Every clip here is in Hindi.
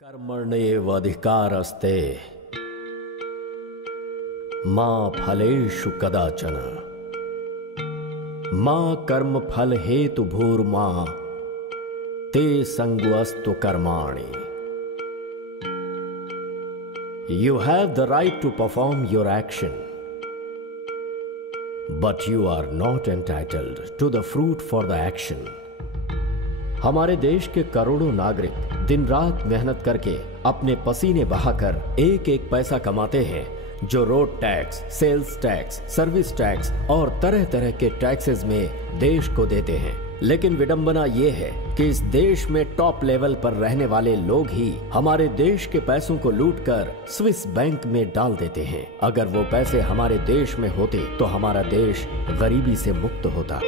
कर्मण्येव अधिकारस्ते मा फलेषु कदाचन मा कर्म फल हेतु भूर्मा ते संगोऽस्तु कर्माणि. You have the right to perform your action, but you are not entitled to the fruit for the action. हमारे देश के करोड़ों नागरिक दिन रात मेहनत करके अपने पसीने बहाकर एक एक पैसा कमाते हैं, जो road tax, sales tax, service tax और तरह तरह के टैक्सेस में देश को देते हैं. लेकिन विडंबना यह है कि इस देश में टॉप लेवल पर रहने वाले लोग ही हमारे देश के पैसों को लूटकर स्विस बैंक में डाल देते हैं. अगर वो पैसे हमारे देश में होते तो हमारा देश गरीबी से मुक्त होता.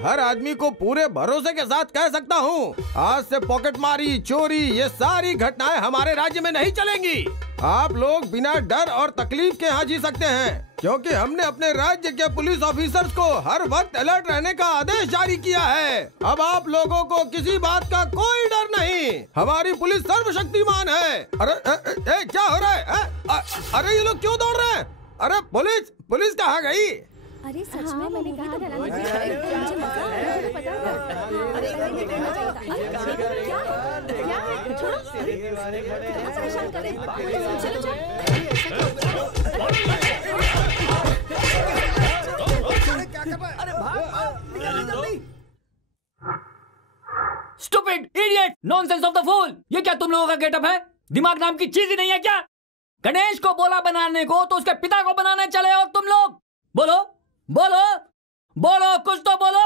हर आदमी को पूरे भरोसे के साथ कह सकता हूँ, आज से पॉकेटमारी, चोरी, ये सारी घटनाएं हमारे राज्य में नहीं चलेंगी. आप लोग बिना डर और तकलीफ के यहाँ जी सकते हैं, क्योंकि हमने अपने राज्य के पुलिस ऑफिसर्स को हर वक्त अलर्ट रहने का आदेश जारी किया है. अब आप लोगों को किसी बात का कोई डर नहीं. हमारी पुलिस सर्वशक्तिमान है. अरे क्या हो रहा है? अरे ये लोग क्यों दौड़ रहे हैं? अरे पुलिस कहाँ गई? अरे सच में मैंने कहा था ना, मुझे मजा आ रहा है, पता है? अरे देखना चाहिए था. क्या छोड़ो, परेशान कर रहे हैं. चलो stupid idiot nonsense of the fool. ये क्या तुम लोगों का गेटअप है? दिमाग नाम की चीज ही नहीं है क्या? गणेश को बोला बनाने को तो उसके पिता को बनाने चले, और तुम लोग बोलो बोलो बोलो, कुछ तो बोलो.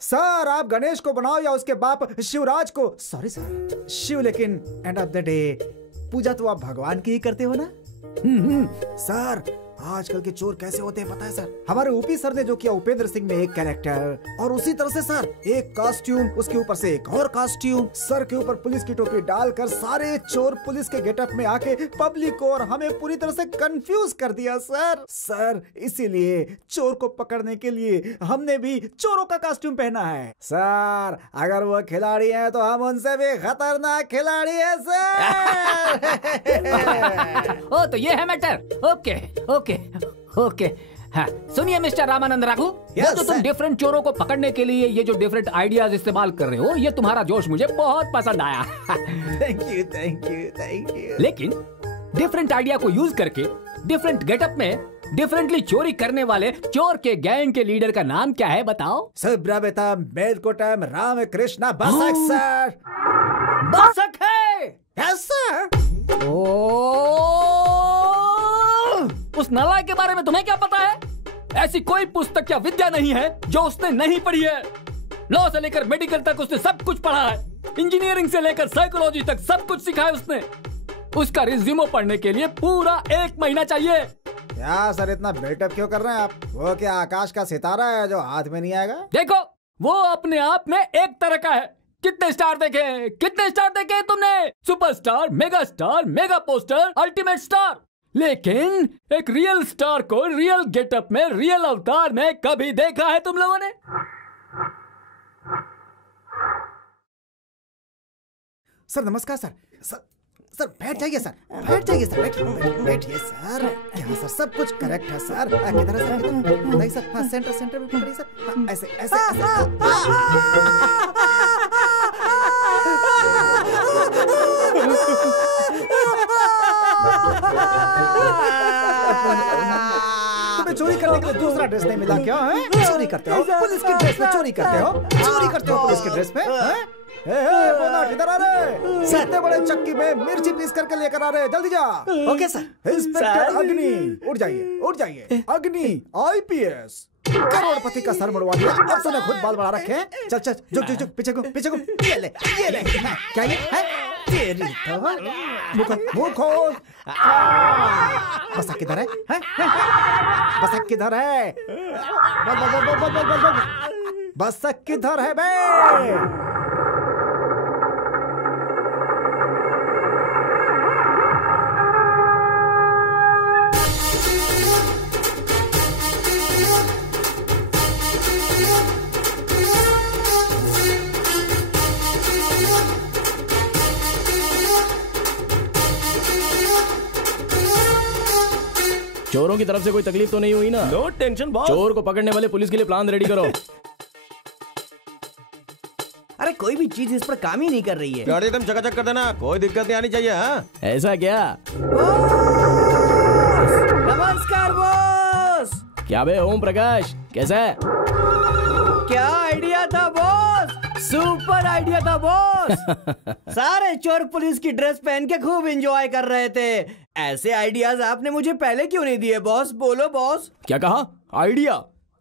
सर, आप गणेश को बनाओ या उसके बाप शिवराज को. सॉरी सर, शिव, लेकिन एंड ऑफ द डे पूजा तो आप भगवान की ही करते हो ना. सर, आजकल के चोर कैसे होते हैं पता है सर? हमारे ऊपी सर ने जो किया उपेंद्र सिंह में एक कैरेक्टर, और उसी तरह से सर एक कॉस्ट्यूम, उसके ऊपर से एक और कॉस्ट्यूम, सर के ऊपर पुलिस की टोपी डालकर सारे चोर पुलिस के गेटअप में आके पब्लिक को और हमें पूरी तरह से कंफ्यूज कर दिया सर. इसीलिए चोर को पकड़ने के लिए हमने भी चोरों का कॉस्ट्यूम पहना है. सर, अगर वो खिलाड़ी है तो हम उनसे भी खतरनाक खिलाड़ी है सर. ओ तो ये है मैटर. Okay okay okay. हाँ, सुनिए मिस्टर रामानंद राघु, ये तो तुम डिफरेंट चोरों को पकड़ने के लिए ये जो डिफरेंट आइडियाज इस्तेमाल कर रहे हो, ये तुम्हारा जोश मुझे बहुत पसंद आया. Thank you. लेकिन डिफरेंट आइडिया को यूज करके डिफरेंट गेटअप में डिफरेंटली चोरी करने वाले चोर के गैंग के लीडर का नाम क्या है बताओ? सुब्रमण्यम मेलकोटम रामकृष्ण बसक सर. बसक है? Yes sir. उस नालायक के बारे में तुम्हें क्या पता है? ऐसी कोई पुस्तक या विद्या नहीं है जो उसने नहीं पढ़ी है. लॉ से लेकर मेडिकल तक उसने सब कुछ पढ़ा है. इंजीनियरिंग से लेकर साइकोलॉजी तक सब कुछ सीखा है उसने. उसका रिज्यूमो पढ़ने के लिए पूरा 1 महीना चाहिए. क्या सर, इतना बिल्टअप क्यों कर रहे हैं आप? वो क्या आकाश का सितारा है जो हाथ में नहीं आएगा? देखो, वो अपने आप में एक तरह का है. कितने स्टार देखे तुमने? Superstar, mega star, mega poster, ultimate star. लेकिन एक रियल स्टार को रियल गेटअप में, रियल अवतार में कभी देखा है तुम लोगों ने? सर नमस्कार सर। सर बैठ जाइए सर, बैठ जाइए सर, बैठिए सर। क्या सर सब कुछ करेक्ट है सर? किधर है सर? नहीं सर, हाँ सेंटर में पकड़िए सर। हाँ, ऐसे ऐसे तुम्हें चोरी करने के लिए दूसरा ड्रेस नहीं मिला क्या है? चोरी करते हो पुलिस की ड्रेस में, चोरी करते हो पुलिस की ड्रेस में। किधर आ रहे? सर इतने बड़े चक्की में मिर्ची पीस करके लेकर आ रहे, जल्दी जा। Okay sir. इंस्पेक्टर अग्नि, उठ जाइए। अग्नि IPS करोड़पति का सर मुड़वा दिया, अब तूने खुद बाल बढ़ा रखे हैं। चल झुक पीछे को। ये ले क्या ये है? तेरी तो मुंह खोल। बसा किधर है? बसा किधर है? बसा किधर है बे? चोरों की तरफ से कोई तकलीफ तो नहीं हुई ना? No tension boss. चोर को पकड़ने वाले पुलिस के लिए प्लान रेडी करो। अरे कोई भी चीज इस पर काम ही नहीं कर रही है। गाड़ी एकदम चकाचक कर देना, कोई दिक्कत नहीं आनी चाहिए। हाँ ऐसा क्या? नमस्कार बॉस। क्या बे ओम प्रकाश, कैसा है? क्या आइडिया था बॉस? सुपर आइडिया था बॉस। सारे चोर पुलिस की ड्रेस पहन के खूब एंजॉय कर रहे थे। ऐसे आइडियाज आपने मुझे पहले क्यों नहीं दिए बॉस? बोलो बॉस। क्या कहा? आइडिया?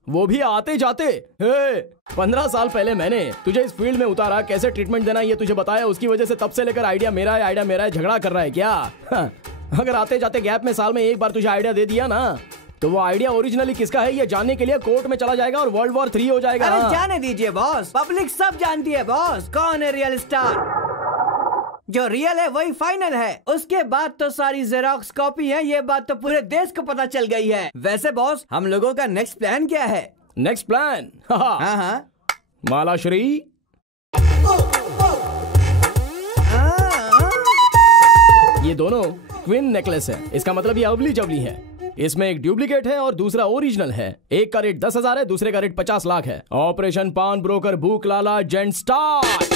वो भी आते जाते। 15 साल पहले मैंने तुझे इस फील्ड में उतारा, कैसे ट्रीटमेंट देना ये तुझे बताया, उसकी वजह से तब से लेकर आइडिया मेरा है, झगड़ा कर रहा है क्या? अगर आते जाते गैप में साल में एक बार तुझे आइडिया दे दिया ना, तो वो आइडिया ओरिजिनली किसका है ये जानने के लिए कोर्ट में चला जाएगा और World War 3 हो जाएगा। अरे जाने दीजिए बॉस, पब्लिक सब जानती है बॉस कौन है रियल स्टार। जो रियल है वही फाइनल है, उसके बाद तो सारी जेरोक्स कॉपी है, ये बात तो पूरे देश को पता चल गई है। वैसे बॉस हम लोगों का नेक्स्ट प्लान क्या है? Next plan? हाँ मालाश्री, ये दोनों ट्विन नेकलेस है, इसका मतलब ये अवली जवली है। इसमें एक डुप्लीकेट है और दूसरा ओरिजिनल है। एक का रेट 10,000 है, दूसरे का रेट 50 लाख है। ऑपरेशन पान ब्रोकर भूख लाला जेंट स्टार।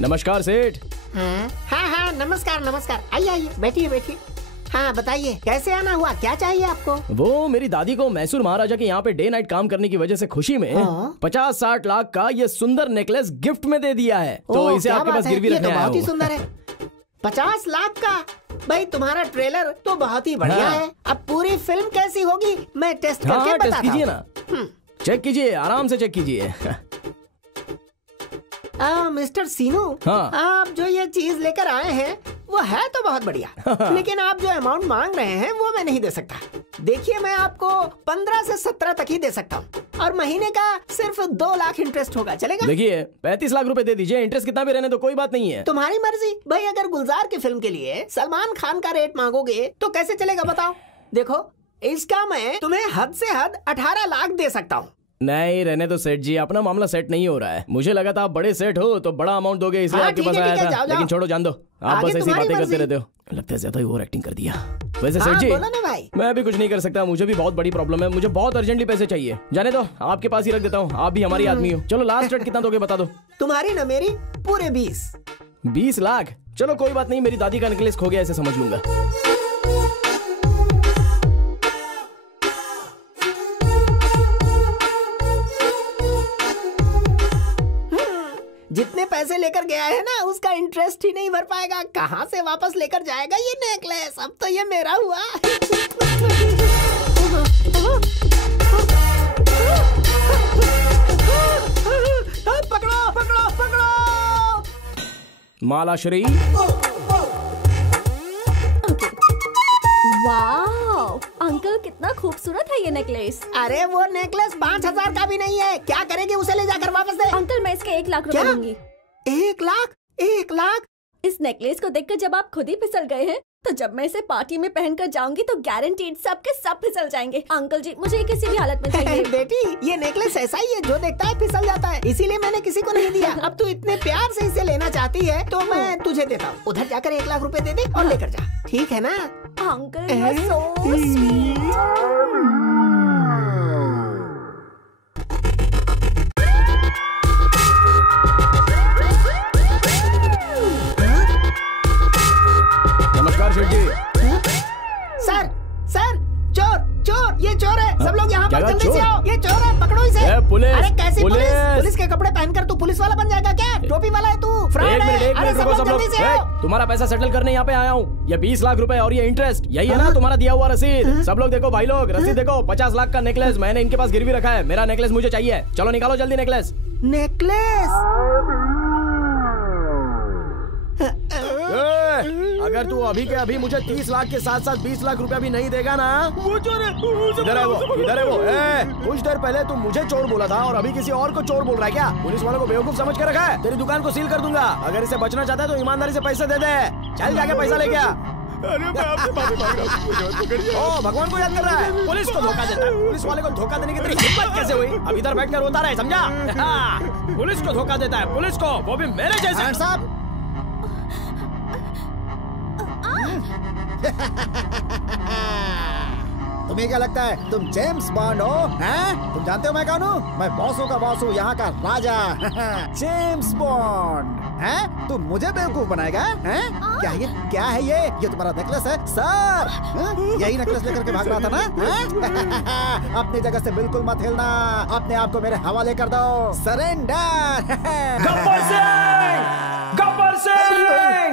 नमस्कार सेठ। हाँ नमस्कार। आइए बैठिए। हाँ बताइए कैसे आना हुआ, क्या चाहिए आपको? वो मेरी दादी को मैसूर महाराजा के यहाँ पे डे नाइट काम करने की वजह से खुशी में 50-60 लाख का ये सुंदर नेकलेस गिफ्ट में दे दिया है, तो इसे आपके पास गिरवी रखने आया हूँ। बहुत ही सुंदर है। 50 लाख का? भाई तुम्हारा ट्रेलर तो बहुत ही बढ़िया है। अब पूरी फिल्म कैसी होगी मैं टेस्ट करके बताता हूँ। टेस्ट कीजिए ना, चेक कीजिए, आराम से चेक कीजिए। मिस्टर सीनू, आप जो ये चीज लेकर आए हैं वो है तो बहुत बढ़िया, लेकिन आप जो अमाउंट मांग रहे हैं वो मैं नहीं दे सकता। देखिए मैं आपको 15 से 17 तक ही दे सकता हूँ और महीने का सिर्फ 2 लाख इंटरेस्ट होगा, चलेगा? देखिए 35 लाख रुपए दे दीजिए, इंटरेस्ट कितना भी रहने तो कोई बात नहीं है। तुम्हारी मर्जी भाई। अगर गुलजार की फिल्म के लिए सलमान खान का रेट मांगोगे तो कैसे चलेगा बताओ? देखो इसका मैं तुम्हें हद से हद 18 लाख दे सकता हूँ। नहीं रहने तो सेठ जी, अपना मामला सेट नहीं हो रहा है। मुझे लगा था आप बड़े सेठ हो तो बड़ा अमाउंट दोगे, इसलिए आपके पास आया था। जाओ। लेकिन छोड़ो, जान दो, आप बस ऐसी बातें करते रहते हो। लगता है ज्यादा ही ओवर एक्टिंग कर दिया। वैसे सेठ जी भाई। मैं भी कुछ नहीं कर सकता, मुझे भी बहुत बड़ी प्रॉब्लम है, मुझे बहुत अर्जेंटली पैसे चाहिए। जाने दो, आपके पास ही रख देता हूँ, आप भी हमारी आदमी हो। चलो लास्ट रेट कितना दोगे बता दो। तुम्हारी ना मेरी पूरे 20 लाख? चलो कोई बात नहीं, मेरी दादी का नेकलेस खो गया ऐसे समझ लूंगा। जितने पैसे लेकर गया है ना उसका इंटरेस्ट ही नहीं भर पाएगा, कहाँ से वापस लेकर जाएगा ये नेकलेस? अब तो ये मेरा हुआ। पकड़ो। मालाश्री, वाह अंकल कितना खूबसूरत है ये नेकलेस। अरे वो नेकलेस 5,000 का भी नहीं है, क्या करेंगे? उसे ले जाकर वापस दे। अंकल मैं इसके 1 लाख रुपए दूंगी। 1 लाख? इस नेकलेस को देखकर जब आप खुद ही फिसल गए हैं, तो जब मैं इसे पार्टी में पहनकर जाऊंगी तो गारंटीड सबके सब फिसल जाएंगे। अंकल जी, मुझे ये किसी भी हालत में चाहिए। बेटी, ये नेकलेस ऐसा ही है, जो देखता है फिसल जाता है, इसीलिए मैंने किसी को नहीं दिया। अब तू इतने प्यार से इसे लेना चाहती है तो मैं तुझे देता हूँ। उधर जाकर 1 लाख रुपए दे दे और लेकर जा, ठीक है ना? Uncle, you are so sweet. Sir, sir, चोर, चोर, ये चोर है। सब लोग यहाँ पर जल्दी से आओ, ये चोर है, पकड़ो इसे। पुलिस, अरे कैसे पुलिस? पुलिस के कपड़े पहनकर तू पुलिस वाला बन जाएगा क्या? टोपी वाला है तू, फ्रॉड है। अरे सब लोग जल्दी से आओ। तुम्हारा पैसा सेटल करने यहाँ पे आया हूँ। ये 20 लाख रुपए और ये इंटरेस्ट, यही है ना तुम्हारा दिया हुआ रसीद? सब लोग देखो भाई लोग, रसीद देखो। 50 लाख का नेकलेस मैंने इनके पास गिरवी रखा है। मेरा नेकलेस मुझे चाहिए। चलो निकालो जल्दी नेकलेस। नेकलेस? अगर तू अभी के अभी मुझे 30 लाख के साथ साथ 20 लाख रुपया भी नहीं देगा ना, वो चोर है। इधर है वो, इधर है वो। कुछ देर पहले तू मुझे चोर बोला था और अभी किसी और को चोर बोल रहा है क्या? पुलिस वालों को बेवकूफ समझ के रखा है। तेरी दुकान को सील कर दूंगा। अगर इसे बचना चाहता है तो ईमानदारी से पैसे दे दे। चल जाके पैसा ले गया। अरे मैं आपसे माफी मांग रहा हूं। ओ भगवान को याद कर रहा है, पुलिस को धोखा देता है। पुलिस वाले को धोखा देने की तेरी हिम्मत कैसे हुई? अब इधर बैठकर रोता रहे, समझा? पुलिस को धोखा देता है, पुलिस को, वो भी मेरे जैसे। साहब तुम्हें क्या लगता है तुम जेम्स बॉन्ड हो? हैं? तुम जानते हो मैं कौन हूँ? मैं बॉसों का बॉस हूँ, यहाँ का राजा। James bond. हैं? तुम मुझे बेवकूफ बनाएगा? हैं? क्या है ये? क्या है ये? ये तुम्हारा नेकलेस है सर? यही नेकलेस लेकर के भाग रहा था ना? अपनी जगह से बिल्कुल मत हिलना। अपने आप को मेरे हवाले कर दो। सरेंडर। गब्बर सिंह! गब्बर सिंह!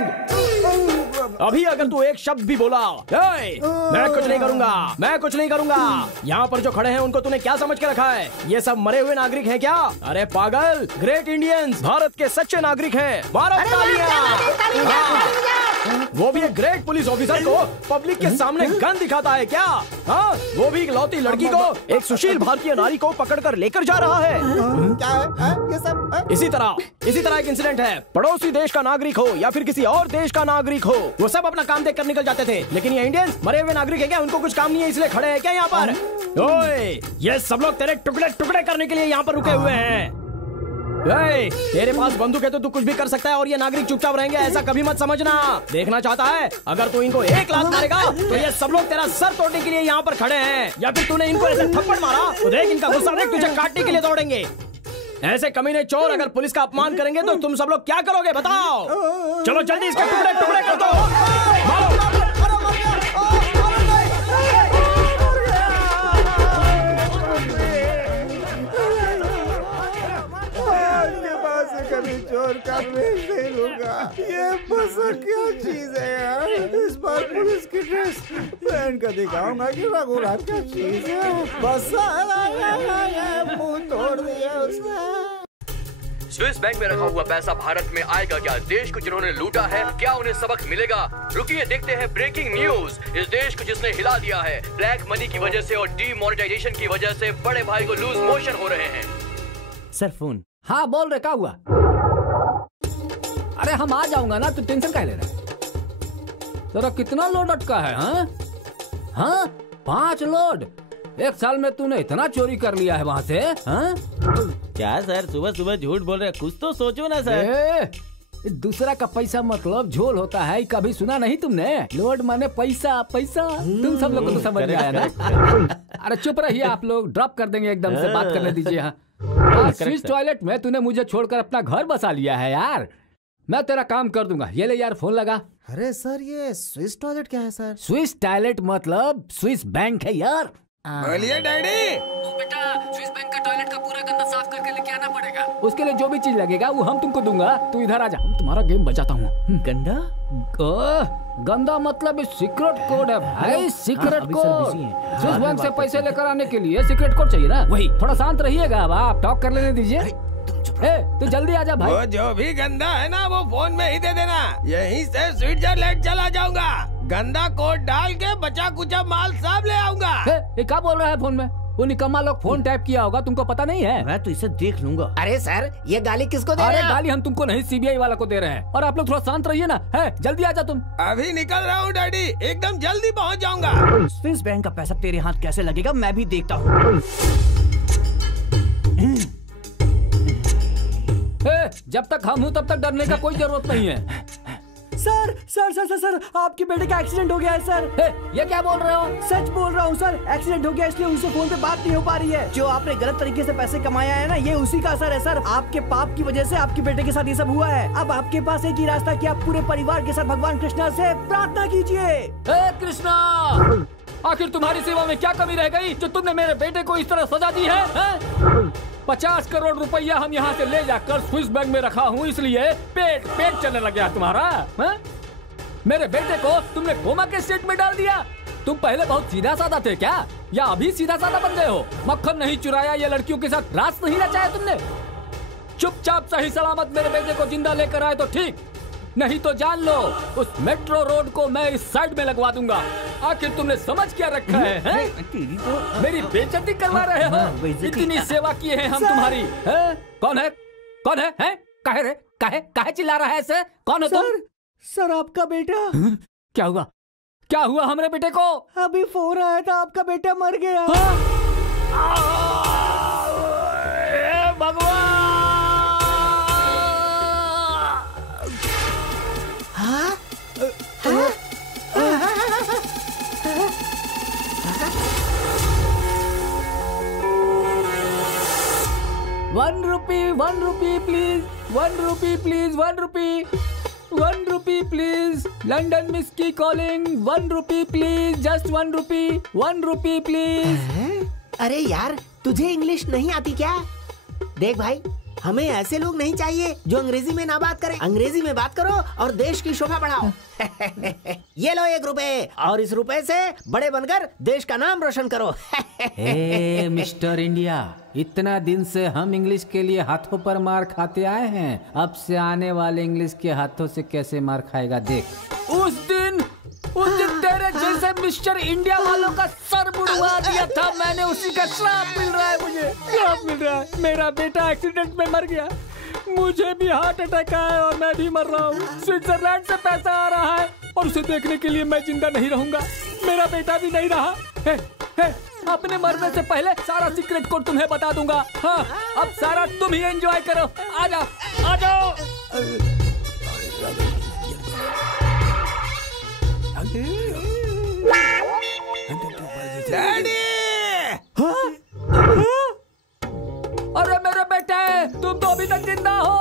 अभी अगर तू एक शब्द भी बोला, मैं कुछ नहीं करूंगा, मैं कुछ नहीं करूंगा। यहाँ पर जो खड़े हैं उनको तूने क्या समझ के रखा है? ये सब मरे हुए नागरिक हैं क्या? अरे पागल, ग्रेट इंडियंस, भारत के सच्चे नागरिक हैं। वो भी एक ग्रेट पुलिस ऑफिसर को पब्लिक के सामने गन दिखाता है क्या? हाँ, वो भी एक लौती लड़की को, एक सुशील भारतीय नारी को पकड़कर लेकर जा रहा है। क्या है? ये सब इसी तरह एक इंसिडेंट है। पड़ोसी देश का नागरिक हो या फिर किसी और देश का नागरिक हो, वो सब अपना काम देख कर निकल जाते थे। लेकिन ये इंडियंस मरे हुए नागरिक है क्या? उनको कुछ काम नहीं है इसलिए खड़े हैं क्या यहाँ पर? ओए, ये सब लोग तेरे टुकड़े टुकड़े करने के लिए यहाँ पर रुके हुए हैं। तेरे पास बंदूक है तो तू कुछ भी कर सकता है और ये नागरिक चुपचाप रहेंगे, ऐसा कभी मत समझना। देखना चाहता है? अगर तू इनको 1 लाख मारेगा तो ये सब लोग तेरा सर तोड़ने के लिए यहाँ पर खड़े हैं, या फिर तूने इनको ऐसे थप्पड़ मारा तो देख इनका गुस्सा देख, तुझे काटने के लिए दौड़ेंगे। ऐसे कमीने चोर अगर पुलिस का अपमान करेंगे तो तुम सब लोग क्या करोगे बताओ? चलो जल्दी इसके टुकड़े टुकड़े कर दो। कभी चोर का वेश नहीं लूंगा। ये बसा क्या चीज है यार? इस बार पुलिस की ड्रेस पहन कर दिखाऊंगा कि रघुराज क्या चीज है। बसा मुंह तोड़ दिया उसने। स्विस बैंक में रखा हुआ पैसा भारत में आएगा क्या? देश को जिन्होंने लूटा है, क्या उन्हें सबक मिलेगा? रुकिए देखते हैं ब्रेकिंग न्यूज। इस देश को जिसने हिला दिया है, ब्लैक मनी की वजह से और डीमोनेटाइजेशन की वजह से बड़े भाई को लूज मोशन हो रहे हैं। Sir phone. हाँ बोल रहे, क्या हुआ? अरे हम आ जाऊंगा ना, तू टेंशन क्या ले रहा है? तेरा कितना लोड अटका है? हाँ 5 लोड। 1 साल में तूने इतना चोरी कर लिया है वहाँ से? हाँ? क्या सर सुबह सुबह झूठ बोल रहे? कुछ तो सोचो ना सर। दूसरा का पैसा मतलब झोल होता है, कभी सुना नहीं तुमने? लोड माने पैसा, पैसा। तुम सब लोग को तो समझ में आया ना? अरे चुप रहिए आप लोग, ड्रॉप कर देंगे एकदम से, बात करने दीजिए। हाँ, स्विस टॉयलेट में तूने मुझे छोड़कर अपना घर बसा लिया है यार। मैं तेरा काम कर दूंगा। ये ले यार, फोन लगा। अरे सर, ये स्विस टॉयलेट क्या है सर? स्विस टॉयलेट मतलब स्विस बैंक है यार। बोलिए डैडी। बेटा, स्विस बैंक का टॉयलेट का पूरा गंदा साफ करके लेके आना पड़ेगा। उसके लिए जो भी चीज लगेगा वो हम तुमको दूंगा। तू इधर आ जा, तुम्हारा गेम बचाता हूँ। गंदा? गंदा मतलब सीक्रेट कोड है भाई, सीक्रेट कोड। स्विस बैंक से पैसे लेकर आने के लिए सीक्रेट कोड चाहिए ना? वही। थोड़ा शांत रहिएगा, अब आप टॉक कर लेने दीजिए। तू जल्दी आ जा भाई। वो जो भी गंदा है ना वो फोन में ही दे देना, यहीं से स्विट्जरलैंड चला जाऊंगा। गंदा कोड डाल के बचा कुचा माल सब ले आऊंगा। ये क्या बोल रहा है फोन में? वो निकम्मा लोग फोन टैप किया होगा, तुमको पता नहीं है? मैं तो इसे देख लूंगा। अरे सर, ये गाली किसको दे रहे अरे हैं? गाली हम तुमको नहीं, सीबीआई वाला को दे रहे हैं। और आप लोग थोड़ा शांत रहिए ना। है, जल्दी आ जा तुम। अभी निकल रहा हूँ डैडी, एकदम जल्दी पहुँच जाऊंगा। स्विस बैंक का पैसा तेरे हाथ कैसे लगेगा मैं भी देखता हूँ। जब तक हम हूँ तब तक डरने का कोई जरूरत नहीं है। Sir sir sir sir sir आपके बेटे का एक्सीडेंट हो गया है सर। ये क्या बोल रहे हो? सच बोल रहा हूँ सर, एक्सीडेंट हो गया इसलिए उनसे फोन पे बात नहीं हो पा रही है। जो आपने गलत तरीके से पैसे कमाया है ना, ये उसी का असर है सर। आपके पाप की वजह से आपके बेटे के साथ ये सब हुआ है। अब आपके पास एक ही रास्ता कि आप पूरे परिवार के साथ भगवान कृष्णा से प्रार्थना कीजिए। कृष्णा, आखिर तुम्हारी सेवा में क्या कमी रह गई जो तुमने मेरे बेटे को इस तरह सजा दी है? 50 करोड़ रुपया हम यहाँ से ले जाकर स्विस बैंक में रखा हूँ, इसलिए पेट चलने लग गया तुम्हारा। है? मेरे बेटे को तुमने कोमा के स्टेट में डाल दिया। तुम पहले बहुत सीधा साधा थे क्या, या अभी सीधा साधा बन गए हो? मक्खन नहीं चुराया या लड़कियों के साथ रास नहीं रचाया तुमने? चुपचाप सही सलामत मेरे बेटे को जिंदा लेकर आए तो ठीक, नहीं तो जान लो उस मेट्रो रोड को मैं इस साइड में लगवा दूंगा। आखिर तुमने समझ क्या रखा है? मेरी बेइज्जती करवा रहे हो? इतनी सेवा किए हैं हम तुम्हारी। है? कौन है? कौन है? हैं? काहे रे? काहे चिल्ला रहा है ऐसे? कौन हो तुम? सर आपका बेटा। क्या हुआ? क्या हुआ हमारे बेटे को? अभी फोन आया था, आपका बेटा मर गया। भगवान! हाँ? 1 rupee, 1 rupee please, 1 rupee please, 1 rupee, 1 rupee please. London Whiskey calling, 1 rupee please, just 1 rupee, 1 rupee please. अरे यार, तुझे इंग्लिश नहीं आती क्या? देख भाई, हमें ऐसे लोग नहीं चाहिए जो अंग्रेजी में ना बात करें। अंग्रेजी में बात करो और देश की शोभा बढ़ाओ। ये लो 1 रुपए, और इस रुपए से बड़े बनकर देश का नाम रोशन करो। मिस्टर इंडिया, इतना दिन से हम इंग्लिश के लिए हाथों पर मार खाते आए हैं, अब से आने वाले इंग्लिश के हाथों से कैसे मार खाएगा देख। उस दिन तेरे जैसे मिस्टर इंडिया वालों का सर बुड़वा दिया था मैंने, उसी का श्राप मिल रहा है मुझे। श्राप मिल रहा है। मेरा बेटा एक्सीडेंट में मर गया, मुझे भी हार्ट अटैक आया और मैं भी मर रहा हूँ। स्विट्जरलैंड से पैसा आ रहा है और उसे देखने के लिए मैं जिंदा नहीं रहूंगा। मेरा बेटा भी नहीं रहा है। अपने मरने से पहले सारा सीक्रेट कोड तुम्हें बता दूंगा। हाँ, अब सारा तुम ही एंजॉय करो। आ जाओ। डैडी! अरे मेरे बेटे, तुम तो अभी तक जिंदा हो।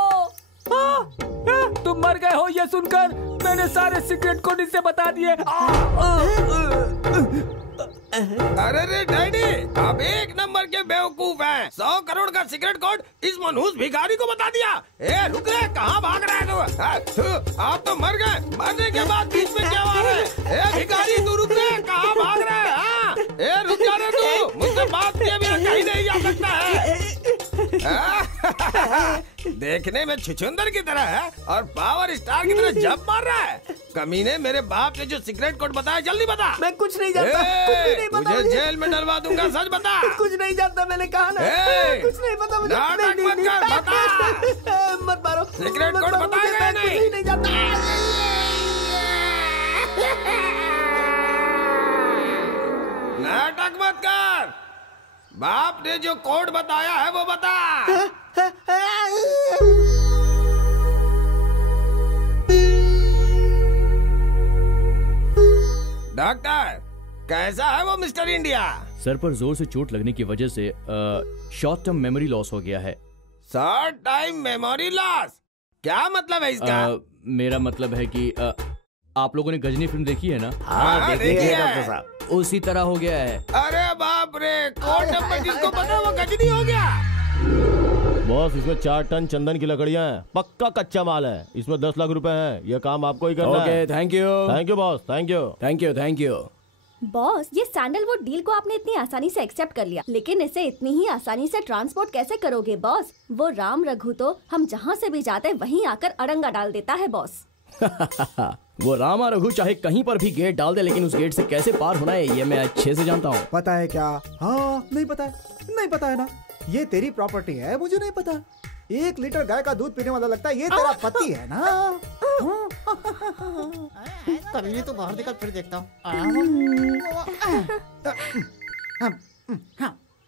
तुम मर गए हो ये सुनकर मैंने सारे सीक्रेट कोड इसे बता दिए। अरे रे डैडी, आप एक नंबर के बेवकूफ हैं। 100 करोड़ का सीक्रेट कोड इस मनहूस भिखारी को बता दिया। ए रुक रे, कहाँ भाग रहा है तू? आप तो मर गए, मरने के बाद बीच में क्या आ रहा है? ए भिखारी, तू रुक रे, कहाँ भाग रहा है? हाँ? ए रुक जा रे तू, मुझसे बात किए बिना कहीं नहीं जा सकता है। देखने में छुछुंदर की तरह है और पावर स्टार की तरह जंप मार रहा है। कमीने, मेरे बाप ने जो सीक्रेट कोड बताया जल्दी बता। मैं कुछ नहीं जानता, कुछ भी नहीं पता मुझे जेल में डलवा दूंगा, सच बता। कुछ नहीं जानता, मैंने कहा ना। कुछ नहीं पता मुझे। नाटक मत कर, बता। मत मारो। सीक्रेट कोड बताएगा नहीं। कुछ नहीं जानता। नाटक मत कर, बाप ने जो कोड बताया है वो बता। डॉक्टर, कैसा है वो मिस्टर इंडिया? सर पर जोर से चोट लगने की वजह से शॉर्ट टर्म मेमोरी लॉस हो गया है। Short time memory loss? क्या मतलब है इसका? मेरा मतलब है कि आप लोगों ने गजनी फिल्म देखी है ना? हाँ, देखी है डॉक्टर साहब। उसी तरह हो गया है। अरे बाप रे, कोड नंबर जिसको पता वो गजनी हो गया। बॉस, इसमें 4 टन चंदन की लकड़ियाँ हैं, पक्का कच्चा माल है। इसमें 10 लाख रुपए हैं। ये काम आपको ही करना है। Okay, thank you boss, thank you. Boss, ये सैंडलवुड डील को आपने इतनी आसानी से एक्सेप्ट कर लिया, लेकिन इसे इतनी ही आसानी से ट्रांसपोर्ट कैसे करोगे बॉस? वो राम रघु तो हम जहाँ से भी जाते वहीं आकर अड़ंगा डाल देता है बॉस। वो रामा रघु चाहे कहीं पर भी गेट डाल दे, लेकिन उस गेट से कैसे पार होना है ये मैं अच्छे से जानता हूँ। पता है क्या? हाँ, नहीं पता है, नहीं पता है ना। ये तेरी प्रॉपर्टी है, मुझे नहीं पता। 1 लीटर गाय का दूध पीने वाला लगता है ये तेरा पति है ना? कभी नहीं तो बाहर निकल फिर देखता हूँ।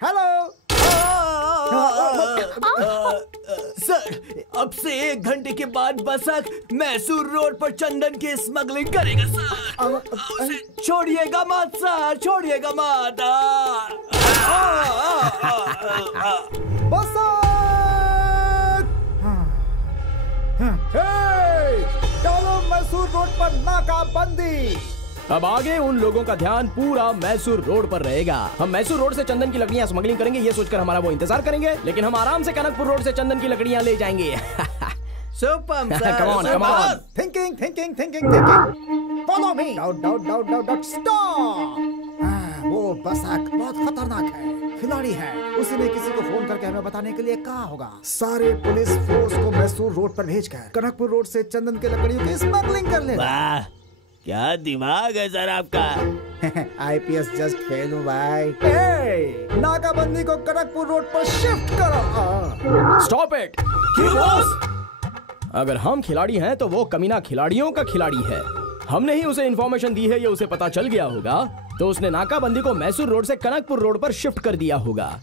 हेलो सर, अब से 1 घंटे के बाद बसक मैसूर रोड पर चंदन की स्मगलिंग करेगा सर। उसे छोड़िएगा मत सर, छोड़िएगा मत। डालो मैसूर रोड पर नाकाबंदी। अब आगे उन लोगों का ध्यान पूरा मैसूर रोड पर रहेगा। हम मैसूर रोड से चंदन की लकड़ियाँ स्मगलिंग करेंगे, ये सोचकर हमारा वो इंतजार करेंगे, लेकिन हम आराम से कनकपुर रोड से चंदन की लकड़ियाँ ले जाएंगे। Super sir, come on, come on. Thinking thinking thinking thinking. Follow me. Doubt doubt doubt doubt doubt stop. वो बसक बहुत खतरनाक है, खिलाड़ी है। उसी ने किसी को फोन करके हमें बताने के लिए कहा होगा। सारे पुलिस फोर्स को मैसूर रोड पर भेजकर कनकपुर रोड से चंदन के लकड़ियों की स्मगलिंग कर ले। वाह, क्या दिमाग है सर आपका। आईपीएस जस्ट फेल हूँ भाई। नाकाबंदी को कनकपुर रोड पर शिफ्ट करो। Stop it. क्यों बॉस? अगर हम खिलाड़ी हैं तो वो कमीना खिलाड़ियों का खिलाड़ी है। हमने ही उसे इन्फॉर्मेशन दी है, ये उसे पता चल गया होगा, तो उसने नाकाबंदी को मैसूर रोड से कनकपुर रोड पर शिफ्ट कर दिया होगा।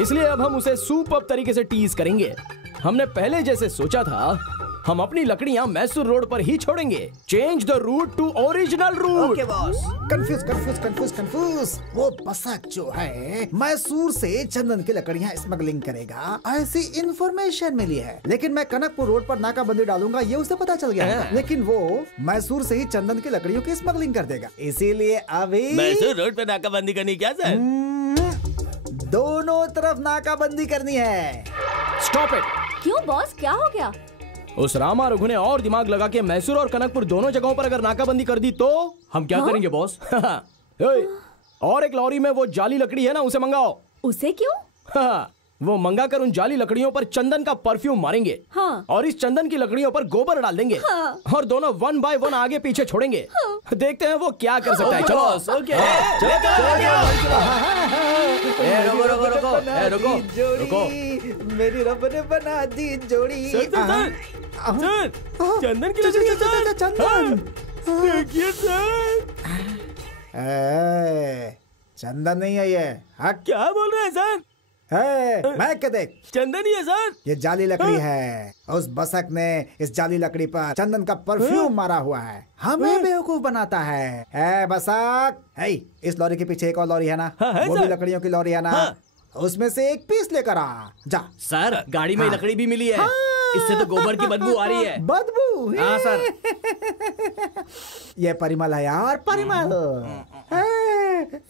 इसलिए अब हम उसे सुपर तरीके से टीज करेंगे। हमने पहले जैसे सोचा था, हम अपनी लकड़ियां मैसूर रोड पर ही छोड़ेंगे। Change the route to original route. Okay boss. Confuse confuse confuse confuse. वो बसक जो है मैसूर से चंदन की लकड़ियां स्मगलिंग करेगा, ऐसी इंफॉर्मेशन मिली है। लेकिन मैं कनकपुर रोड पर नाकाबंदी डालूंगा, ये उसे पता चल गया है। लेकिन वो मैसूर से ही चंदन की लकड़ियों की स्मगलिंग कर देगा। इसीलिए अभी मैसूर रोड पे नाकाबंदी करनी क्या सर? दोनों तरफ नाकाबंदी करनी है। Stop it. क्यों बॉस, क्या हो गया? उस रामा रघु ने और दिमाग लगा के मैसूर और कनकपुर दोनों जगहों पर अगर नाकाबंदी कर दी तो हम क्या करेंगे बॉस? और एक लॉरी में वो जाली लकड़ी है ना, उसे मंगाओ। उसे क्यों? वो मंगा कर उन जाली लकड़ियों पर चंदन का परफ्यूम मारेंगे। हाँ। और इस चंदन की लकड़ियों पर गोबर डाल देंगे। हाँ। और दोनों 1 बाय 1 आगे पीछे छोड़ेंगे। हाँ। देखते हैं वो क्या कर सकता है। चलो रुको, मेरी रब ने बना दी जोड़ी। चंदन की लकड़ी। चंदन देखिए सर, चंदन नहीं है ये। क्या बोल रहे हैं सर? मैं क्या देख, चंदन ही है सर। ये जाली लकड़ी है। उस बसक ने इस जाली लकड़ी पर चंदन का परफ्यूम मारा हुआ है, हमें बेवकूफ बनाता है। बसक, इस लॉरी के पीछे एक और लॉरी है ना? वो भी लकड़ियों की लॉरी है ना? उसमें से एक पीस लेकर आ जा। सर, गाड़ी में लकड़ी भी मिली है। इससे तो गोबर की बदबू आ रही है। बदबू? हाँ सर। ये परिमल है यार, परिमल।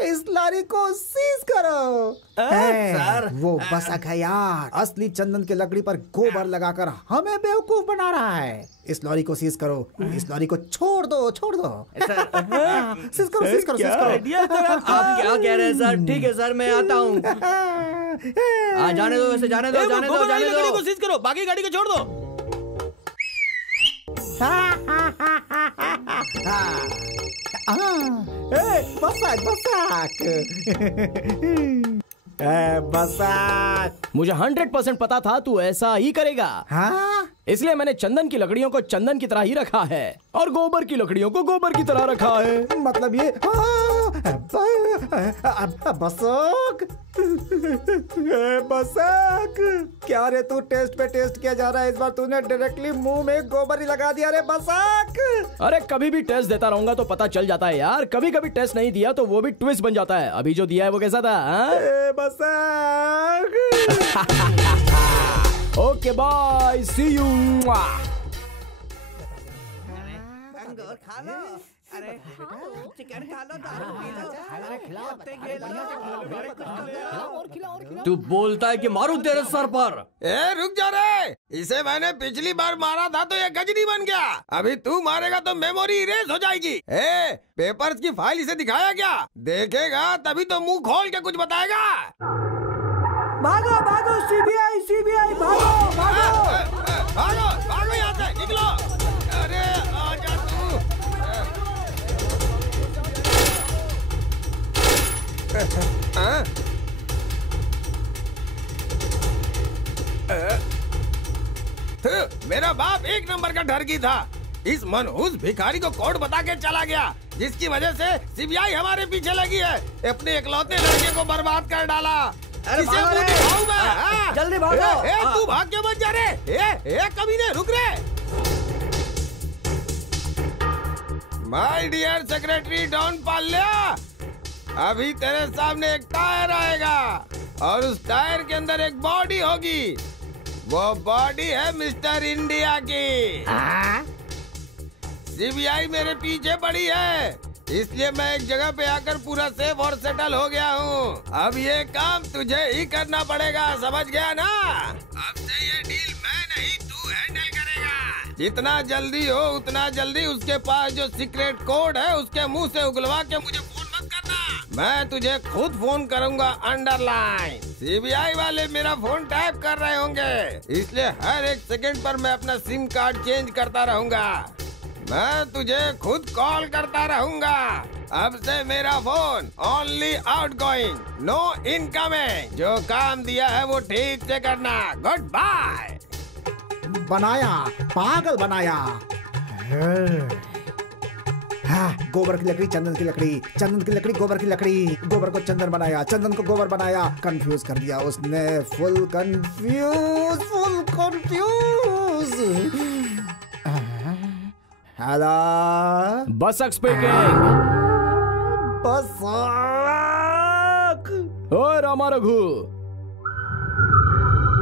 इस लॉरी को सीज करो। सर, वो बसक है यार, असली चंदन की लकड़ी पर गोबर लगाकर हमें बेवकूफ बना रहा है। इस लॉरी को सीज करो, इस लॉरी को छोड़ दो, छोड़ दो। सीज करो, सीज करो, सीज करो। आप क्या कह रहे हैं सर? ठीक है सर, मैं आता हूँ। जाने दो, वैसे जाने दो, जाने दो, जाने दो। को सीज करो, बाकी गाड़ी को छोड़ दो। बसक, बसक। मुझे 100% पता था तू ऐसा ही करेगा। हाँ? इसलिए मैंने चंदन की लकड़ियों को चंदन की तरह ही रखा है और गोबर की लकड़ियों को गोबर की तरह रखा है। मतलब ये बसक, बसक, क्या रे तू टेस्ट पे टेस्ट किया जा रहा है? इस बार तूने डायरेक्टली मुंह में गोबर ही लगा दिया रे बसक। अरे कभी भी टेस्ट देता रहूंगा तो पता चल जाता है यार। कभी कभी टेस्ट नहीं दिया तो वो भी ट्विस्ट बन जाता है। अभी जो दिया है वो कैसा था? बसक। Okay bye, see you. Chicken खा लो, दारू पी लो। तू बोलता है कि मारू तेरे सर पर। रुक जा रे, इसे मैंने पिछली बार मारा था तो ये गजनी बन गया। अभी तू मारेगा तो मेमोरी इरेज हो जाएगी। पेपर्स की फाइल इसे दिखाया क्या? देखेगा तभी तो मुंह खोल के कुछ बताएगा। भागो भागो, सीबीआई भागो भागो भागो भागो, यहाँ से निकलो। अरे आजा नंबर का ठरकी था। इस मनहूस भिखारी को कोड बता के चला गया, जिसकी वजह से सीबीआई हमारे पीछे लगी है। अपने इकलौते लड़के को बर्बाद कर डाला। अरे किसे भागो रे! भागूं मैं? जल्दी भागो! तू भाग के मत जा रे। कमीने रुक रे। माय डियर सेक्रेटरी डॉन पाल्या, अभी तेरे सामने एक टायर आएगा और उस टायर के अंदर एक बॉडी होगी। वो बॉडी है मिस्टर इंडिया की। सीबीआई मेरे पीछे पड़ी है, इसलिए मैं एक जगह पे आकर पूरा सेफ और सेटल हो गया हूँ। अब ये काम तुझे ही करना पड़ेगा, समझ गया ना? अब से ये डील मैं नहीं तू हैंडल करेगा। जितना जल्दी हो उतना जल्दी उसके पास जो सीक्रेट कोड है उसके मुंह से उगलवा के मुझे फोन मत करना। मैं तुझे खुद फोन करूंगा अंडरलाइन। सीबीआई वाले मेरा फोन टैप कर रहे होंगे, इसलिए हर एक सेकंड पर मैं अपना सिम कार्ड चेंज करता रहूंगा। मैं तुझे खुद कॉल करता रहूंगा। अब से मेरा phone only outgoing, no incoming. जो काम दिया है वो ठीक से करना। Good bye. बनाया, पागल बनाया। हाँ, गोबर की लकड़ी, चंदन की लकड़ी, चंदन की लकड़ी, गोबर की लकड़ी, गोबर को चंदन बनाया, चंदन को गोबर बनाया। कंफ्यूज कर दिया उसने, full confuse, full confuse. Hello, Basak speaking. Basak. ओए रामा रघु,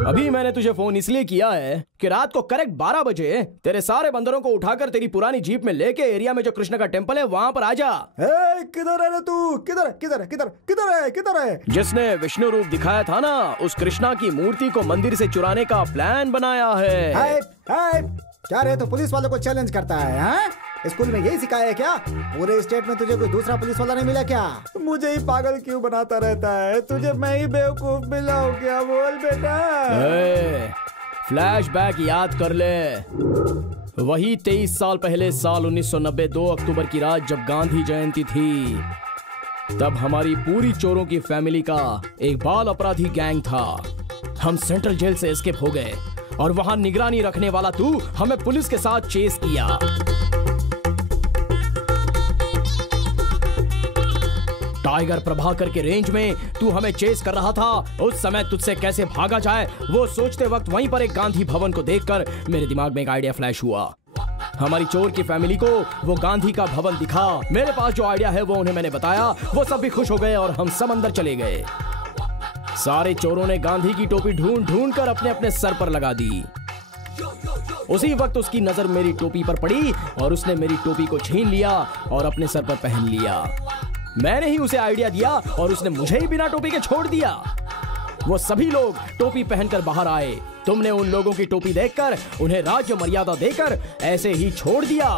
अभी मैंने तुझे फोन इसलिए किया है कि रात को करेक्ट 12 बजे तेरे सारे बंदरों को उठाकर तेरी पुरानी जीप में लेके एरिया में जो कृष्ण का टेम्पल है वहां पर आ जा। किधर है रे तू? किधर किधर किधर किधर है? किधर है? जिसने विष्णु रूप दिखाया था ना, उस कृष्णा की मूर्ति को मंदिर से चुराने का प्लान बनाया है। क्या रे, तो पुलिस वालों को चैलेंज करता है? हाँ? स्कूल में यही सिखाया है क्या? पूरे स्टेट में तुझे कोई दूसरा पुलिस वाला नहीं मिला क्या? मुझे ही पागल क्यों बनाता रहता है? तुझे मैं ही बेवकूफ मिला हूँ क्या? बोल बेटा। फ्लैशबैक याद कर ले। वही 23 साल पहले, साल 1990, 2 अक्टूबर की रात जब गांधी जयंती थी, तब हमारी पूरी चोरों की फैमिली का एक बाल अपराधी गैंग था। हम सेंट्रल जेल से एस्केप हो गए और वहां निगरानी रखने वाला तू हमें पुलिस के साथ चेस किया। टाइगर प्रभाकर के रेंज में तू हमें चेस कर रहा था। उस समय तुझसे कैसे भागा जाए वो सोचते वक्त वहीं पर एक गांधी भवन को देखकर मेरे दिमाग में एक आइडिया फ्लैश हुआ। हमारी चोर की फैमिली को वो गांधी का भवन दिखा। मेरे पास जो आइडिया है वो उन्हें मैंने बताया। वो सब भी खुश हो गए और हम सब अंदर चले गए। सारे चोरों ने गांधी की टोपी ढूंढ ढूंढ कर अपने अपने सर पर लगा दी। उसी वक्त उसकी नजर मेरी टोपी पर पड़ी और उसने मेरी टोपी को छीन लिया और अपने सर पर पहन लिया। मैंने ही उसे आइडिया दिया और उसने मुझे ही बिना टोपी के छोड़ दिया। वो सभी लोग टोपी पहनकर बाहर आए। तुमने उन लोगों की टोपी देखकर उन्हें राज्य मर्यादा देकर ऐसे ही छोड़ दिया।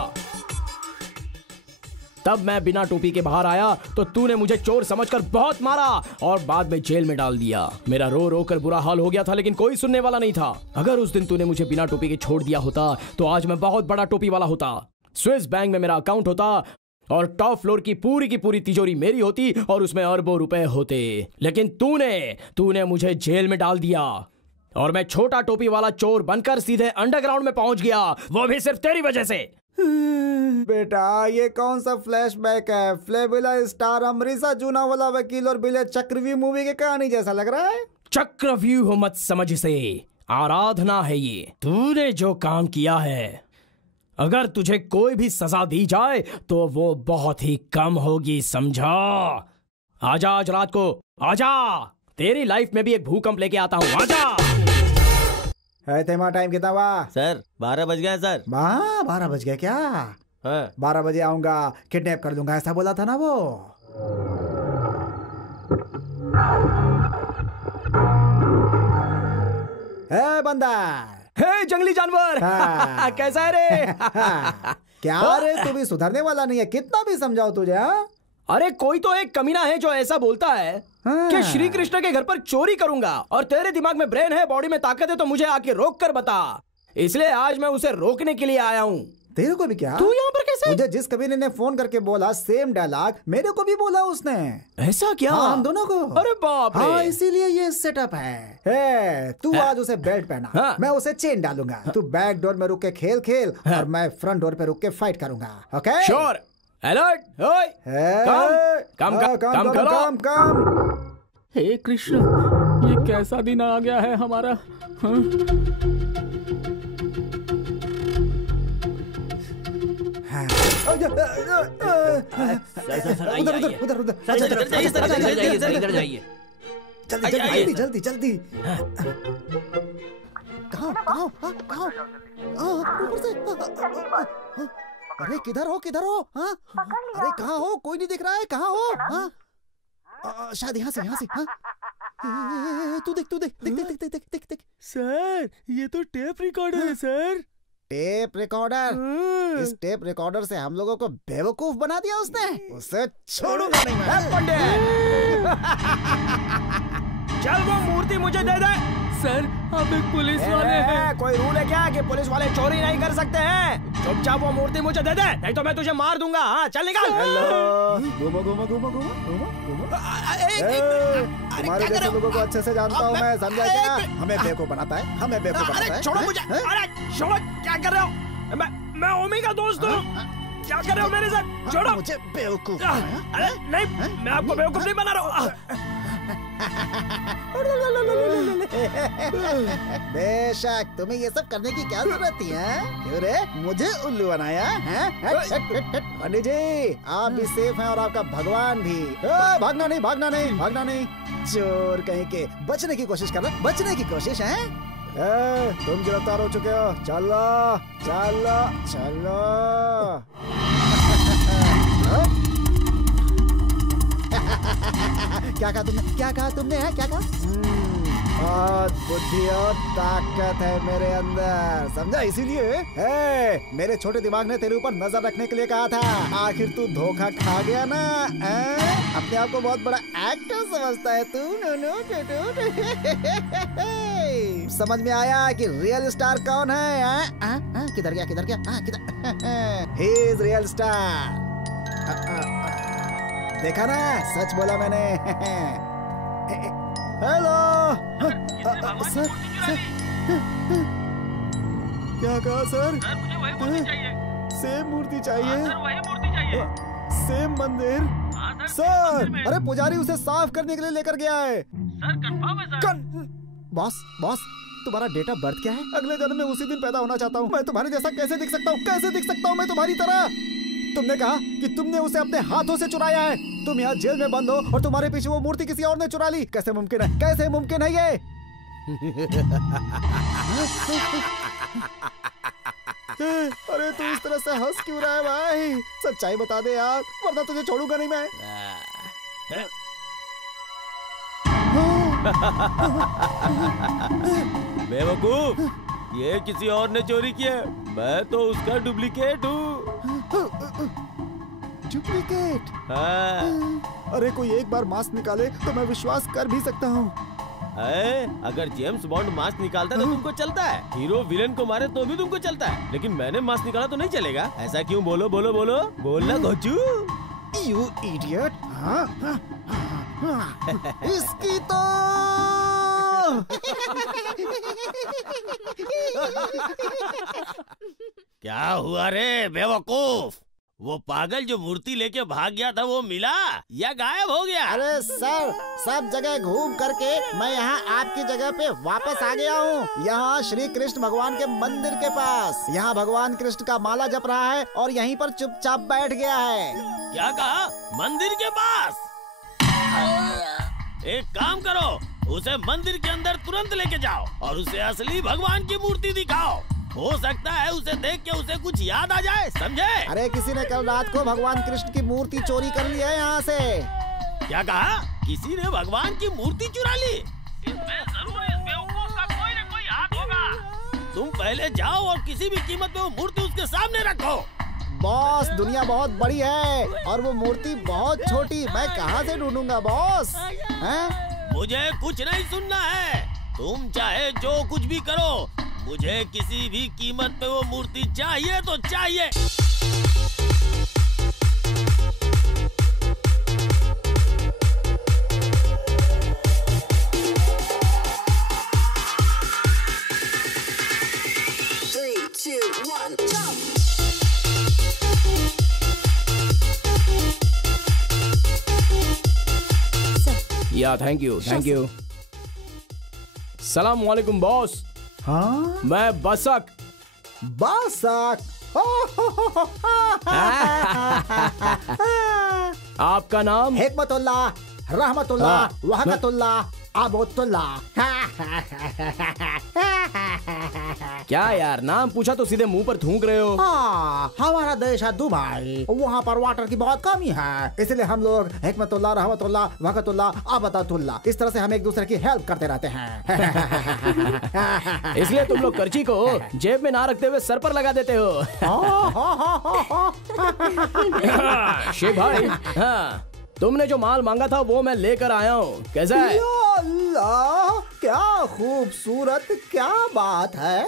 तब मैं बिना टोपी के बाहर आया तो तूने मुझे चोर समझकर बहुत मारा और बाद में जेल में डाल दिया। मेरा रो रो कर बुरा हाल हो गया था, लेकिन कोई सुनने वाला नहीं था। अगर उस दिन तूने मुझे बिना टोपी के छोड़ दिया होता तो आज मैं बहुत बड़ा टोपी वाला होता। स्विस बैंक में मेरा अकाउंट होता और टॉप फ्लोर की पूरी तिजोरी मेरी होती और उसमें अरबों रुपए होते। लेकिन तूने मुझे जेल में डाल दिया और मैं छोटा टोपी वाला चोर बनकर सीधे अंडरग्राउंड में पहुंच गया, वो भी सिर्फ तेरी वजह से। बेटा, ये कौन सा फ्लैशबैक है? फ्लेबिला स्टार, अमरीसा जूनावाला वकील और बिले चक्रव्यूह मूवी की कहानी जैसा लग रहा है। चक्रव्यूह मत समझ इसे, आराधना है ये। तूने जो काम किया है, अगर तुझे कोई भी सजा दी जाए तो वो बहुत ही कम होगी, समझा? आजा आज रात को, आजा। तेरी लाइफ में भी एक भूकंप लेके आता हूँ, आजा। टाइम कितना हुआ? सर 12 बज गए सर। 12 बज गए क्या? 12 बजे आऊंगा, किडनैप कर लूंगा, ऐसा बोला था ना वो। बंदर, जंगली जानवर। कैसा है रे? क्या रे, तू भी सुधरने वाला नहीं है, कितना भी समझाओ तुझे। अरे कोई तो एक कमीना है जो ऐसा बोलता है कि श्री कृष्ण के घर पर चोरी करूंगा, और तेरे दिमाग में ब्रेन है, बॉडी में ताकत है, तो मुझे आके रोक कर बता। इसलिए आज मैं उसे रोकने के लिए आया हूँ। तेरे को भी क्या? तू यहाँ पर कैसे मुझे जिस कमीने ने फोन करके बोला सेम डायलॉग मेरे को भी बोला उसने। ऐसा क्या? हाँ, हम दोनों को। अरे बाप रे। हाँ, इसीलिए ये सेटअप है। तू आज उसे बेल्ट पहना, मैं उसे चेन डालूंगा। तू बैक डोर में रुक के खेल और मैं फ्रंट डोर पे रुक के फाइट करूंगा। ओके? श्योर। अलर्ट। काम करो। हे कृष्ण, ये कैसा दिन आ गया है हमारा। इधर जाइए। जल्दी। कहाँ? ऊपर से। अरे किधर हो? हाँ? अरे कहाँ हो? कोई नहीं दिख रहा है। कहाँ हो? हाँ? शायद यहाँ से। हाँ? तू देख। सर, ये तो टेप रिकॉर्डर है सर। Tape recorder? इस टेप रिकॉर्डर से हम लोगों को बेवकूफ बना दिया उसने। उसे छोड़ूंगा नहीं मैं। पंडित, चल वो मूर्ति मुझे दे दे। सर, आप एक पुलिस वाले हैं। कोई रूल है क्या कि पुलिस वाले चोरी नहीं कर सकते हैं? चुपचाप वो मूर्ति मुझे दे दे, नहीं तो मैं तुझे मार दूंगा। हाँ, चल निकाल। घूमो। तुम्हारे जैसे लोगों को अच्छे से जानता हूँ मैं, समझा क्या? हमें बेवकूफ बनाता है। छोड़ो मुझे। अरे छोड़ो, क्या कर रहे हो? मैं ओमी का दोस्त हूँ। क्या कर रहे हो मेरे साथ? छोड़ो मुझे बेवकूफ। अरे नहीं, मैं आपको बेवकूफ नहीं बना रहा हूँ। बेशक, तुम्हें ये सब करने की क्या जरूरत थी? क्यों रे, मुझे उल्लू बनाया? पंडित जी, आप भी सेफ हैं और आपका भगवान भी। भागना नहीं। चोर कहीं के, बचने की कोशिश करना। बचने की कोशिश है? तुम गिरफ्तार हो चुके हो। चलो। क्या कहा तुमने? बहुत बुद्धि और ताकत है मेरे अंदर, समझा? इसीलिए मेरे छोटे दिमाग ने तेरे ऊपर नजर रखने के लिए कहा था। आखिर तू धोखा खा गया ना। अपने आप को बहुत बड़ा एक्टर समझता है तू। समझ में आया कि रियल स्टार कौन है? किधर गया? He is real star. देखा ना, सच बोला मैंने। Hello sir. क्या कहा सर? सेम मूर्ति चाहिए। सेम मंदिर सर। अरे पुजारी उसे साफ करने के लिए लेकर गया है। सर कंफर्म है सर। बॉस तुम्हारा डेट ऑफ बर्थ क्या है? अगले जन्म में उसी दिन पैदा होना चाहता हूँ। मैं तुम्हारे जैसा कैसे दिख सकता हूँ मैं तुम्हारी तरह? तुमने कहा कि तुमने उसे अपने हाथों से चुराया है। तुम यहाँ जेल में बंद हो और तुम्हारे पीछे वो मूर्ति किसी और ने चुरा ली। कैसे मुमकिन है ये? अरे तू इस तरह से हंस क्यों रहा है भाई? सच्चाई बता दे यार, वरना तुझे छोड़ूंगा नहीं मैं। बेवकूफ, ये किसी और ने चोरी किया, मैं तो उसका डुप्लीकेट हूँ। डुप्लीकेट? हाँ। अरे कोई एक बार मास्क निकाले तो मैं विश्वास कर भी सकता हूँ। अगर जेम्स बॉन्ड मास्क निकालता है तो तुमको चलता है, हीरो विलेन को मारे तो भी तुमको चलता है, लेकिन मैंने मास्क निकाला तो नहीं चलेगा। ऐसा क्यों? बोलना घोचू। You idiot! इसकी तो क्या हुआ रे बेवकूफ? वो पागल जो मूर्ति लेके भाग गया था वो मिला या गायब हो गया? अरे सर, सब जगह घूम करके मैं यहाँ आपकी जगह पे वापस आ गया हूँ। यहाँ श्री कृष्ण भगवान के मंदिर के पास। यहाँ भगवान कृष्ण का माला जप रहा है और यहीं पर चुपचाप बैठ गया है। क्या कहा? मंदिर के पास? एक काम करो, उसे मंदिर के अंदर तुरंत लेके जाओ और उसे असली भगवान की मूर्ति दिखाओ। हो सकता है उसे देख के उसे कुछ याद आ जाए, समझे? अरे किसी ने कल रात को भगवान कृष्ण की मूर्ति चोरी कर ली है यहाँ से। क्या कहा? किसी ने भगवान की मूर्ति चुरा ली? इसमें जरूर इस बेवकूफ का कोई न कोई हाथ होगा। तुम पहले जाओ और किसी भी कीमत पे वो मूर्ति उसके सामने रखो। बॉस, दुनिया बहुत बड़ी है और वो मूर्ति बहुत छोटी, मैं कहाँ से ढूंढूंगा बॉस? मुझे कुछ नहीं सुनना है, तुम चाहे जो कुछ भी करो, मुझे किसी भी कीमत पे वो मूर्ति चाहिए तो चाहिए। या थैंक यू थैंक यू। सलाम वालेकुम बॉस। हाँ मैं बसक। बसक। आपका नाम? हिकमतुल्लाह, रहमतुल्लाह, वहकतुल्लाह, अबुतुल्लाह। क्या यार, नाम पूछा तो सीधे मुंह पर थूक रहे हो। हाँ, हमारा देश है दुबई, वहाँ पर वाटर की बहुत कमी है, इसलिए हम लोग हिकमतुल्लाह, रहमतुल्लाह, वहकतुल्लाह, अबुतुल्लाह इस तरह से हम एक दूसरे की हेल्प करते रहते हैं। इसलिए तुम लोग कर्ची को जेब में ना रखते हुए सर पर लगा देते हो। शेख भाई, हाँ, तुमने जो माल मांगा था वो मैं लेकर आया हूँ। कैसा है? या अल्लाह, क्या खूबसूरत, क्या बात है।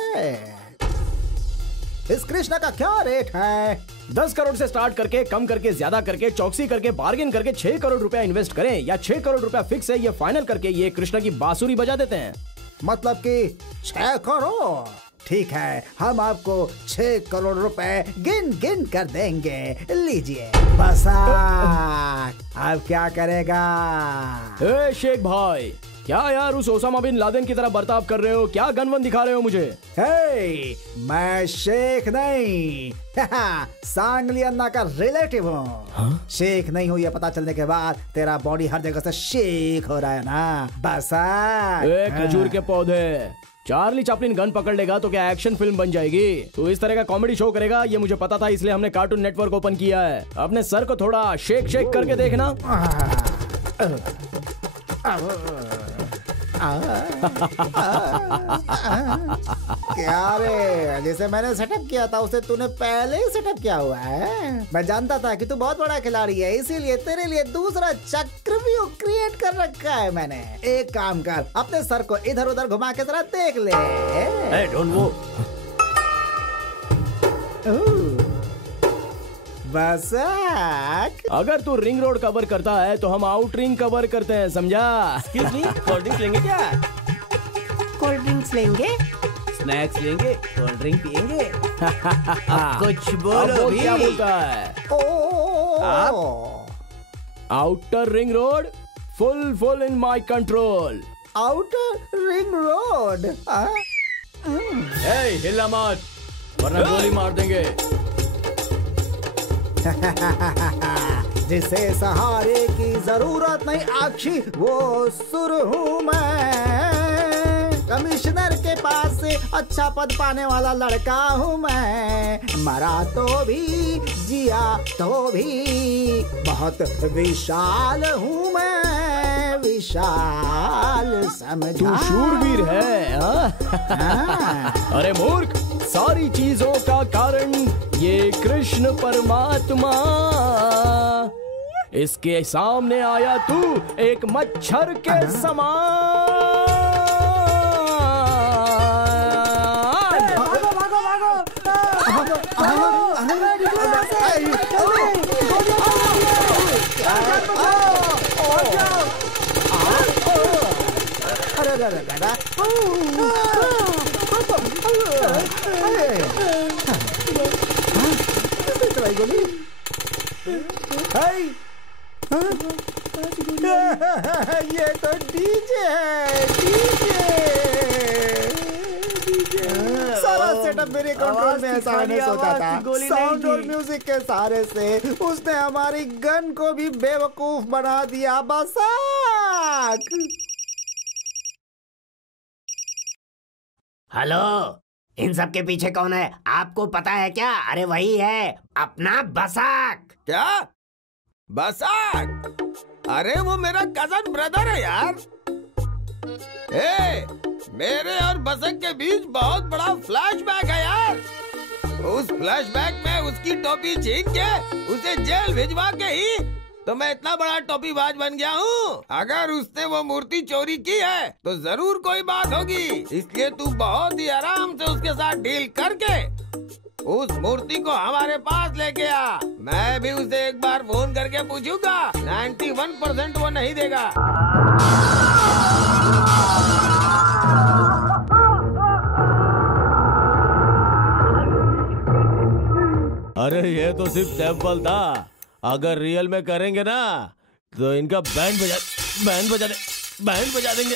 इस कृष्णा का क्या रेट है? 10 करोड़ से स्टार्ट करके, कम करके, ज्यादा करके, चौकसी करके, बार्गेन करके 6 करोड़ रुपया इन्वेस्ट करें या 6 करोड़ रुपया फिक्स है, ये फाइनल करके ये कृष्णा की बांसुरी बजा देते हैं। मतलब कि 6 करोड़। ठीक है, हम आपको 6 करोड़ रुपए गिन गिन कर देंगे। लीजिए। बसक, अब क्या करेगा? ए शेख भाई, क्या यार उस ओसामा बिन लादेन की तरह बर्ताव कर रहे हो? क्या गनवन दिखा रहे हो मुझे? हे, मैं शेख नहीं, सांगली अन्ना का रिलेटिव हूँ। शेख नहीं हूँ ये पता चलने के बाद तेरा बॉडी हर जगह से शेख हो रहा है ना। बसक। खजूर के पौधे, चार्ली चैपलिन गन पकड़ लेगा तो क्या एक्शन फिल्म बन जाएगी? तो इस तरह का कॉमेडी शो करेगा ये मुझे पता था, इसलिए हमने कार्टून नेटवर्क ओपन किया है। अपने सर को थोड़ा शेक शेक करके देखना। क्या रे, जैसे मैंने सेटअप किया था उसे तूने पहले ही सेटअप किया हुआ है। मैं जानता था कि तू बहुत बड़ा खिलाड़ी है, इसीलिए तेरे लिए दूसरा चक्रव्यूह क्रिएट कर रखा है मैंने। एक काम कर, अपने सर को इधर उधर घुमा के जरा देख ले। डोंट वो। बसक, अगर तू रिंग रोड कवर करता है तो हम आउट रिंग कवर करते हैं, समझा? कोल्ड ड्रिंक्स लेंगे क्या? कोल्ड ड्रिंक्स लेंगे? स्नैक्स लेंगे? कोल्ड ड्रिंक पियेंगे? कुछ बोलो भी। क्या बोलता है? Outer ring road full in my control. Outer ring road. हिला मत वरना गोली मार देंगे। जिसे सहारे की जरूरत नहीं आखी वो सुर हूँ मैं। कमिश्नर के पास से अच्छा पद पाने वाला लड़का हूँ मैं। मरा तो भी जिया तो भी बहुत विशाल हूँ मैं, विशाल समझा। तू शूरवीर है हाँ? अरे मूर्ख, सारी चीजों का कारण ये कृष्ण परमात्मा। इसके सामने आया तू एक मच्छर के समान। भागो भागो भागो। ये तो डीजे है, डीजे। सारा सेटअप मेरे कंट्रोल में है, मैंने सोचा था। साउंड और म्यूजिक के सहारे से उसने हमारी गन को भी बेवकूफ बना दिया। बसक। हेलो, इन सब के पीछे कौन है आपको पता है क्या? अरे वही है अपना बसक। क्या? बसक? अरे वो मेरा कजन ब्रदर है यार। मेरे और बसक के बीच बहुत बड़ा फ्लैशबैक है यार। उस फ्लैशबैक में उसकी टोपी छीन के उसे जेल भिजवा के ही तो मैं इतना बड़ा टोपीबाज बन गया हूँ। अगर उसने वो मूर्ति चोरी की है तो जरूर कोई बात होगी, इसलिए तू बहुत ही आराम से उसके साथ डील करके उस मूर्ति को हमारे पास लेके आ। मैं भी उसे एक बार फोन करके पूछूंगा, 91% वो नहीं देगा। अरे ये तो सिर्फ सैंपल था, अगर रियल में करेंगे ना तो इनका बैंड बजा दे। बैंड बजा देंगे।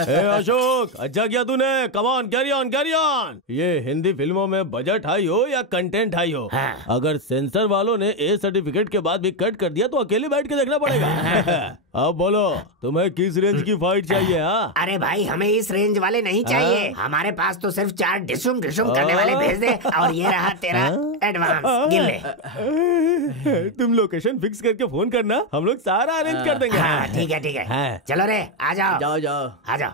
ए अशोक, अच्छा किया तूने। Come on, carry on, carry on. ये हिंदी फिल्मों में बजट हाई हो या कंटेंट हाई हो, हाँ। अगर सेंसर वालों ने ए सर्टिफिकेट के बाद भी कट कर दिया तो अकेले बैठ के देखना पड़ेगा। अब बोलो, तुम्हें किस रेंज की फाइट चाहिए? हाँ, अरे भाई, हमें इस रेंज वाले नहीं चाहिए। हमारे पास तो सिर्फ 4 डिशुम डिशुम करने वाले भेज दे, और ये रहा तेरा एडवांस, गिन ले। तुम लोकेशन फिक्स करके फोन करना, हम लोग सारा अरेंज कर देंगे। हाँ, ठीक है ठीक है। हाँ। चलो रे, आ जाओ जाओ जाओ आ जाओ।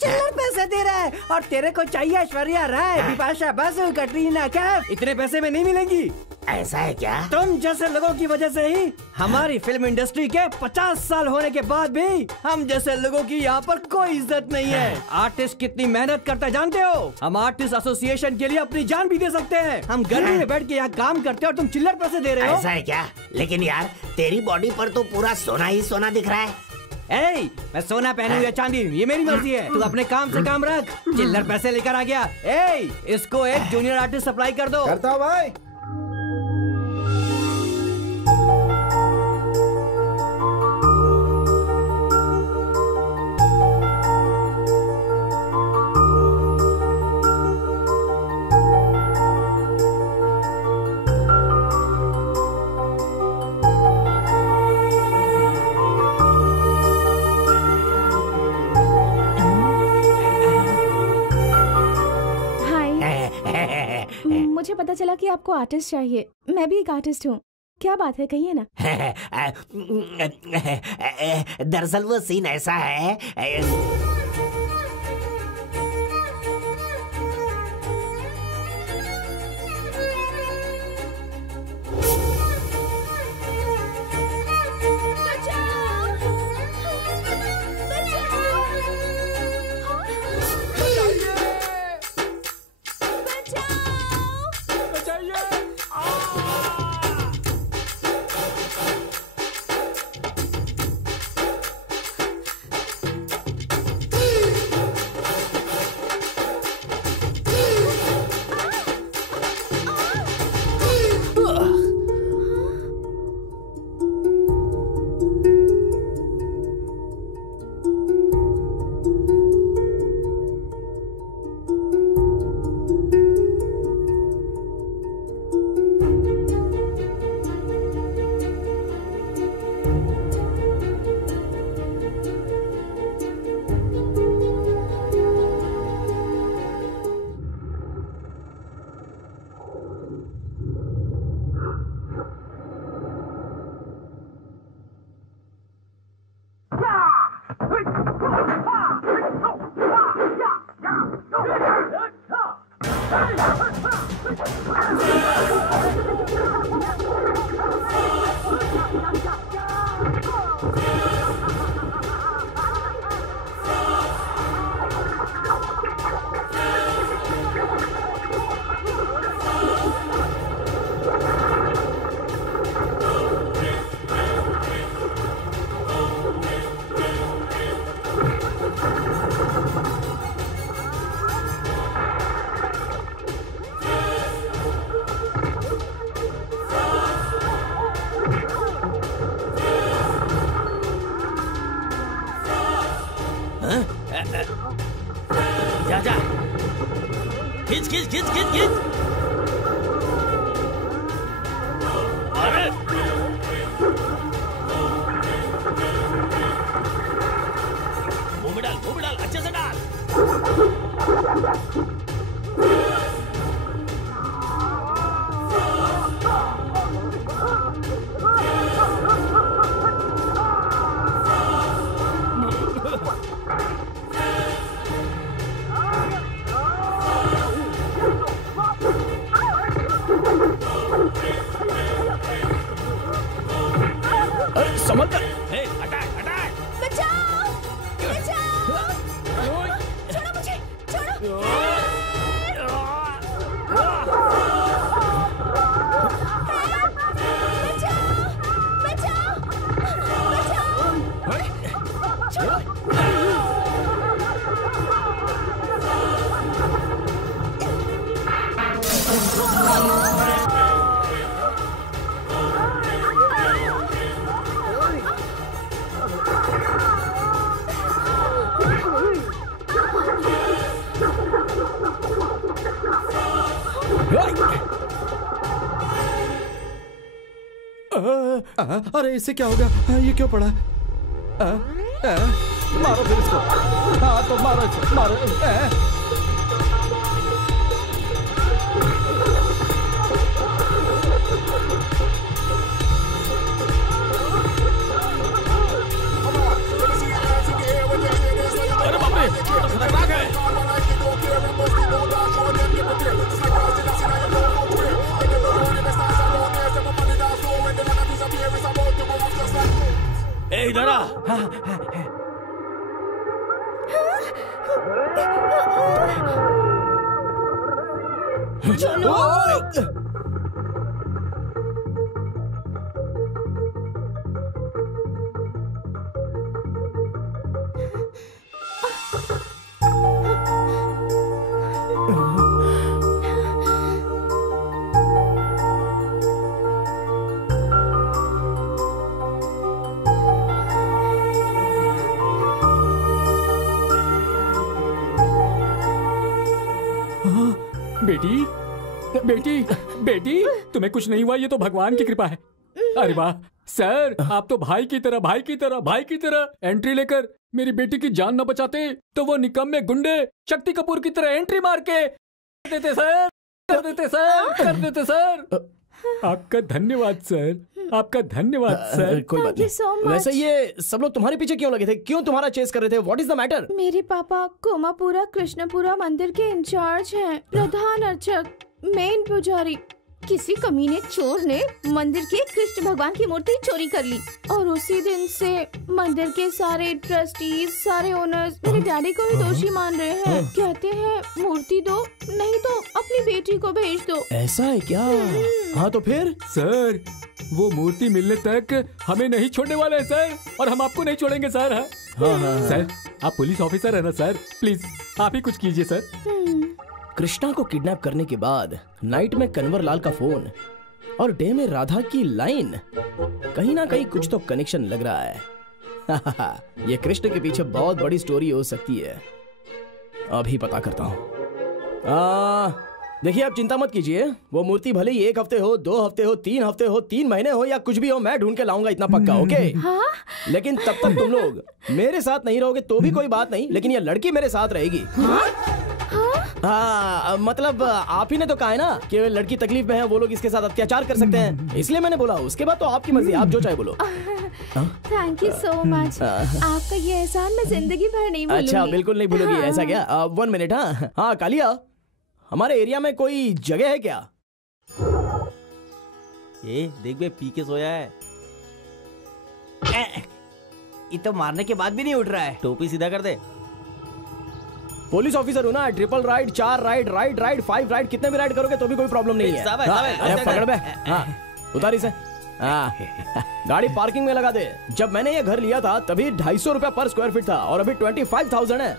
चिल्लर पैसे दे रहा है, और तेरे को चाहिए ऐश्वर्या राय, बिपाशा बासु, कटरीना कैफ। इतने पैसे में नहीं मिलेंगी। ऐसा है क्या? तुम जैसे लोगों की वजह से ही हमारी फिल्म इंडस्ट्री के 50 साल होने के बाद भी हम जैसे लोगों की यहाँ पर कोई इज्जत नहीं है। आर्टिस्ट कितनी मेहनत करता है जानते हो? हम आर्टिस्ट एसोसिएशन के लिए अपनी जान भी दे सकते हैं। हम गर्मी में बैठ के यहाँ काम करते हैं और तुम चिल्लर पैसे दे रहे हो। ऐसा है क्या? लेकिन यार, तेरी बॉडी पर तो पूरा सोना ही सोना दिख रहा है। ए, मैं सोना पहनूं या चांदी, ये मेरी मर्जी है। तू अपने काम से काम रख। चिल्लर पैसे लेकर आ गया। ए, इसको एक जूनियर आर्टिस्ट सप्लाई कर दो। करता हूं भाई। मुझे पता चला कि आपको आर्टिस्ट चाहिए। मैं भी एक आर्टिस्ट हूँ। क्या बात है, कहिए ना। दरअसल वो सीन ऐसा है। अरे इससे क्या हो गया? ये क्यों पड़ा? मारो फिर इसको। हाँ तो मारो इसको, मारो। अरे बाप रे, तो खतरनाक है। ए इधर आ। चलो। बेटी, बेटी, बेटी, तुम्हें कुछ नहीं हुआ, ये तो भगवान की कृपा है। अरे वाह सर, आप तो भाई की तरह, भाई की तरह, भाई की तरह एंट्री लेकर मेरी बेटी की जान न बचाते तो वो निकम्मे गुंडे शक्ति कपूर की तरह एंट्री मार के कर देते सर, कर देते सर, कर देते सर। आपका धन्यवाद सर, आपका धन्यवाद सर। कोई बात नहीं। वैसे ये सब लोग तुम्हारे पीछे क्यों लगे थे? क्यों तुम्हारा चेस कर रहे थे? What is the matter? मेरे पापा कोमापुरा कृष्णपुरा मंदिर के इंचार्ज हैं, प्रधान अर्चक, मेन पुजारी। किसी कमीने चोर ने मंदिर के कृष्ण भगवान की मूर्ति चोरी कर ली और उसी दिन से मंदिर के सारे ट्रस्टीज, सारे ओनर्स मेरे डैडी को ही दोषी मान रहे हैं। कहते हैं मूर्ति दो, नहीं तो अपनी बेटी को भेज दो। ऐसा है क्या? हाँ तो फिर सर, वो मूर्ति मिलने तक हमें नहीं छोड़ने वाले हैं सर, और हम आपको नहीं छोड़ेंगे सर। हाँ सर, आप पुलिस ऑफिसर है ना सर, प्लीज आप ही कुछ कीजिए सर। कृष्णा को किडनैप करने के बाद नाइट में कन्वर लाल का फोन और डे में राधा की लाइन, कहीं ना कहीं कुछ तो कनेक्शन लग रहा है। ये कृष्ण के पीछे बहुत बड़ी स्टोरी हो सकती है। अभी पता करता हूँ। देखिए आप चिंता मत कीजिए, वो मूर्ति भले ही 1 हफ्ते हो, 2 हफ्ते हो, 3 हफ्ते हो, 3 महीने हो या कुछ भी हो, मैं ढूंढ के लाऊंगा, इतना पक्का। ओके? हाँ? लेकिन तब तक तुम लोग मेरे साथ नहीं रहोगे तो भी कोई बात नहीं, लेकिन ये लड़की मेरे साथ रहेगी। हाँ, मतलब आप ही ने तो कहा है ना कि लड़की तकलीफ में है, वो लोग इसके साथ अत्याचार कर सकते हैं, इसलिए मैंने बोला। उसके बाद तो आपकी मर्जी, आप जो चाहे बोलो। थैंक यू सो मच, आपका ये एहसान मैं जिंदगी भर नहीं भूलूंगी। अच्छा, बिल्कुल नहीं भूलोगी? ऐसा क्या? 1 मिनट। हाँ कालिया, हमारे एरिया में कोई जगह है क्या? ये देख बे, पी के सोया है। ये तो मारने के बाद भी नहीं उठ रहा है। टोपी सीधा कर दे। पुलिस ऑफिसर हूँ ना, triple ride, 4 ride, ride 5 ride, कितने भी राइड करोगे तो भी कोई प्रॉब्लम नहीं है। अरे पकड़ बे, उतारी से। गाड़ी पार्किंग में लगा दे। जब मैंने ये घर लिया था तभी 250 रुपया पर स्क्वायर फीट था और अभी 25,000 है।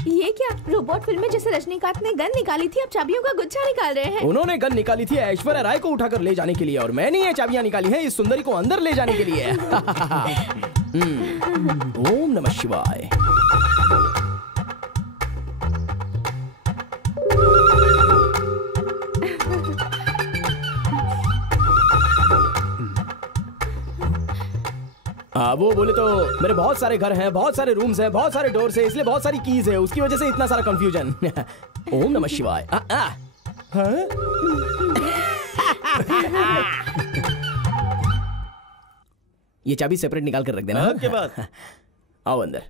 ये क्या रोबोट फिल्म में जैसे रजनीकांत ने गन निकाली थी, अब चाबियों का गुच्छा निकाल रहे हैं। उन्होंने गन निकाली थी ऐश्वर्या राय को उठाकर ले जाने के लिए, और मैंने ये चाबियां निकाली हैं इस सुंदरी को अंदर ले जाने के लिए। ओम नमः शिवाय। वो बोले तो मेरे बहुत सारे घर हैं, बहुत सारे रूम्स हैं, बहुत सारे डोर्स हैं, इसलिए बहुत सारी कीज है, उसकी वजह से इतना सारा कंफ्यूजन। ओम नमः शिवाय। ये चाबी सेपरेट निकाल कर रख देना। के बाद आओ अंदर।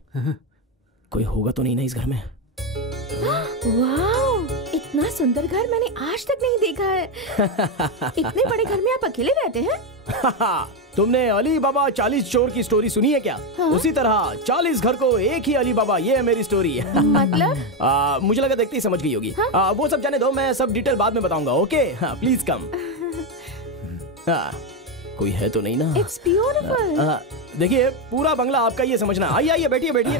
कोई होगा तो नहीं ना इस घर में? वाह, इतना सुंदर घर मैंने आज तक नहीं देखा है। इतने बड़े घर में आप अकेले रहते हैं? तुमने अली बाबा 40 चोर की स्टोरी सुनी है क्या? हाँ? उसी तरह 40 घर को एक ही अली बाबा, ये है मेरी स्टोरी। मतलब? मुझे लगा देखते ही समझ गई होगी। हाँ? वो सब जाने दो, मैं सब डिटेल बाद में बताऊंगा। ओके? Please come. कोई है तो नहीं ना? It's beautiful। देखिए पूरा बंगला आपका, ये समझना। आइए आइए, बैठिए बैठिए।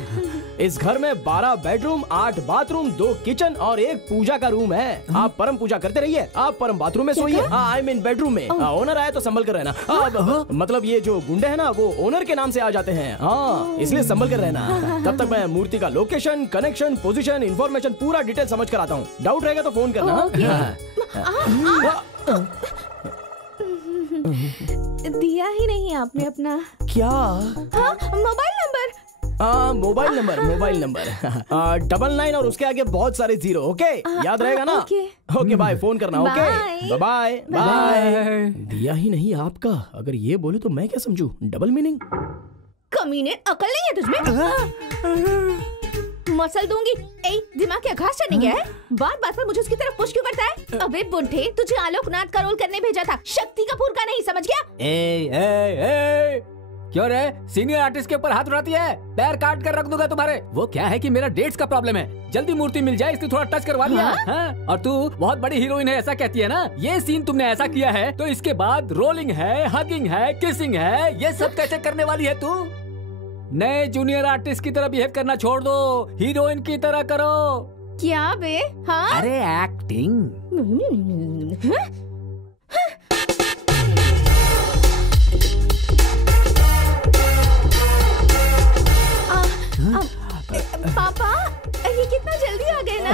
इस घर में 12 बेडरूम, 8 बाथरूम, 2 किचन और 1 पूजा का रूम है। आप परम पूजा करते रहिए, आप परम बाथरूम में सोइए। आई मीन बेडरूम में। ओनर आए तो संभल कर रहना। मतलब ये जो गुंडे हैं ना, वो ओनर के नाम से आ जाते हैं। हाँ, इसलिए संभल कर रहना। तब तक मैं मूर्ति का लोकेशन, कनेक्शन, पोजीशन, इंफॉर्मेशन पूरा डिटेल समझ कर आता हूँ। डाउट रहेगा तो फोन करना। दिया ही नहीं आपने अपना। क्या? Mobile number. मोबाइल नंबर 99 और उसके आगे बहुत सारे 0। ओके, याद रहेगा ना? ओके बाय, फोन करना। Okay bye bye. दिया ही नहीं आपका। अगर ये बोले तो मैं क्या समझूं? Double meaning. कमीने, अकल नहीं है तुझमें? मसल दूंगी। दिमाग क्या घास चढ़ने गया है? बार बार पर मुझे उसकी तरफ पुश क्यों करता है? अबे बुढ़े, तुझे आलोकनाथ का रोल करने भेजा था, शक्ति कपूर का नहीं, समझ गया? क्यों रे सीनियर आर्टिस्ट के ऊपर हाथ उठाती है? पैर काट कर रख दूंगा तुम्हारे। वो क्या है कि मेरा डेट्स का प्रॉब्लम है, जल्दी मूर्ति मिल जाए इसलिए थोड़ा टच करवा लिया। हाँ? और तू बहुत बड़ी हीरोइन है ऐसा कहती है ना? ये सीन तुमने ऐसा किया है तो इसके बाद रोलिंग है, हगिंग है, किसिंग है, ये सब कैसे करने वाली है तू? नए जूनियर आर्टिस्ट की तरह बिहेव करना छोड़ दो, हीरोइन की तरह करो। क्या बे? हाँ? अरे एक्टिंग। पापा, ये कितना जल्दी आ गए ना?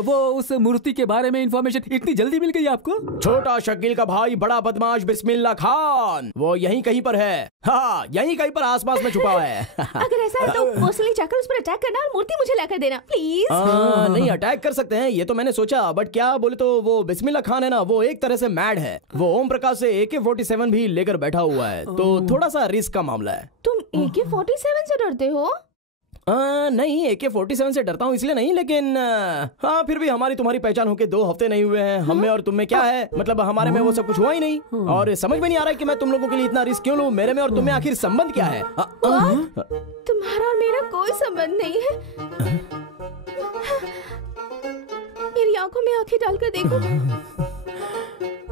वो उस मूर्ति के बारे में इंफॉर्मेशन इतनी जल्दी मिल गई आपको? छोटा शकील का भाई बड़ा बदमाश बिस्मिल्लाह खान, वो यहीं कहीं पर है। हाँ, यहीं कहीं पर आसपास में छुपा हुआ है। अगर ऐसा है तो पर्सनली जाकर उस पर अटैक करना और मूर्ति मुझे लाकर देना प्लीज। नहीं, अटैक कर सकते हैं, ये तो मैंने सोचा, बट क्या बोले तो वो बिस्मिल्लाह खान है ना, वो एक तरह से मैड है। वो ओम प्रकाश से AK-47 भी लेकर बैठा हुआ है, तो थोड़ा सा रिस्क का मामला है। तुम AK-47 से डरते हो? नहीं, AK-47 से डरता हूँ इसलिए नहीं, लेकिन हाँ, फिर भी हमारी तुम्हारी पहचान होके 2 हफ्ते नहीं हुए हैं। हम में और तुम में क्या है, मतलब हमारे में वो सब कुछ हुआ ही नहीं। और समझ में नहीं आ रहा है कि मैं तुम लोगों के लिए इतना रिस्क क्यों लूं। मेरे में और तुम में आखिर संबंध क्या है? तुम्हारा और मेरा कोई संबंध नहीं है। मेरी आंखों में आंखें डालकर देखो,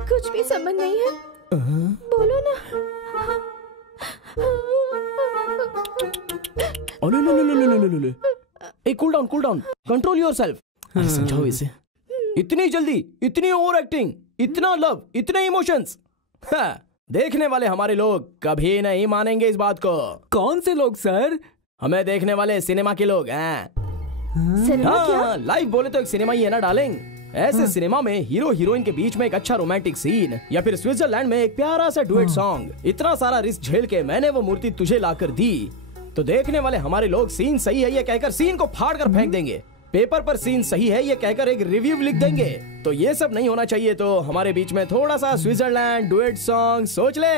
कुछ भी संबंध नहीं है। बोलो ना। Cool down, control yourself. समझाओ इसे। इतनी जल्दी, इतनी ओवर एक्टिंग, इतना लव, इतने इमोशंस। देखने वाले हमारे लोग कभी नहीं मानेंगे इस बात को। कौन से लोग सर? हमें देखने वाले सिनेमा के लोग हैं। हाँ, लाइव बोले तो एक सिनेमा ही है ना डार्लिंग। ऐसे सिनेमा में हीरो हीरोइन के बीच में एक अच्छा रोमांटिक सीन, या फिर स्विट्जरलैंड में एक प्यारा सा डुएट सॉन्ग। इतना सारा रिस्क झेल के मैंने वो मूर्ति तुझे लाकर दी, तो देखने वाले हमारे लोग सीन सही है ये कहकर सीन को फाड़ कर फेंक देंगे। पेपर पर सीन सही है ये कहकर एक रिव्यू लिख देंगे। तो ये सब नहीं होना चाहिए। तो हमारे बीच में थोड़ा सा स्विट्जरलैंड डुएट सॉन्ग सोच ले,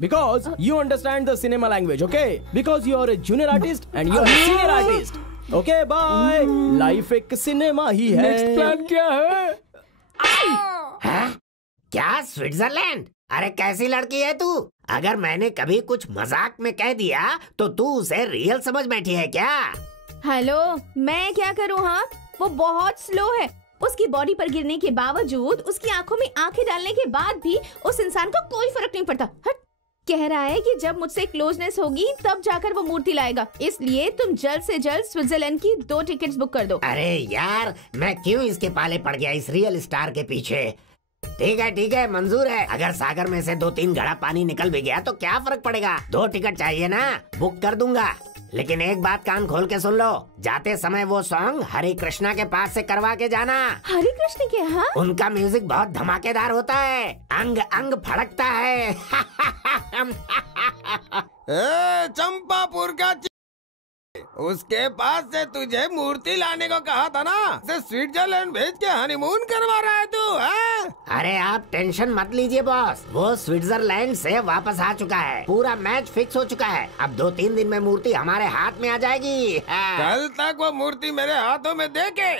because you understand the cinema language, okay? Because you are a junior artist and you are a senior artist. Okay bye. Life एक सिनेमा ही है। नेक्स्ट प्लान क्या है? क्या स्विट्जरलैंड? अरे कैसी लड़की है तू? अगर मैंने कभी कुछ मजाक में कह दिया तो तू उसे रियल समझ बैठी है क्या? हेलो, मैं क्या करूँ? हाँ, वो बहुत स्लो है। उसकी बॉडी पर गिरने के बावजूद, उसकी आंखों में आंखें डालने के बाद भी उस इंसान को कोई फर्क नहीं पड़ता। हट। कह रहा है कि जब मुझसे क्लोजनेस होगी तब जाकर वो मूर्ति लाएगा। इसलिए तुम जल्द से जल्द स्विट्जरलैंड की 2 टिकट्स बुक कर दो। अरे यार, मैं क्यों इसके पाले पड़ गया इस रियल स्टार के पीछे। ठीक है, मंजूर है। अगर सागर में से 2-3 घड़ा पानी निकल भी गया तो क्या फर्क पड़ेगा। 2 टिकट चाहिए ना, बुक कर दूंगा। लेकिन एक बात कान खोल के सुन लो, जाते समय वो सॉन्ग हरे कृष्णा के पास से करवा के जाना। हरे कृष्ण के? हाँ, उनका म्यूजिक बहुत धमाकेदार होता है, अंग अंग फड़कता है। चंपापुर का उसके पास से तुझे मूर्ति लाने को कहा था ना, स्विट्जरलैंड भेज के हनीमून करवा रहा है तू, है? अरे आप टेंशन मत लीजिए बॉस, वो स्विट्जरलैंड से वापस आ चुका है। पूरा मैच फिक्स हो चुका है। अब 2-3 दिन में मूर्ति हमारे हाथ में आ जाएगी। कल तक वो मूर्ति मेरे हाथों में देके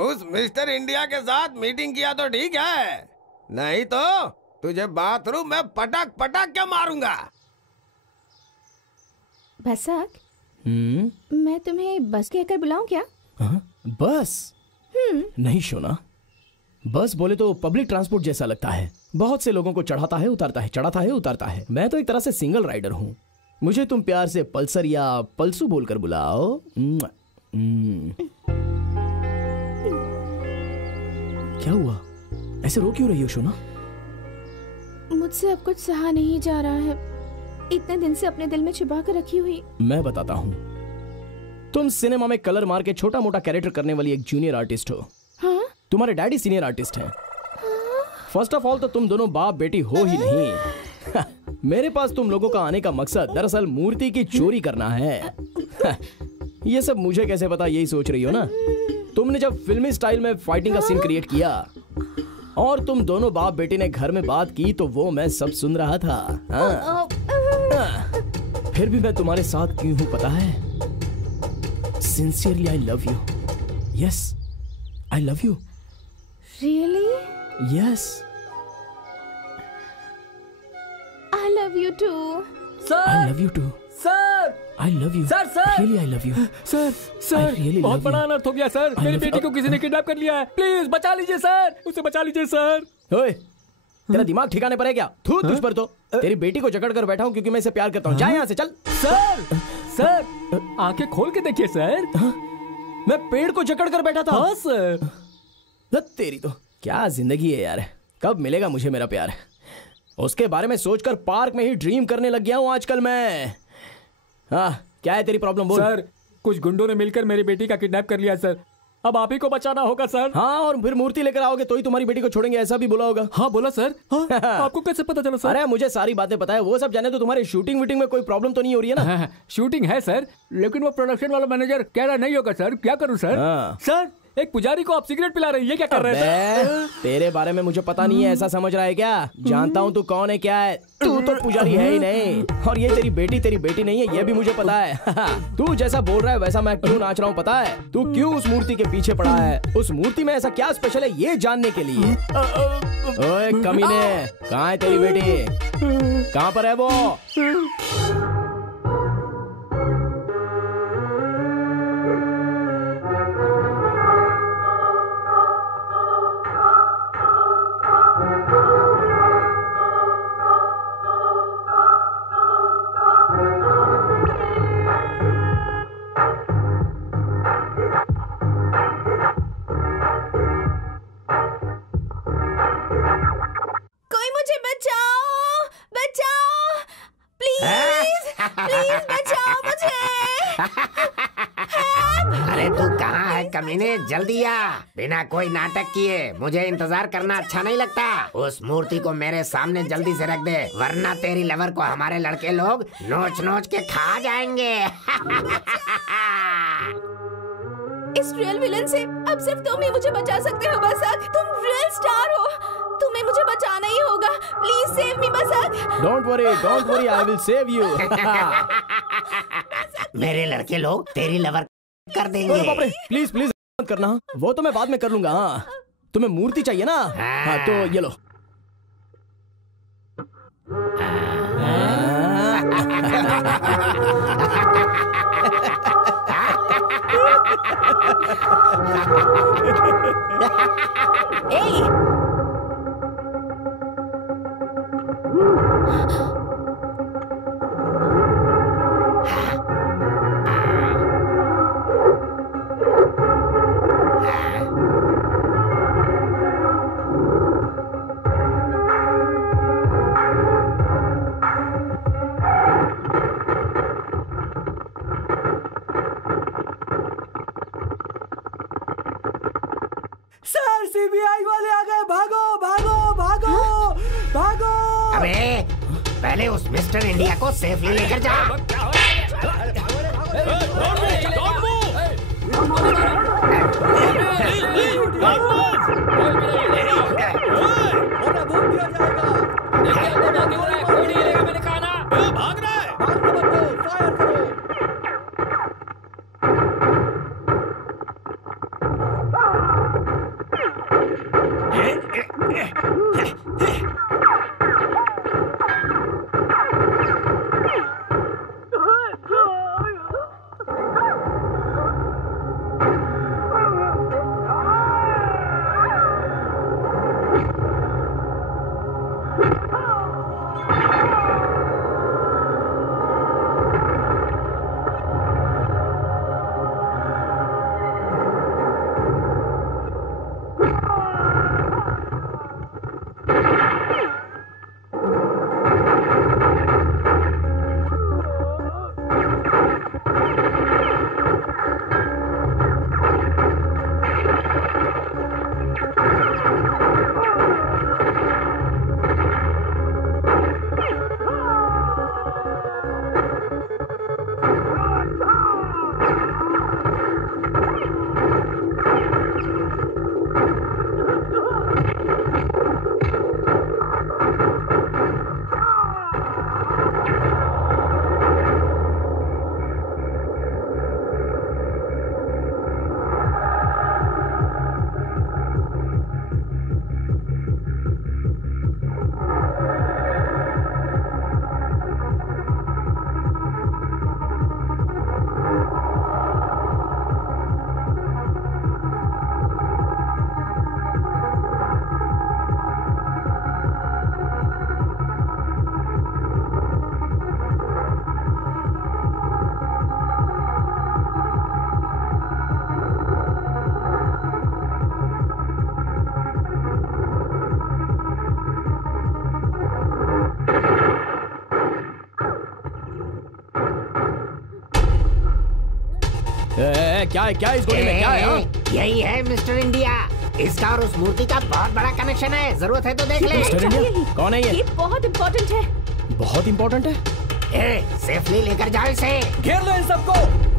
उस मिस्टर इंडिया के साथ मीटिंग किया तो ठीक है, नहीं तो तुझे बाथरूम में पटक पटक के मारूंगा। भसक, मैं तुम्हें बस कहकर बुलाऊं क्या? बस? नहीं शोना, बस बोले तो पब्लिक ट्रांसपोर्ट जैसा लगता है। बहुत से लोगों को चढ़ाता है उतारता है, चढ़ाता है उतारता है। मैं तो एक तरह से सिंगल राइडर हूँ। मुझे तुम प्यार से पल्सर या पल्सू बोलकर बुलाओ। क्या हुआ, ऐसे रो क्यों रही हो शोना? मुझसे अब कुछ सहा नहीं जा रहा है, इतने दिन से अपने दिल में छुपा कर रखी हुई। मैं बताता हूँ, तुम सिनेमा में कलर मार के छोटा मोटा कैरेक्टर करने वाली एक जूनियर आर्टिस्ट हो। हाँ? तुम्हारे डैडी सीनियर आर्टिस्ट हैं। फर्स्ट ऑफ ऑल तो तुम दोनों बाप बेटी हो ही नहीं। मेरे पास तुम लोगों का आने का मकसद दरअसल मूर्ति की चोरी करना है। ये सब मुझे कैसे पता, यही सोच रही हो ना? तुमने जब फिल्मी स्टाइल में फाइटिंग का सीन क्रिएट किया और तुम दोनों बाप बेटी ने घर में बात की तो वो मैं सब सुन रहा था। फिर भी मैं तुम्हारे साथ क्यों हूं पता है? Sincerely, I love you. Yes, I love you. Really? Yes. I love you too. Sir. I love you too. Sir. I love you. Sir. Really, I love you. Sir. I really बहुत love बड़ा you. अनर्थ हो गया सर। मेरी बेटी को किसी ने किडनैप कर लिया है। प्लीज बचा लीजिए सर, उसे बचा लीजिए सर। ओए, तेरा दिमाग ठिकाने पर है क्या? थू तुझ पर तो। तेरी बेटी को जकड़ कर बैठा हूँ क्योंकि मैं इसे प्यार करता हूँ। जा यहाँ से, चल। सर, सर, आंखें खोल के देखिए सर। मैं पेड़ को जकड़ कर बैठा था। हाँ सर। तेरी तो क्या जिंदगी है यार, कब मिलेगा मुझे मेरा प्यार? उसके बारे में सोचकर पार्क में ही ड्रीम करने लग गया हूँ आजकल मैं। हाँ, क्या है तेरी प्रॉब्लम बोल। सर, कुछ गुंडों ने मिलकर मेरी बेटी का किडनैप कर लिया सर। अब आप ही को बचाना होगा सर। हाँ, और फिर मूर्ति लेकर आओगे तो ही तुम्हारी बेटी को छोड़ेंगे, ऐसा भी बोला होगा। हाँ बोला सर। हाँ, आपको कैसे पता चला सर? अरे मुझे सारी बातें पता है, वो सब जाने। तो तुम्हारी शूटिंग वीटिंग में कोई प्रॉब्लम तो नहीं हो रही है ना? हाँ, शूटिंग है सर, लेकिन वो प्रोडक्शन वाला मैनेजर कह रहा नहीं होगा सर। क्या करूँ सर? सर, एक पुजारी को आप सिगरेट पिला रही है, क्या कर रहे हैं? तेरे बारे में मुझे पता नहीं है, ऐसा समझ रहा है क्या? जानता हूँ तू कौन है, क्या है। तू तो पुजारी है ही नहीं, और ये तेरी बेटी नहीं है, ये भी मुझे पता है। तू जैसा बोल रहा है वैसा मैं क्यों नाच रहा हूँ पता है? तू क्यों उस मूर्ति के पीछे पड़ा है? उस मूर्ति में ऐसा क्या स्पेशल है ये जानने के लिए। ओए कमीने, कहाँ है तेरी बेटी? कहाँ पर है वो? अरे तू कहाँ है कमीने, जल्दी आ। बिना कोई नाटक किए, मुझे इंतजार करना अच्छा नहीं लगता। उस मूर्ति को मेरे सामने जल्दी से रख दे, वरना तेरी लवर को हमारे लड़के लोग नोच नोच के खा जाएंगे। इस रियल विलन से अब सिर्फ तुम ही मुझे बचा सकते हो बसक। तुम रियल स्टार हो, तुम्हें मुझे बचाना ही होगा। Please save me Basak. Don't worry, I will save you. मेरे लड़के लोग तेरी लवर कर देंगे। बाप रे, प्लीज प्लीज मत करना, वो तो मैं बाद में कर लूंगा। हाँ, तुम्हें मूर्ति चाहिए ना? हाँ, तो ये लो। सर, सीबीआई वाले आ गए, भागो भागो भागो भागो। अबे पहले उस मिस्टर इंडिया को सेफली लेकर जा। भाग रहा है। फायर करो। क्या इस गोली में क्या है? यही है मिस्टर इंडिया। इसका और उस मूर्ति का बहुत बड़ा कनेक्शन है। जरूरत है तो देख ले। मिस्टर इंडिया कौन है ये? बहुत इम्पोर्टेंट है। बहुत इम्पोर्टेंट है? सेफली लेकर जाओ इसे। घेर लो इन सबको।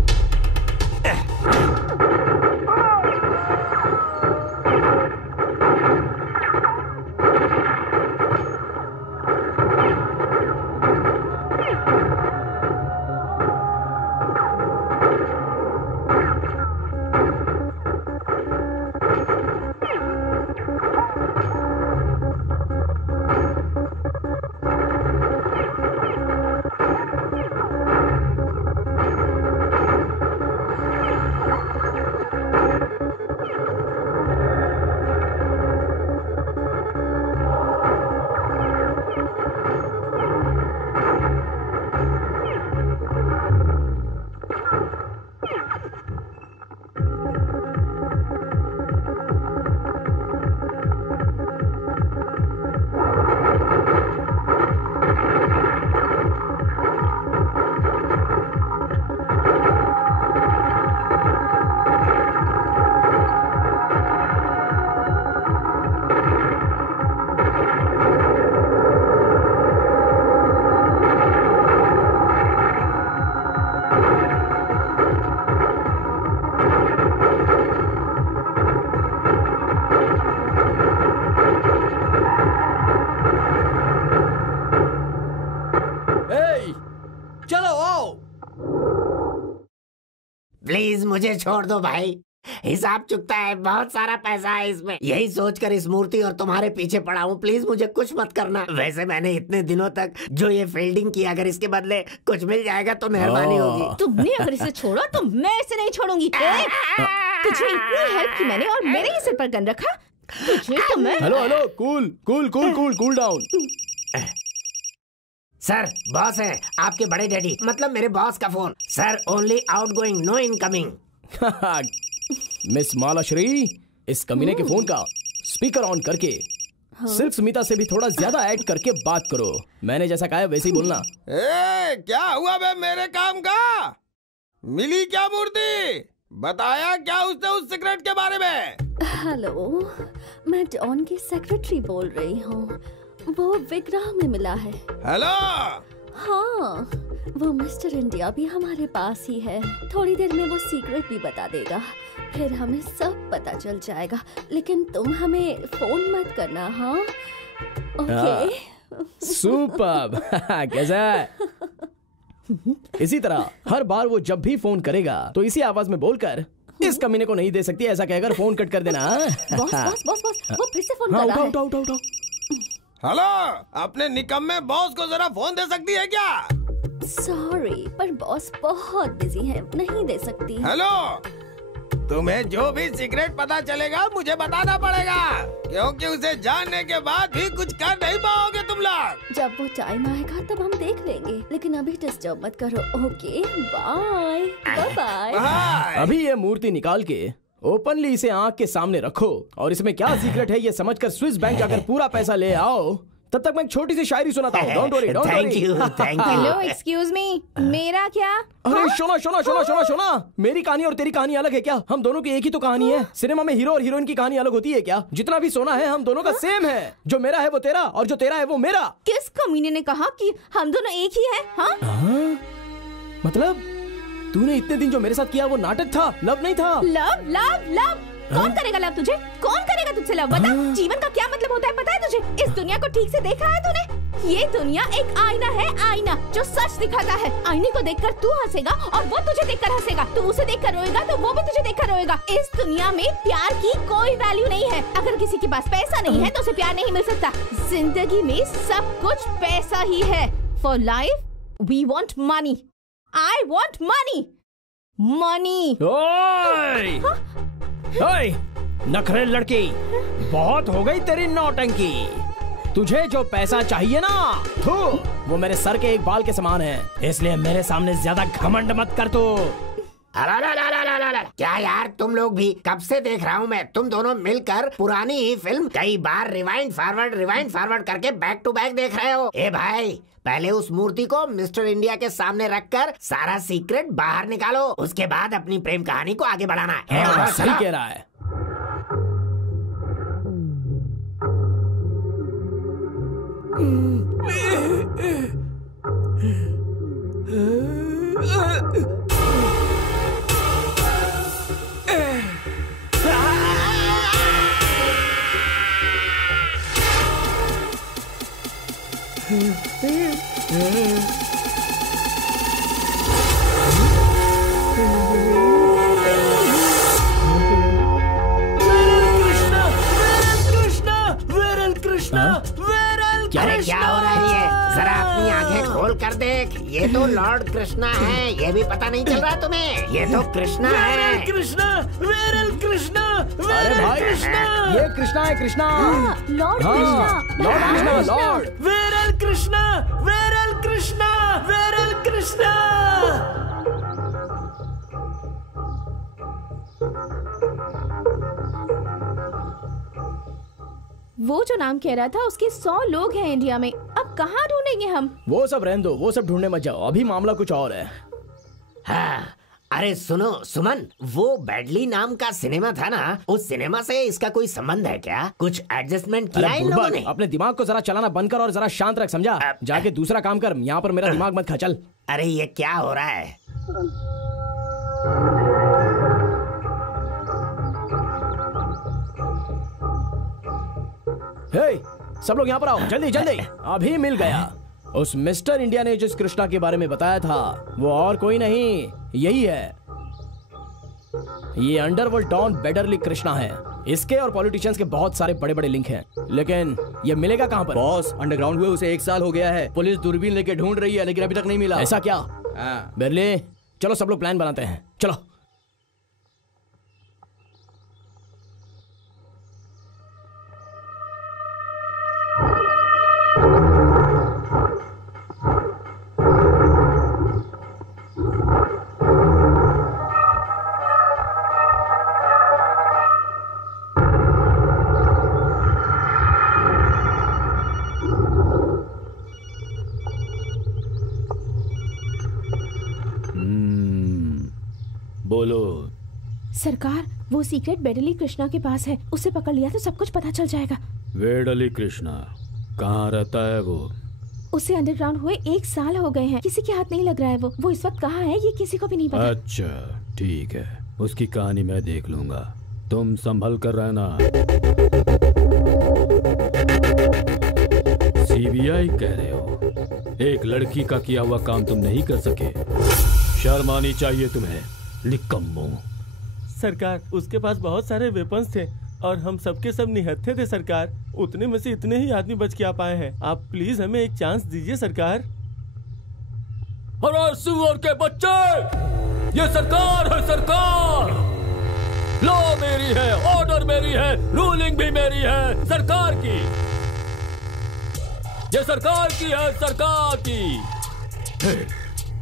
प्लीज मुझे छोड़ दो भाई। हिसाब चुकता है, बहुत सारा पैसा है इसमें। यही सोचकर इस मूर्ति और तुम्हारे पीछे पड़ा हूँ। प्लीज मुझे कुछ मत करना। वैसे मैंने इतने दिनों तक जो ये फील्डिंग की, अगर इसके बदले कुछ मिल जाएगा तो मेहरबानी होगी। तुमने अगर इसे छोड़ा तो मैं इसे नहीं छोड़ूंगी। तुझे इतनी हेल्प की मैंने और मेरे ही सिर पर गन रखा। तुझे तो मैं। Hello cool down. Sir boss है आपके बड़े डैडी, मतलब मेरे बॉस का phone. Sir only outgoing, no incoming. Miss Malashri, इस कमीने के फोन का स्पीकर ऑन करके सिर्फ सुमिता से भी थोड़ा ज्यादा ऐड करके बात करो। मैंने जैसा कहा है वैसे ही बोलना। क्या हुआ बे मेरे काम का? मिली क्या मूर्ति? बताया क्या उसने उस सिगरेट के बारे में? हेलो, मैं डॉन की सेक्रेटरी बोल रही हूँ। वो विग्रह में मिला है। हेलो। हाँ, वो मिस्टर इंडिया भी हमारे पास ही है। थोड़ी देर में वो सीक्रेट भी बता देगा, फिर हमें सब पता चल जाएगा। लेकिन तुम हमें फोन मत करना, हाँ? ओके। सुपर्ब। कैसा है? इसी तरह हर बार वो जब भी फोन करेगा तो इसी आवाज में बोलकर इस कमीने को नहीं दे सकती ऐसा कहकर फोन कट कर देना। बॉस बॉस बॉस बॉस, वो फिर से फोन कर रहा है। उठाओ। हेलो, अपने निकम्मे बॉस को जरा फोन दे सकती है क्या? सॉरी, पर बॉस बहुत बिजी है, नहीं दे सकती। हेलो, तुम्हें जो भी सीक्रेट पता चलेगा मुझे बताना पड़ेगा, क्योंकि उसे जानने के बाद भी कुछ कर नहीं पाओगे तुम लोग। जब वो टाइम आएगा तब हम देख लेंगे, लेकिन अभी डिस्टर्ब मत करो। Okay, bye bye. अभी ये मूर्ति निकाल के ओपनली इसे आंख के सामने रखो और इसमें क्या सीक्रेट है ये समझकर स्विस बैंक जाकर पूरा पैसा ले आओ। तब तक मैं एक छोटी सी शायरी सुनाता हूँ। Don't worry, don't worry. Hello, excuse me, मेरा क्या? अरे शोना, मेरी कहानी और तेरी कहानी अलग है क्या? हम दोनों की एक ही तो कहानी है। सिनेमा में हीरो और हीरोइन की कहानी अलग होती है क्या? जितना भी सोना है हम दोनों का सेम है। जो मेरा है वो तेरा और जो तेरा है वो मेरा। किस कमीने ने कहा कि हम दोनों एक ही हैं? हाँ? मतलब तूने इतने दिन जो मेरे साथ किया वो नाटक था, लव नहीं था। लव कौन करेगा लव तुझे? कौन करेगा तुझसे लव? बता, जीवन का क्या मतलब होता है पता है तुझे? इस दुनिया को ठीक से देखा है तूने? ये दुनिया एक आईना है, आईना जो सच दिखाता है। आईने को देखकर तू हंसेगा और वो तुझे देखकर हंसेगा। तू उसे देखकर रोएगा तो वो भी तुझे देखकर रोएगा। इस दुनिया में प्यार की कोई वैल्यू नहीं है। अगर किसी के पास पैसा नहीं है तो उसे प्यार नहीं मिल सकता। जिंदगी में सब कुछ पैसा ही है। For life we want money. I want money. ओए, नखरे लड़की, बहुत हो गई तेरी नौटंकी। तुझे जो पैसा चाहिए ना, वो मेरे सर के एक बाल के समान है, इसलिए मेरे सामने ज्यादा घमंड मत कर। क्या यार, तुम लोग भी कब से देख रहा हूँ मैं, तुम दोनों मिलकर पुरानी ही फिल्म कई बार रिवाइंड फॉरवर्ड करके बैक टू बैक देख रहे हो। ए भाई, पहले उस मूर्ति को मिस्टर इंडिया के सामने रखकर सारा सीक्रेट बाहर निकालो, उसके बाद अपनी प्रेम कहानी को आगे बढ़ाना है। सही कह रहा है। अरे क्या हो रहा है ये? जरा अपनी आंखें खोल कर देख, ये तो लॉर्ड कृष्णा है, ये भी पता नहीं चल रहा तुम्हें? ये तो कृष्णा है। कृष्णा, कृष्णा, अरे भाई, ये कृष्णा है, Krishna. Lord Krishna, Lord Krishna, Lord Krishna, Krishna, Krishna. वो जो नाम कह रहा था, उसके 100 लोग हैं इंडिया में। अब कहाँ ढूंढेंगे हम? वो सब रहने दो, वो सब ढूंढने मत जाओ, अभी मामला कुछ और है। हाँ, अरे सुनो सुमन, वो बैडली नाम का सिनेमा था ना, उस सिनेमा से इसका कोई संबंध है क्या? कुछ एडजस्टमेंट किया इन लोगों ने? अपने दिमाग को जरा चलाना बंद कर और जरा शांत रख, समझा? जाके दूसरा काम कर, यहाँ पर मेरा दिमाग मत खा। चल। अरे ये क्या हो रहा है? हे, सब लोग यहाँ पर आओ, जल्दी जल्दी। अभी मिल गया। उस मिस्टर इंडिया ने जिस कृष्णा के बारे में बताया था, वो और कोई नहीं, यही है। ये अंडरवर्ल्ड डॉन बेडरली कृष्णा है। इसके और पॉलिटिशियंस के बहुत सारे बड़े बड़े लिंक हैं, लेकिन ये मिलेगा कहाँ पर? बॉस, अंडरग्राउंड हुए उसे 1 साल हो गया है। पुलिस दूरबीन लेके ढूंढ रही है, लेकिन अभी तक नहीं मिला। ऐसा क्या? बेरली, चलो सब लोग प्लान बनाते हैं, चलो। बोलो। सरकार, वो सीक्रेट बेडली कृष्णा के पास है, उसे पकड़ लिया तो सब कुछ पता चल जाएगा। बेडली कृष्णा कहाँ रहता है वो? उसे अंडरग्राउंड हुए 1 साल हो गए हैं, किसी के हाथ नहीं लग रहा है। वो इस वक्त कहाँ है ये किसी को भी नहीं पता। अच्छा ठीक है, उसकी कहानी मैं देख लूंगा, तुम संभल कर रहना। सीबीआई कह रहे हो, एक लड़की का किया हुआ काम तुम नहीं कर सके? शर्म आनी चाहिए तुम्हें, निकम्मो। सरकार, उसके पास बहुत सारे वेपन्स थे और हम सबके सब निहत्थे थे सरकार। उतने में से इतने ही आदमी बच के आ पाए हैं। आप प्लीज हमें एक चांस दीजिए सरकार। अरे सुअर के बच्चे, ये सरकार है, सरकार। लॉ मेरी है, ऑर्डर मेरी है, रूलिंग भी मेरी है, सरकार की। ये सरकार की है, सरकार की।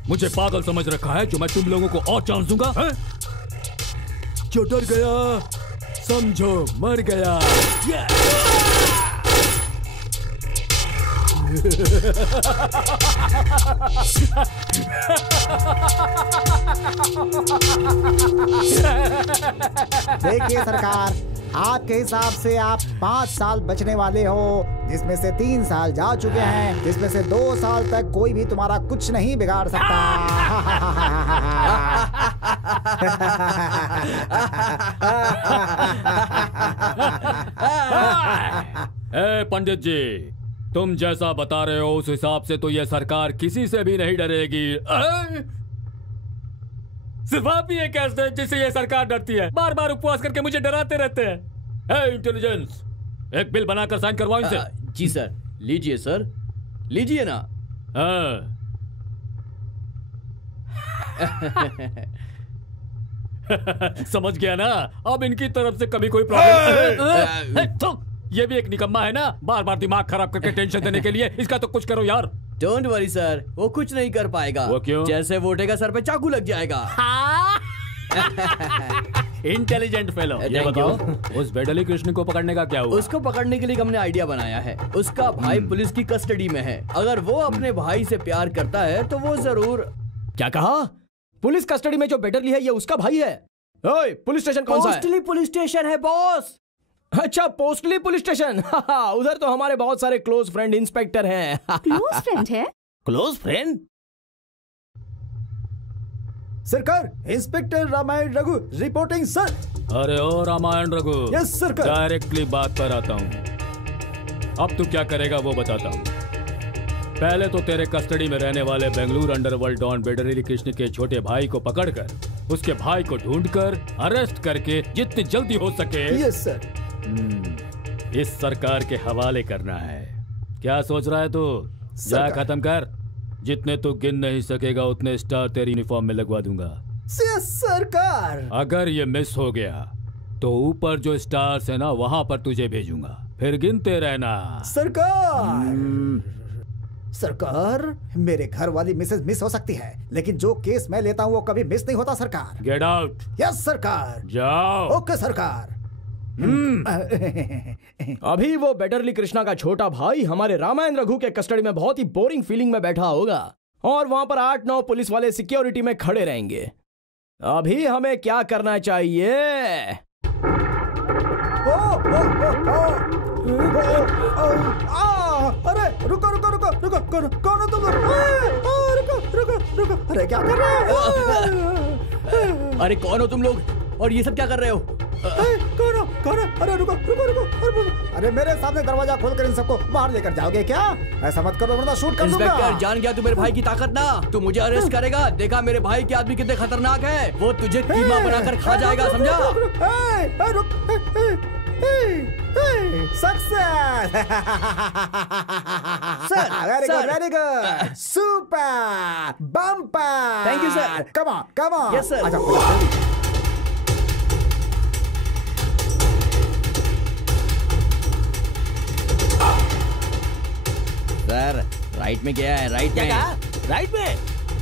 मुझे पागल समझ रखा है जो मैं तुम लोगों को और चांस दूंगा? जो डर गया समझो मर गया। देखिए सरकार, आपके हिसाब से आप 5 साल बचने वाले हो, जिसमें से 3 साल जा चुके हैं, जिसमें से 2 साल तक कोई भी तुम्हारा कुछ नहीं बिगाड़ सकता। पंडित जी, तुम जैसा बता रहे हो उस हिसाब से तो यह सरकार किसी से भी नहीं डरेगी। सिर्फ आप ही एक ऐसे जिससे ये सरकार डरती है, बार बार उपवास करके मुझे डराते रहते हैं। इंटेलिजेंस, एक बिल बनाकर साइन करवाओ इनसे। जी सर। लीजिए सर, लीजिए ना। समझ गया ना? अब इनकी तरफ से कभी कोई प्रॉब्लम। ये भी एक निकम्मा है ना, बार बार दिमाग खराब करके टेंशन देने के लिए। इसका तो कुछ करो यार। डोंट वरी सर, वो कुछ नहीं कर पाएगा। वो क्यों? जैसे वो उठेगा सर पे चाकू लग जाएगा। Intelligent fellow. ये बताओ उस बेडली कृष्ण को पकड़ने का क्या हुआ? उसको पकड़ने के लिए हमने आइडिया बनाया है। उसका भाई पुलिस की कस्टडी में है। अगर वो अपने भाई से प्यार करता है तो वो जरूर। क्या कहा? पुलिस कस्टडी में जो बेडली है ये उसका भाई है? ओए, पुलिस स्टेशन कौन सा है? पोस्टली पुलिस स्टेशन है बॉस। अच्छा, पोस्टली पुलिस स्टेशन। उधर तो हमारे बहुत सारे क्लोज फ्रेंड इंस्पेक्टर हैं। क्लोज फ्रेंड है? Close friend? सरकार, inspector Ramayan Raghu reporting sir. अरे ओ रामायण रघु। यस सरकार। डायरेक्टली बात पर आता हूँ। अब तू क्या करेगा वो बताता हूँ। पहले तो तेरे कस्टडी में रहने वाले बेंगलुरु अंडरवर्ल्ड डॉन बेडली कृष्ण के छोटे भाई को पकड़कर उसके भाई को ढूंढकर अरेस्ट करके जितनी जल्दी हो सके यस सर इस सरकार के हवाले करना है। क्या सोच रहा है तू? जा खत्म कर। जितने तू गिन नहीं सकेगा उतने स्टार तेरी यूनिफॉर्म में लगवा दूंगा। सरकार। अगर ये मिस हो गया तो ऊपर जो स्टार्स है ना वहां पर तुझे भेजूंगा, फिर गिनते रहना। सरकार सरकार, मेरे घर वाली मिसेस मिस हो सकती है, लेकिन जो केस मैं लेता हूँ वो कभी मिस नहीं होता सरकार। Get out. यस सरकार। जाओ। ओके सरकार। अभी वो बेडरली कृष्णा का छोटा भाई हमारे रामायण रघु के कस्टडी में बहुत ही बोरिंग फीलिंग में बैठा होगा और वहां पर 8-9 पुलिस वाले सिक्योरिटी में खड़े रहेंगे। अभी हमें क्या करना चाहिए? अरे रुको रुको रुको रुको, कौन हो तुम? रुको रुको रुको, अरे क्या कर रहे हो? अरे कौन हो तुम लोग और ये सब क्या कर रहे हो? कौन हो? कौन हो? अरे रुको रुको रुको, अरे मेरे सामने दरवाजा खोलकर इन सबको बाहर लेकर जाओगे क्या? ऐसा मत करो वरना शूट कर दूंगा। इंस्पेक्टर, जान गया तू मेरे भाई की ताकत ना। तू मुझे अरेस्ट करेगा। देखा मेरे भाई के आदमी कितने खतरनाक है। वो तुझे कीमा बनाकर खा जाएगा, समझा? Success. Very good, super, bumper. Thank you sir. Come on come on. Yes sir. Sir right में गया है, राइट में। क्या? राइट में?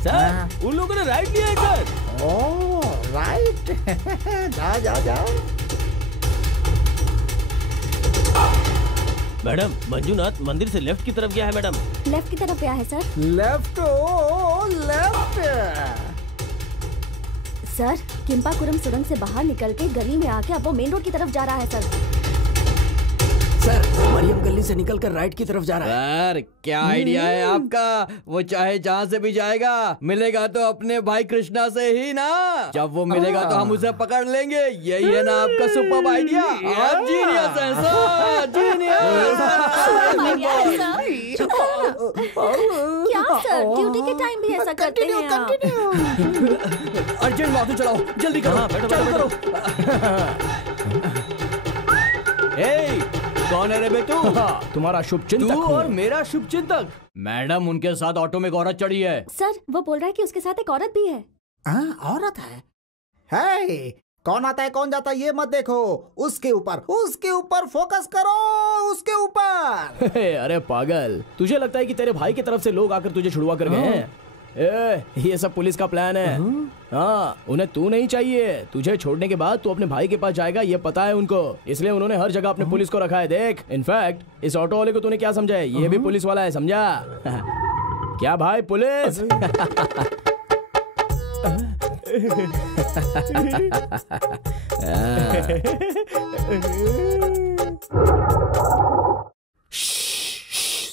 सर उन लोगों ने राइट लिया है सर। Oh right. जा जा जा। मैडम, मंजूनाथ मंदिर से लेफ्ट की तरफ गया है मैडम। लेफ्ट की तरफ क्या है सर? लेफ्ट। ओ लेफ्ट। सर, किम्पापुरम सुरंग से बाहर निकल के गली में आके अब वो मेन रोड की तरफ जा रहा है सर। सर, मरियम गली से निकलकर राइट की तरफ जा रहा है। सर, क्या आइडिया है आपका? वो चाहे जहाँ से भी जाएगा, मिलेगा तो अपने भाई कृष्णा से ही ना। जब वो मिलेगा तो हम उसे पकड़ लेंगे। यही है ना आपका सुपर आइडिया? आप जीनियस हैं सर, जीनियस। क्या सर, ड्यूटी के टाइम भी ऐसा करते हैं आप? अर्जेंट माथू चलाओ, जल्दी करो। चालू करो। कौन है रे बे तू? तुम्हारा शुभ चिंतक हूँ। और मेरा शुभ चिंतक? मैडम, उनके साथ ऑटो में एक औरत चढ़ी है। सर, वो बोल रहा है कि उसके साथ एक औरत भी है। औरत है? हे, कौन आता है कौन जाता है ये मत देखो, उसके ऊपर फोकस करो, उसके ऊपर। अरे पागल, तुझे लगता है कि तेरे भाई की तरफ से लोग आकर तुझे छुड़वा कर गए हैं? ये सब पुलिस का प्लान है। हाँ, उन्हें तू नहीं चाहिए। तुझे छोड़ने के बाद तू अपने भाई के पास जाएगा, ये पता है उनको। इसलिए उन्होंने हर जगह अपने पुलिस को रखा है। देख, इनफैक्ट इस ऑटो वाले को तूने क्या समझा है? ये भी पुलिस वाला है, समझा? क्या भाई पुलिस?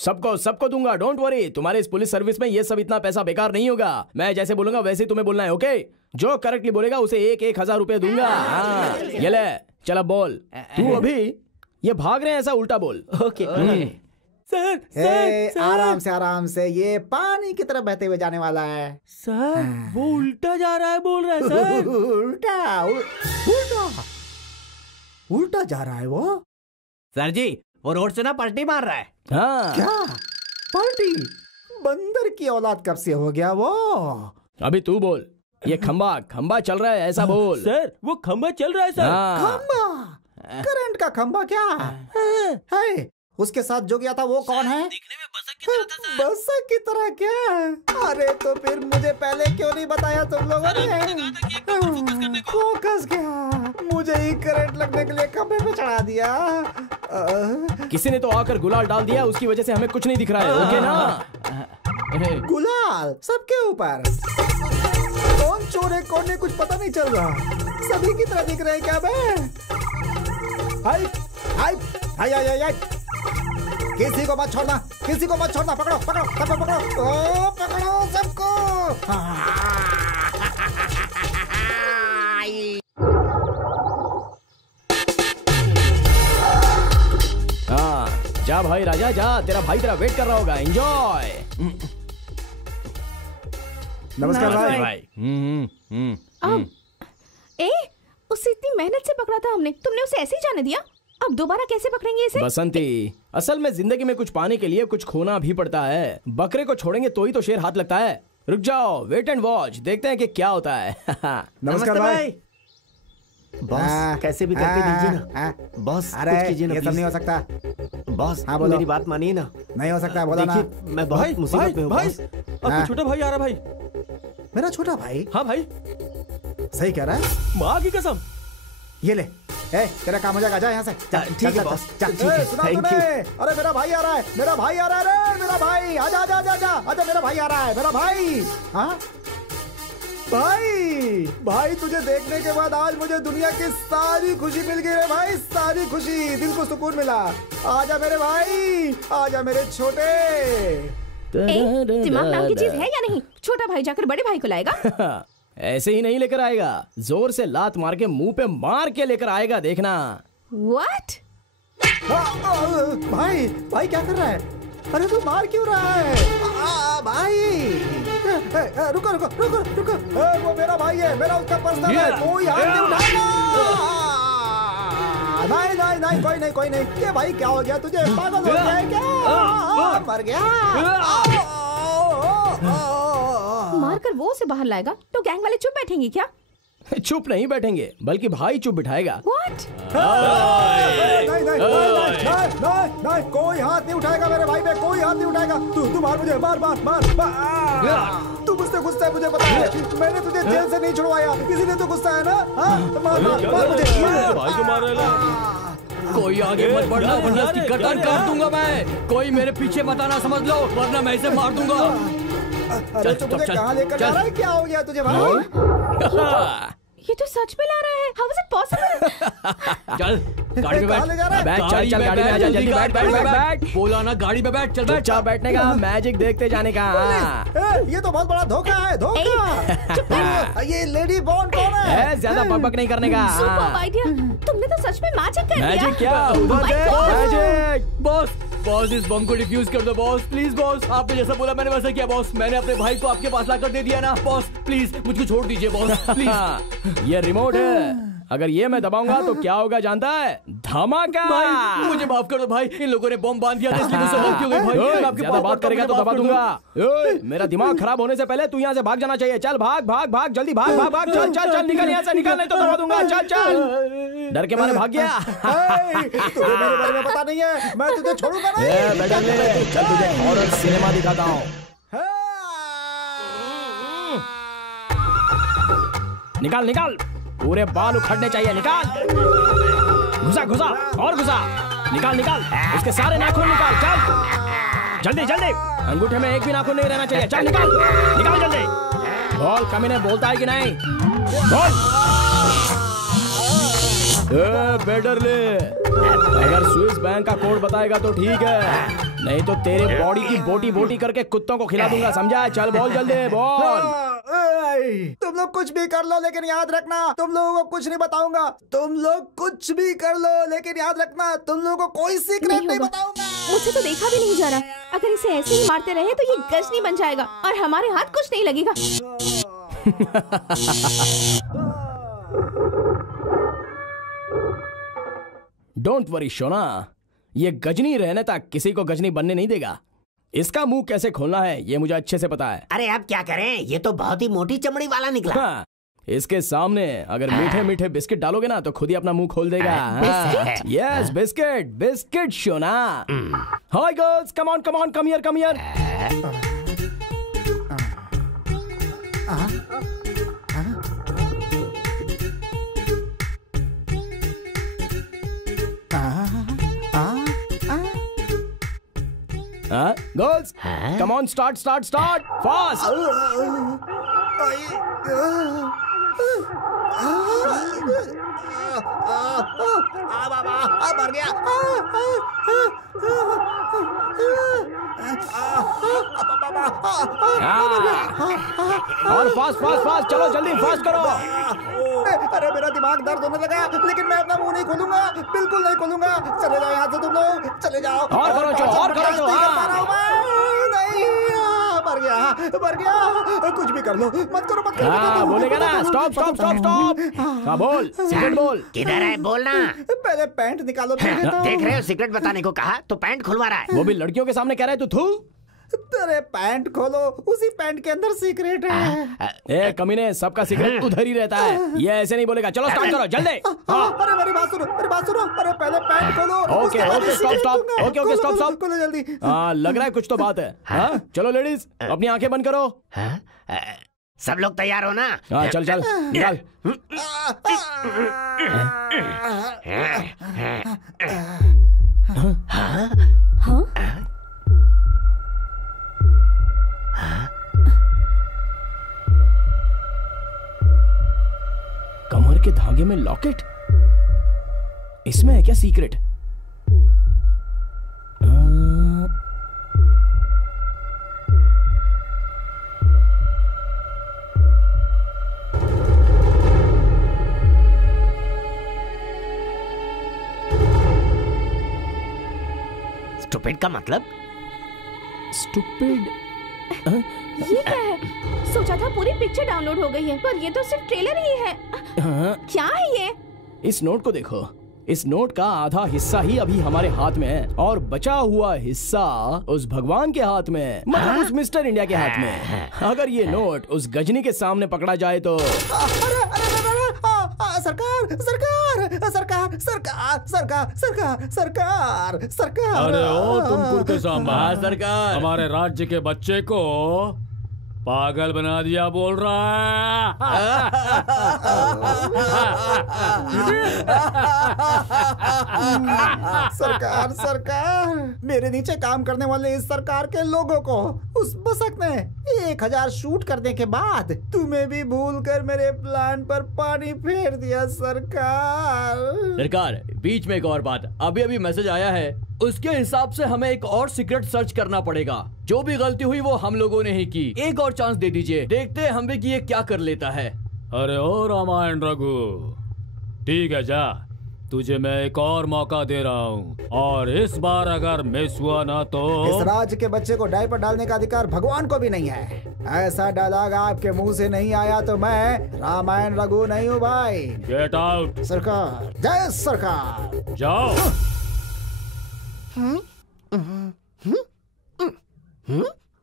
सबको दूंगा, डोंट वरी। तुम्हारे इस पुलिस सर्विस में ये सब इतना पैसा बेकार नहीं होगा। मैं जैसे बोलूंगा वैसे ही तुम्हें बोलना है, ओके? जो करेक्टली बोलेगा उसे 1,000 रुपए दूंगा। हाँ, ये ले, चल बोल। तू अभी ये भाग रहे हैं, ऐसा उल्टा बोल। ओके। सर, आराम से ये पानी की तरफ बहते हुए जाने वाला है। सर, वो उल्टा जा रहा है, बोल रहा है सर। उल्टा जा रहा है वो। सर जी, वो रोड से ना पलटी मार रहा है। हाँ। क्या पलटी? बंदर की औलाद कब से हो गया वो? अभी तू बोल। ये खंबा चल रहा है, ऐसा बोल। सर, वो खंबा चल रहा है सर। खंबा? करंट का खंबा क्या है? उसके साथ जो गया था वो कौन है? दिखने में बसक की तरह था सर। बसक की तरह क्या? अरे तो फिर मुझे पहले क्यों नहीं बताया तुम लोगों ने? फोकस गया, मुझे ही करंट लगने के लिए खंभे पे चढ़ा दिया। किसी ने तो आकर गुलाल डाल दिया, उसकी वजह से हमें कुछ नहीं दिख रहा है। ओके ना? गुलाल सबके ऊपर। कौन चोर है कौन नहीं कुछ पता नहीं चल रहा, सभी की तरह दिख रहे हैं क्या बे? हाय हाय हाय हाय हाय, किसी को मत छोड़ना, किसी को मत छोड़ना, पकड़ो पकड़ो सबको पकड़ो, ओ पकड़ो सबको। हाँ जा भाई राजा जा, तेरा भाई तेरा वेट कर रहा होगा। एंजॉय। नमस्कार भाई। अब उसे इतनी मेहनत से पकड़ा था हमने, तुमने उसे ऐसे ही जाने दिया? अब दोबारा कैसे पकड़ेंगे इसे? बसंती, असल में जिंदगी में कुछ पाने के लिए कुछ खोना भी पड़ता है। बकरे को छोड़ेंगे तो ही तो शेर हाथ लगता है। रुक जाओ, वेट एंड वॉच, देखते हैं कि क्या होता है। नमस्कार भाई। बॉस कैसे भी करके दीजिए ना बॉस, कुछ कीजिए ना, ये सब नहीं हो सकता बॉस। हाँ बोलो। मेरी बात मानिए ना। नहीं हो सकता, बोला ना। देखिए मैं बहुत मुसीबत में हूँ बॉस। आपका छोटा भाई आ रहा भाई। मेरा छोटा भाई? हाँ भाई। सही कह रहा है, माँ की कसम। ये ले, तेरा काम हो जाएगा, जा यहाँ से। ठीक है बॉस। सुना तूने? अरे मेरा भाई आ रहा है, मेरा भाई आ रहा है रे, मेरा भाई। आजा आजा आजा आजा आजा, मेरा भाई आ रहा है, मेरा भाई। हाँ भाई, भाई तुझे देखने के बाद आज मुझे दुनिया की सारी खुशी मिल गई रे भाई, सारी खुशी, दिल को सुकून मिला। आजा मेरे भाई, आजा मेरे छोटे। दिमाग नाम की चीज है या नहीं? छोटा भाई जाकर बड़े भाई को लाएगा? ऐसे ही नहीं लेकर आएगा, जोर से लात मार के मुंह पे मार के लेकर आएगा, देखना। What? भाई भाई क्या कर रहा है? अरे तू मार क्यों रहा है? भाई रुको रुको रुको रुको, वो मेरा भाई है, मेरा उसका पर्सनल है, कोई हाथ नहीं उठाएगा। नहीं नहीं नहीं, कोई नहीं कोई नहीं। ये भाई क्या हो गया तुझे, पागल हो गया है क्या? मर गया। मारकर वो उसे बाहर लाएगा तो गैंग वाले चुप बैठेंगे क्या? चुप नहीं बैठेंगे, बल्कि भाई चुप बिठाएगा। What? नहीं नहीं नहीं, कोई हाथ नहीं उठाएगा मेरे भाई पे, कोई हाथ नहीं उठाएगा। तू मार मुझे, मार मार मार। तू मुझसे गुस्सा है, मुझे पता है। मैंने तुझे जेल से नहीं छुड़वाया, इसीलिए तो गुस्सा है ना? मार मार मार मुझे। भाई को मार रहा है। कोई आगे मत बढ़ना वरना इसकी गर्दन काट दूंगा मैं। कोई मेरे पीछे मत आना, समझ लो, वरना मैं इसे मार दूंगा। अरे तू मुझे कहाँ लेकर जा रहा है? क्या हो गया तुझे भाई? ये तो सच में ला रहा है। How is it possible? चल गाड़ी में बैठ, चल चल गाड़ी में आजा, जल्दी बैठ बैठ बैठ बैठ। बोला ना गाड़ी में बैठ, चल बैठ। चुपचाप बैठने का, मैजिक देखते जाने का। ये तो बहुत बड़ा धोखा है, धोखा। ये लेडी बॉन्ड कौन है? ज्यादा बकबक नहीं करने का। Superb idea। तुमने तो सच में मैजिक कर दिया। मैजिक क्या? मैजिक। बॉस बॉस, इस बम को डिफ्यूज कर दो बॉस, प्लीज बॉस। आपने जैसा बोला मैंने वैसा किया बॉस। मैंने अपने भाई को आपके पास लाकर दे दिया ना बॉस। प्लीज मुझको छोड़ दीजिए बॉस, प्लीज। ये रिमोट है, अगर ये मैं दबाऊंगा तो क्या होगा जानता है? धमाका। भाई मुझे माफ कर दो भाई, इन लोगों ने बम बांध दिया था इसलिए मुझसे गलती हो गई भाई। मैं आपके ज्यादा बात करेगा तो दबा दूंगा। मेरा दिमाग खराब होने से पहले तू यहाँ से भाग जाना चाहिए। चल भाग भाग भाग, जल्दी भाग भाग भाग, चल चल चल, निकल यहाँ से, निकल, नहीं तो दबा दूंगा। चल चल, डर के मारे भाग गया। तुझे मेरे बारे में पता नहीं है, मैं तुझे छोड़ूंगा नहीं। चल तुझे हॉरर सिनेमा दिखाता हूँ। निकाल निकाल, पूरे बाल उखड़ने चाहिए, निकाल। घुसा घुसा और घुसा, निकाल निकाल, उसके सारे नाखून निकाल। चल जल्दी जल्दी, अंगूठे में एक भी नाखून नहीं रहना चाहिए। चल निकाल निकाल जल्दी। बोल, कमीने बोलता है कि नहीं? बोल। बेटर ले, अगर स्विस बैंक का कोड बताएगा तो ठीक है, नहीं तो तेरे बॉडी की बोटी बोटी करके कुत्तों को खिला दूंगा, समझा? चल बोल जल्दी, बोल। तुम लोग कुछ भी कर लो लेकिन याद रखना, तुम लोगों को कुछ नहीं बताऊंगा। तुम लोग कुछ भी कर लो लेकिन याद रखना, तुम लोगों को कोई सीक्रेट नहीं बताऊंगा। मुझसे तो देखा भी नहीं जा रहा। अगर इसे ऐसे ही मारते रहे तो ये गजनी बन जाएगा और हमारे हाथ कुछ नहीं लगेगा। डोंट वरी शोना, ये गजनी रहने तक किसी को गजनी बनने नहीं देगा। इसका मुंह कैसे खोलना है ये मुझे अच्छे से पता है। अरे अब क्या करें, ये तो बहुत ही मोटी चमड़ी वाला निकला। हाँ, इसके सामने अगर मीठे मीठे बिस्किट डालोगे ना तो खुद ही अपना मुंह खोल देगा। Yes, biscuit biscuit Shona. Hi girls, come on come on, come here come here. Girls come on, start fast. मर गया। और फास्ट चलो, जल्दी फास्ट करो। अरे मेरा दिमाग दर्द होने लगा, लेकिन मैं अपना मुंह नहीं खोलूंगा, बिल्कुल नहीं खोलूंगा। चले जाओ यहाँ से तुम लोग, चले जाओ। और करो। मर गया। कुछ भी कर लो, मत करो। बोलेगा ना, स्टॉप। हाँ बोल, सिगरेट बोल। किधर है, बोलना। पहले पैंट निकालो। देख रहे हो, सिगरेट बताने को कहा तो पैंट खुलवा रहा है। वो भी लड़कियों के सामने कह रहा है तू। तेरे पैंट खोलो, उसी पैंट के अंदर सिगरेट है। ए कमीने, सबका सिगरेट उधर ही रहता है, ये ऐसे नहीं बोलेगा। चलो स्टार्ट करो जल्दी। अरे मेरी बात सुनो। अरे पहले पैंट खोलो। Okay stop. खोलो जल्दी। लग रहा है कुछ तो बात है। चलो लेडीज, अपनी आंखें बंद करो। सब लोग तैयार हो ना? चल निकाल। कमर के धागे में लॉकेट, इसमें है क्या सीक्रेट? स्टूपिड का मतलब? स्टूपिड? ये क्या है? सोचा था पूरी पिक्चर डाउनलोड हो गई है, पर ये तो सिर्फ ट्रेलर ही है। क्या है ये? इस नोट को देखो, इस नोट का आधा हिस्सा ही अभी हमारे हाथ में है और बचा हुआ हिस्सा उस भगवान के हाथ में है, मतलब उस मिस्टर इंडिया के हाथ में। अगर ये नोट उस गजनी के सामने पकड़ा जाए तो सरकार। अरे ओ तुम कुर्ते सांबा, सरकार हमारे राज्य के बच्चे को पागल बना दिया बोल रहा सरकार, मेरे नीचे काम करने वाले इस सरकार के लोगों को उस बसक ने 1000 शूट करने के बाद तुम्हें भी भूल कर मेरे प्लान पर पानी फेर दिया। सरकार, बीच में एक और बात, अभी मैसेज आया है, उसके हिसाब से हमें एक और सीक्रेट सर्च करना पड़ेगा। जो भी गलती हुई वो हम लोगों ने ही की, एक और चांस दे दीजिए, देखते हैं हम भी कि ये क्या कर लेता है। अरे ओ रामायण रघु, ठीक है जा, तुझे मैं एक और मौका दे रहा हूँ, और इस बार अगर मिस हुआ ना तो इस राज्य के बच्चे को डायपर डालने का अधिकार भगवान को भी नहीं है। ऐसा डायलॉग आपके मुंह से नहीं आया तो मैं रामायण रघु नहीं हूँ भाई। Get out. सरकार, जय सरकार। जाओ।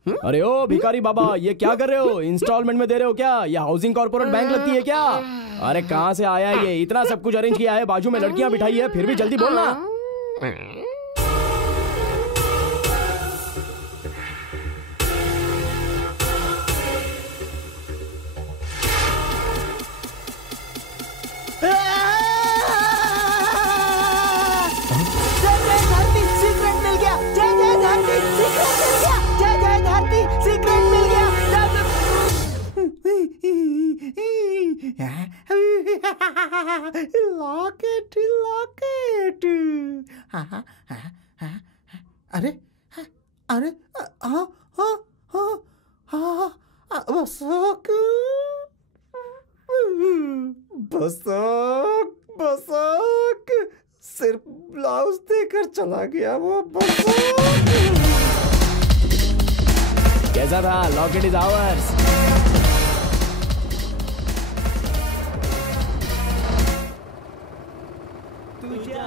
अरे ओ भिखारी बाबा, ये क्या कर रहे हो? इंस्टॉलमेंट में दे रहे हो क्या? ये हाउसिंग कॉर्पोरेट बैंक लगती है क्या? अरे कहाँ से आया ये? इतना सब कुछ अरेंज किया है, बाजू में लड़कियां बिठाई है, फिर भी जल्दी बोलना। लॉकेट। अरे बसक सिर्फ ब्लाउज देकर चला गया वो बसक। कैसा था? Locket is ours.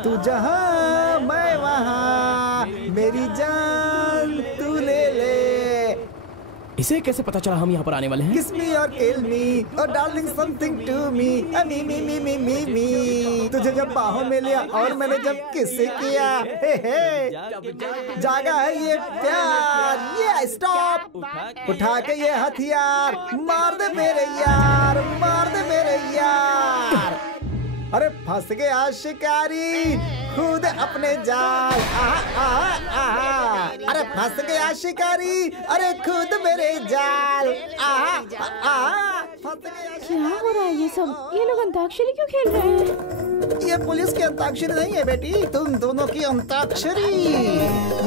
तू जहां मैं वहां, मेरी जान तू ले ले। इसे कैसे पता चला हम यहाँ पर आने वाले हैं? Kiss me or kill me, or darling something to me, me। तुझे जब बाहों में लिया और मैंने जब किस किया, हे जागा है ये प्यार। ये स्टॉप, उठा के ये हथियार, मार दे मेरे यार, मार दे मेरे यार। अरे फंस गया शिकारी, खुद अपने जाल। अरे फंस गया शिकारी, अरे खुद मेरे जाल। फंस गया। क्या हो रहा है ये सब? ये लोग अंताक्षरी क्यों खेल रहे हैं? ये पुलिस की अंताक्षरी नहीं है बेटी, तुम दोनों की अंताक्षरी।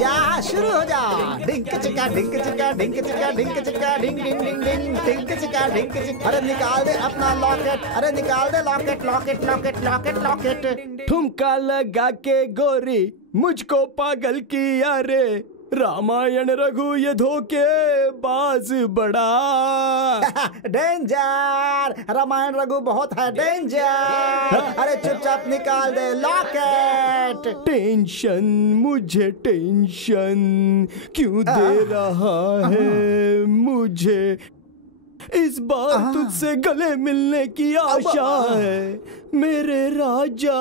या शुरू हो जा। ढिंक चिका ढिंक चिका ढिंक चिका ढिंक चिका ढिंक ढिंक ढिंक ढिंक ढिंक चिका ढिंक चिका। अरे निकाल दे अपना लॉकेट, अरे निकाल दे locket locket locket locket locket. ठुमका लगा के गोरी मुझको पागल किया रे, रामायण रघु ये धोखे बाज बड़ा। डेंजर, रामायण रघु बहुत है डेंजर। अरे चुपचाप निकाल दे लॉकेट। टेंशन, मुझे टेंशन क्यों दे रहा है मुझे? इस बार तुझसे गले मिलने की आशा है मेरे राजा।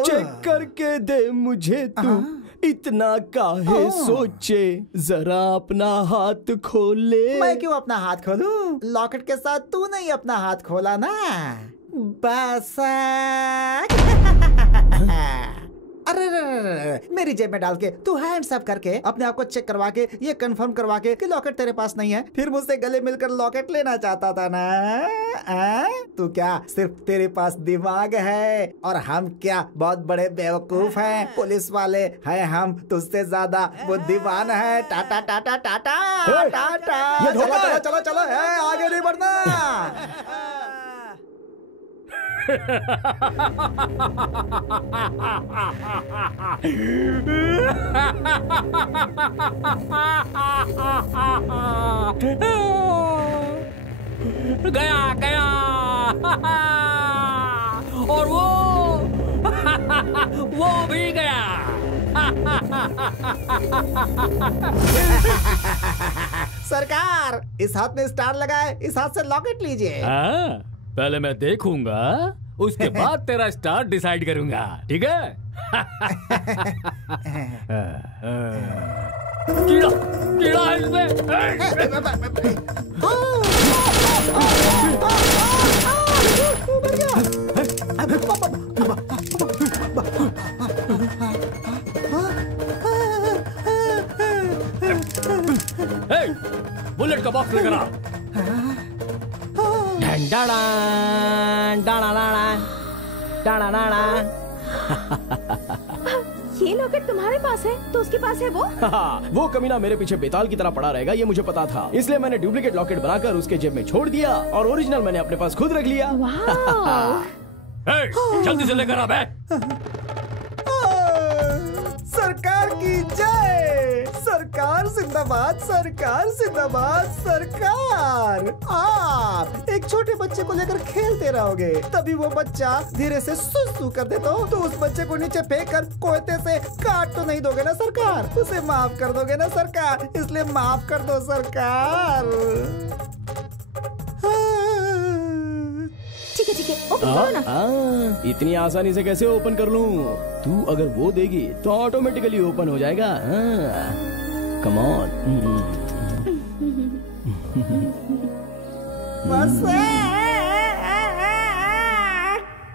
चेक करके दे मुझे तू, इतना काहे सोचे, जरा अपना हाथ खोले। मैं क्यों अपना हाथ खोलूं? लॉकेट के साथ तू नहीं अपना हाथ खोला ना। बस अरे मेरी जेब में डाल के तू हैंड्स अप करके अपने आप को चेक करवा के ये कंफर्म करवा के कि लॉकेट तेरे पास नहीं है, फिर मुझसे गले मिलकर लॉकेट लेना चाहता था ना। तू क्या सिर्फ तेरे पास दिमाग है और हम क्या बहुत बड़े बेवकूफ हैं? पुलिस वाले हैं हम, तुझसे ज्यादा बुद्धिमान है। टाटा टाटा टाटा टाटा। चलो चलो चलो, आगे नहीं बढ़ना। गया गया और वो भी गया। सरकार, इस हाथ में स्टार लगाए, इस हाथ से लॉकेट लीजिए। पहले मैं देखूंगा, उसके बाद तेरा स्टार डिसाइड करूंगा, ठीक है? कीड़ा कीड़ा है इसमें। बुलेट का बॉक्स लेकर आ। ये लॉकेट तुम्हारे पास है तो उसके पास है वो? वो कमीना मेरे पीछे बेताल की तरह पड़ा रहेगा, ये मुझे पता था। इसलिए मैंने डुप्लीकेट लॉकेट बनाकर उसके जेब में छोड़ दिया और ओरिजिनल मैंने अपने पास खुद रख लिया। जल्दी से लेकर आ बे। सरकार की जय, सरकार जिंदाबाद, सरकार जिंदाबाद। सरकार, आप एक छोटे बच्चे को लेकर खेलते रहोगे, तभी वो बच्चा धीरे से सुसु कर देता हो तो उस बच्चे को नीचे फेंक कर कोयते से काट तो नहीं दोगे ना सरकार? उसे माफ कर दोगे ना सरकार? इसलिए माफ कर दो सरकार। ठीक है, ओपन करो ना। इतनी आसानी से कैसे ओपन कर लूं? तू अगर वो देगी तो ऑटोमेटिकली ओपन हो जाएगा। Come on.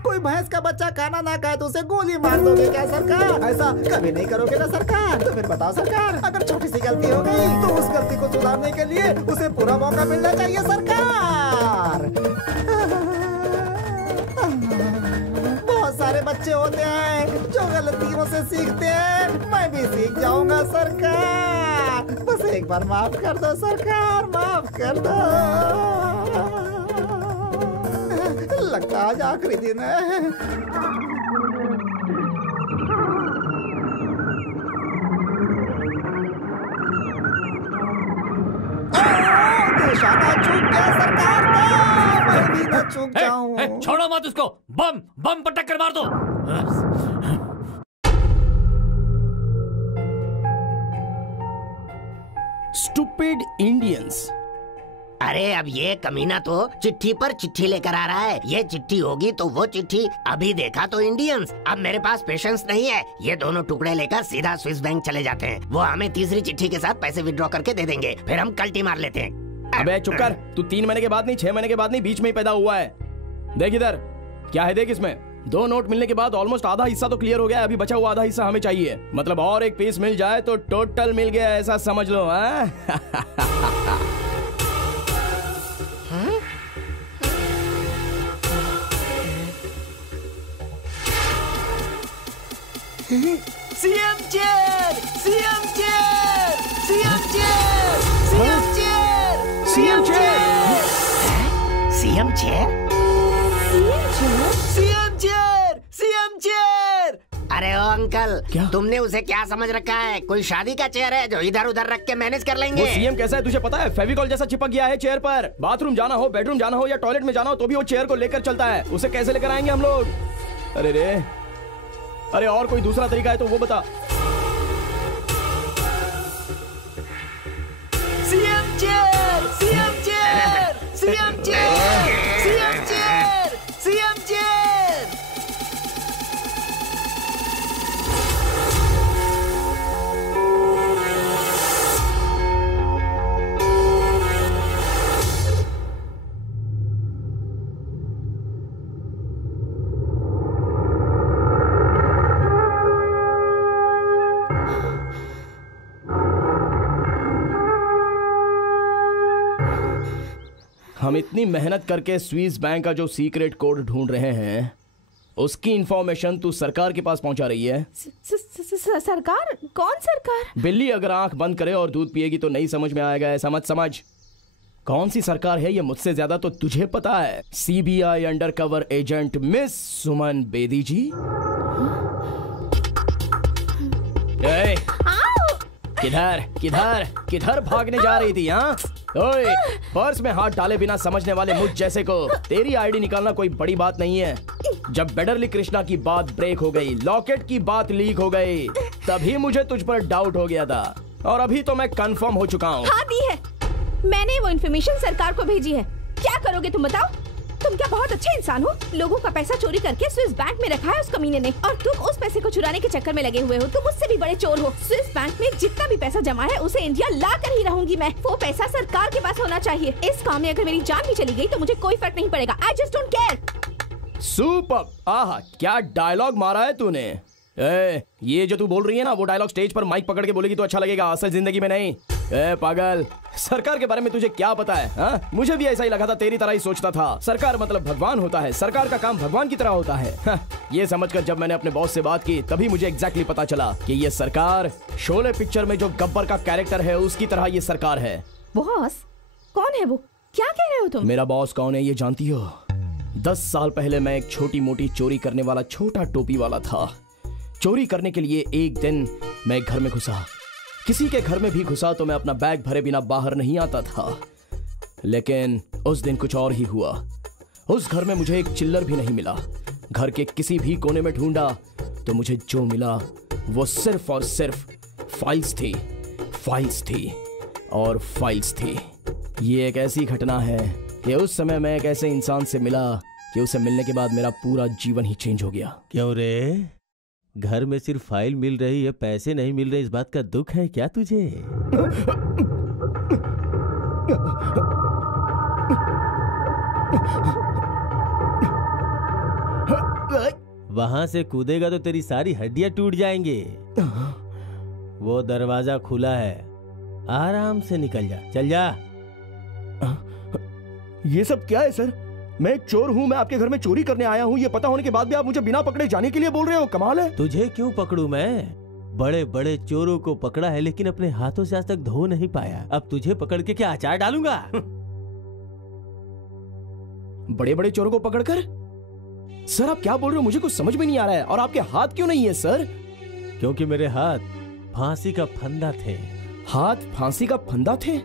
कोई भैंस का बच्चा खाना ना खाए तो उसे गोली मार दोगे क्या सरकार? ऐसा कभी नहीं करोगे ना सरकार? तो फिर बताओ सरकार, अगर छोटी सी गलती हो गई तो उस गलती को सुधारने के लिए उसे पूरा मौका मिलना चाहिए सरकार। बहुत सारे बच्चे होते हैं जो गलतियों से सीखते हैं, मैं भी सीख जाऊंगा सरकार। बस एक बार माफ कर दो सरकार, माफ कर दो। लगता आज आखिरी दिन है। निशाना चूक गया सरकार का, मैं भी न चूक जाऊं। छोड़ो मत उसको, बम बम पटक कर मार दो। Stupid Indians. अरे अब ये कमीना तो चिट्ठी पर चिट्ठी लेकर आ रहा है। ये चिट्ठी होगी तो वो चिट्ठी, अभी देखा तो इंडियंस। अब मेरे पास पेशेंस नहीं है, ये दोनों टुकड़े लेकर सीधा स्विस बैंक चले जाते हैं। वो हमें तीसरी चिट्ठी के साथ पैसे विड्रॉ करके दे देंगे, फिर हम कल्टी मार लेते हैं। अबे चुप कर, तू 3 महीने के बाद नहीं, 6 महीने के बाद नहीं, बीच में ही पैदा हुआ है। देख इधर, क्या है देख इसमें। 2 नोट मिलने के बाद ऑलमोस्ट आधा हिस्सा तो क्लियर हो गया, अभी बचा हुआ आधा हिस्सा हमें चाहिए। मतलब और एक पीस मिल जाए तो टोटल मिल गया, ऐसा समझ लो। CM chair, CM chair, CM chair, CM chair, CM chair, CM chair, CM chair, CM chair. अरे ओ अंकल, तुमने उसे क्या समझ रखा है? कोई शादी का चेयर है जो इधर उधर रख के मैनेज कर लेंगे? वो सीएम कैसा है तुझे पता है? फेविकॉल जैसा चिपक गया है चेयर पर। बाथरूम जाना हो, बेडरूम जाना हो या टॉयलेट में जाना हो तो भी वो चेयर को लेकर चलता है। उसे कैसे लेकर आएंगे हम लोग? अरे रे, अरे और कोई दूसरा तरीका है तो वो बता। CM chair, CM chair, CM chair, CM chair, CM chair. हम इतनी मेहनत करके स्विस बैंक का जो सीक्रेट कोड ढूंढ रहे हैं उसकी इंफॉर्मेशन तू सरकार के पास पहुंचा रही है। सरकार? कौन सरकार? बिल्ली अगर आंख बंद करे और दूध पिएगी तो नहीं समझ में आएगा, ऐसा मत समझ। कौन सी सरकार है ये मुझसे ज्यादा तो तुझे पता है। सीबीआई अंडरकवर एजेंट मिस सुमन बेदी जी। किधर किधर किधर भागने जा रही थी? हाँ, ओए, पर्स में हाथ डाले बिना समझने वाले मुझ जैसे को तेरी आईडी निकालना कोई बड़ी बात नहीं है। जब बेडरली कृष्णा की बात ब्रेक हो गई, लॉकेट की बात लीक हो गई, तभी मुझे तुझ पर डाउट हो गया था और अभी तो मैं कंफर्म हो चुका हूँ। हाँ, दी है मैंने वो इन्फॉर्मेशन सरकार को भेजी है। क्या करोगे तुम बताओ? तुम क्या बहुत अच्छे इंसान हो? लोगों का पैसा चोरी करके स्विस बैंक में रखा है उस कमीने ने, और तुम उस पैसे को चुराने के चक्कर में लगे हुए हो। तुम मुझसे भी बड़े चोर हो। स्विस बैंक में जितना भी पैसा जमा है उसे इंडिया ला कर ही रहूंगी मैं। वो पैसा सरकार के पास होना चाहिए। इस काम में अगर मेरी जान भी चली गई तो मुझे कोई फर्क नहीं पड़ेगा। I just don't care. Super! आहा, क्या डायलॉग मारा है तूने। ये जो तू बोल रही है ना, वो डायलॉग स्टेज पर माइक पकड़ के बोलेगी तो अच्छा लगेगा, असल जिंदगी में नहीं। पागल, सरकार के बारे में तुझे क्या पता है? हा? मुझे भी ऐसा ही लगा था, तेरी तरह ही सोचता था। सरकार मतलब भगवान होता है, सरकार का काम भगवान की तरह होता है। ये समझकर जब मैंने अपने बॉस से बात की तभी मुझे एग्जैक्टली पता चला कि ये सरकार शोले पिक्चर में जो गब्बर का कैरेक्टर है उसकी तरह ये सरकार है। बॉस? कौन है वो? क्या कह रहे हो तुम? मेरा बॉस कौन है ये जानती हो? 10 साल पहले मैं एक छोटी मोटी चोरी करने वाला छोटा टोपी वाला था। चोरी करने के लिए एक दिन मैं घर में घुसा। किसी के घर में भी घुसा तो मैं अपना बैग भरे बिना बाहर नहीं आता था। लेकिन उस दिन कुछ और ही हुआ। उस घर में मुझे एक चिल्लर भी नहीं मिला। घर के किसी भी कोने में ढूंढा तो मुझे जो मिला वो सिर्फ और सिर्फ फाइल्स थी, फाइल्स थी और फाइल्स थी। ये एक ऐसी घटना है कि उस समय मैं एक ऐसे इंसान से मिला कि उसे मिलने के बाद मेरा पूरा जीवन ही चेंज हो गया। क्यों रे? घर में सिर्फ फाइल मिल रही है, पैसे नहीं मिल रहे, इस बात का दुख है क्या तुझे? वहां से कूदेगा तो तेरी सारी हड्डियां टूट जाएंगे। वो दरवाजा खुला है, आराम से निकल जा, चल जा। ये सब क्या है सर? मैं एक चोर हूँ, मैं आपके घर में चोरी करने आया हूँ। ये पता होने के बाद भी आप मुझे बिना पकड़े जाने के लिए बोल रहे हो, कमाल है। तुझे क्यों पकड़ूं मैं? बड़े बड़े चोरों को पकड़ा है लेकिन अपने हाथों से आज तक धो नहीं पाया। अब तुझे पकड़ के क्या अचार डालूंगा? बड़े बड़े चोरों को पकड़कर? सर आप क्या बोल रहे हो? मुझे कुछ समझ में नहीं आ रहा है। और आपके हाथ क्यों नहीं है सर? क्योंकि मेरे हाथ फांसी का फंदा थे। हाथ फांसी का फंदा थे?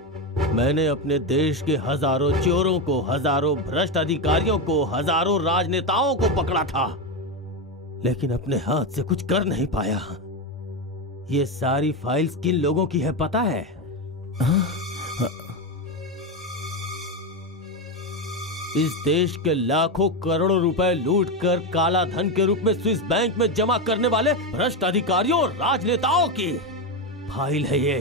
मैंने अपने देश के हजारों चोरों को, हजारों भ्रष्ट अधिकारियों को, हजारों राजनेताओं को पकड़ा था, लेकिन अपने हाथ से कुछ कर नहीं पाया। ये सारी फाइल्स किन लोगों की है पता है? इस देश के लाखों करोड़ों रुपए लूटकर काला धन के रूप में स्विस बैंक में जमा करने वाले भ्रष्ट अधिकारियों और राजनेताओं की फाइल है ये।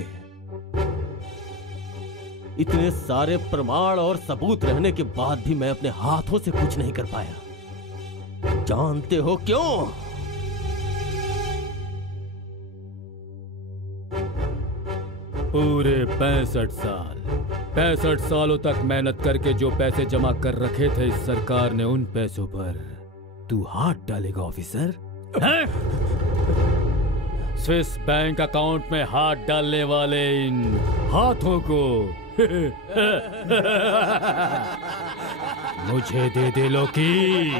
इतने सारे प्रमाण और सबूत रहने के बाद भी मैं अपने हाथों से कुछ नहीं कर पाया। जानते हो क्यों? पूरे 65 सालों तक मेहनत करके जो पैसे जमा कर रखे थे इस सरकार ने, उन पैसों पर तू हाथ डालेगा ऑफिसर? स्विस बैंक अकाउंट में हाथ डालने वाले इन हाथों को मुझे दे दे लोकी,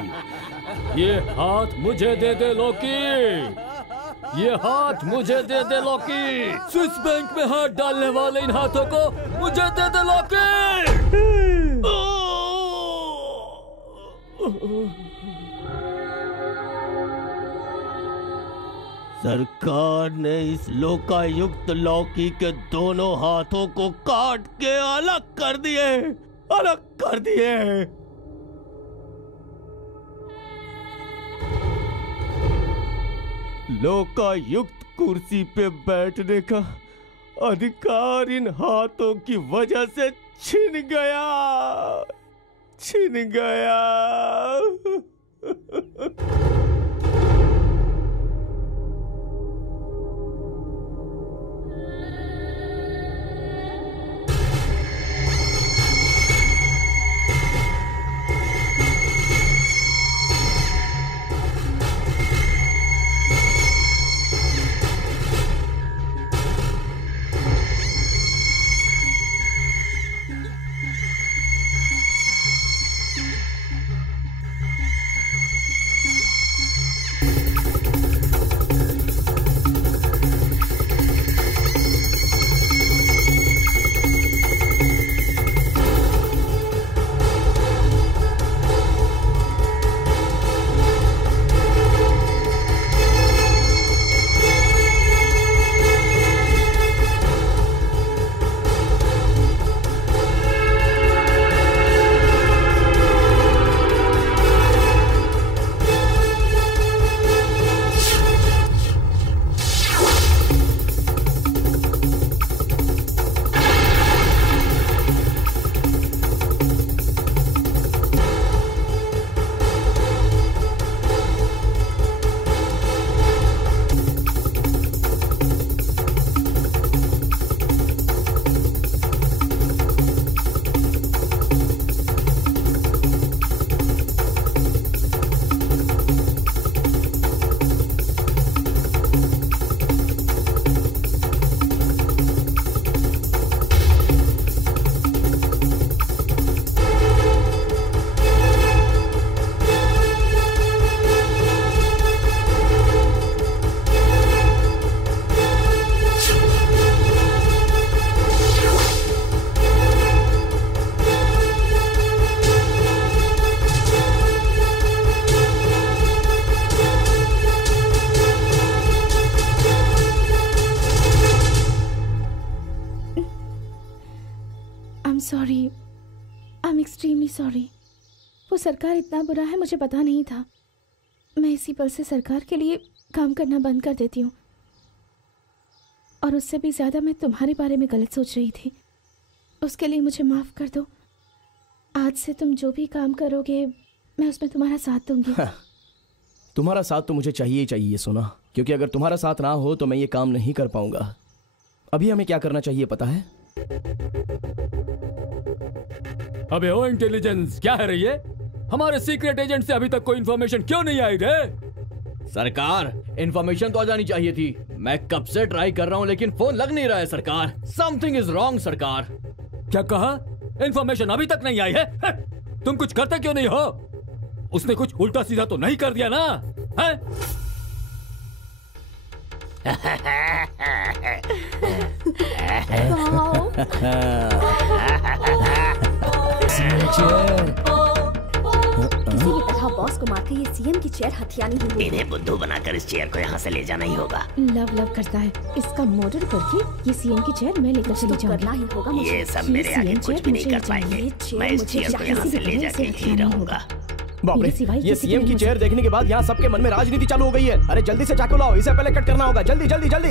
ये हाथ मुझे दे दे लोकी, ये हाथ मुझे दे दे लोकी। स्विस बैंक में हाथ डालने वाले इन हाथों को मुझे दे दे लोकी। सरकार ने इस लोकायुक्त लौकी के दोनों हाथों को काट के अलग कर दिए, अलग कर दिए। लोकायुक्त कुर्सी पे बैठने का अधिकार इन हाथों की वजह से छिन गया, छिन गया। Sorry, I am extremely sorry. वो सरकार इतना बुरा है मुझे पता नहीं था। मैं इसी पल से सरकार के लिए काम करना बंद कर देती हूँ, और उससे भी ज़्यादा मैं तुम्हारे बारे में गलत सोच रही थी। उसके लिए मुझे माफ़ कर दो। आज से तुम जो भी काम करोगे मैं उसमें तुम्हारा साथ दूंगी। तुम्हारा साथ तो मुझे चाहिए ही चाहिए सोना, क्योंकि अगर तुम्हारा साथ ना हो तो मैं ये काम नहीं कर पाऊंगा। अभी हमें क्या करना चाहिए पता है? अबे ओ इंटेलिजेंस, क्या है रही है? हमारे सीक्रेट एजेंट से अभी तक कोई इन्फॉर्मेशन क्यों नहीं आई रे? सरकार, इन्फॉर्मेशन तो आ जानी चाहिए थी। मैं कब से ट्राई कर रहा हूँ लेकिन फोन लग नहीं रहा है सरकार। समथिंग इज रॉन्ग सरकार। क्या कहा? इन्फॉर्मेशन अभी तक नहीं आई है? तुम कुछ करते क्यों नहीं हो? उसने कुछ उल्टा सीधा तो नहीं कर दिया ना? है? किसी भी तरह बॉस को मार के ये सीएम की चेयर हथियानी ही होगी। इन्हें बुद्धू बनाकर इस चेयर को यहाँ से ले जाना ही होगा। लव करता है, इसका मर्डर करके ये सीएम की चेयर मैं लेकर चली जाऊंगी। करना ही होगा मुझे। ये सब मेरे आगे कुछ भी नहीं कर पाएंगे। मैं इस चेयर को यहाँ से ले जाके ही रहूंगा। बाप रे, ये सीएम की चेयर देखने के बाद यहाँ सबके मन में राजनीति चालू हो गई है। अरे जल्दी से चाकू लाओ, इसे पहले कट करना होगा। जल्दी जल्दी जल्दी।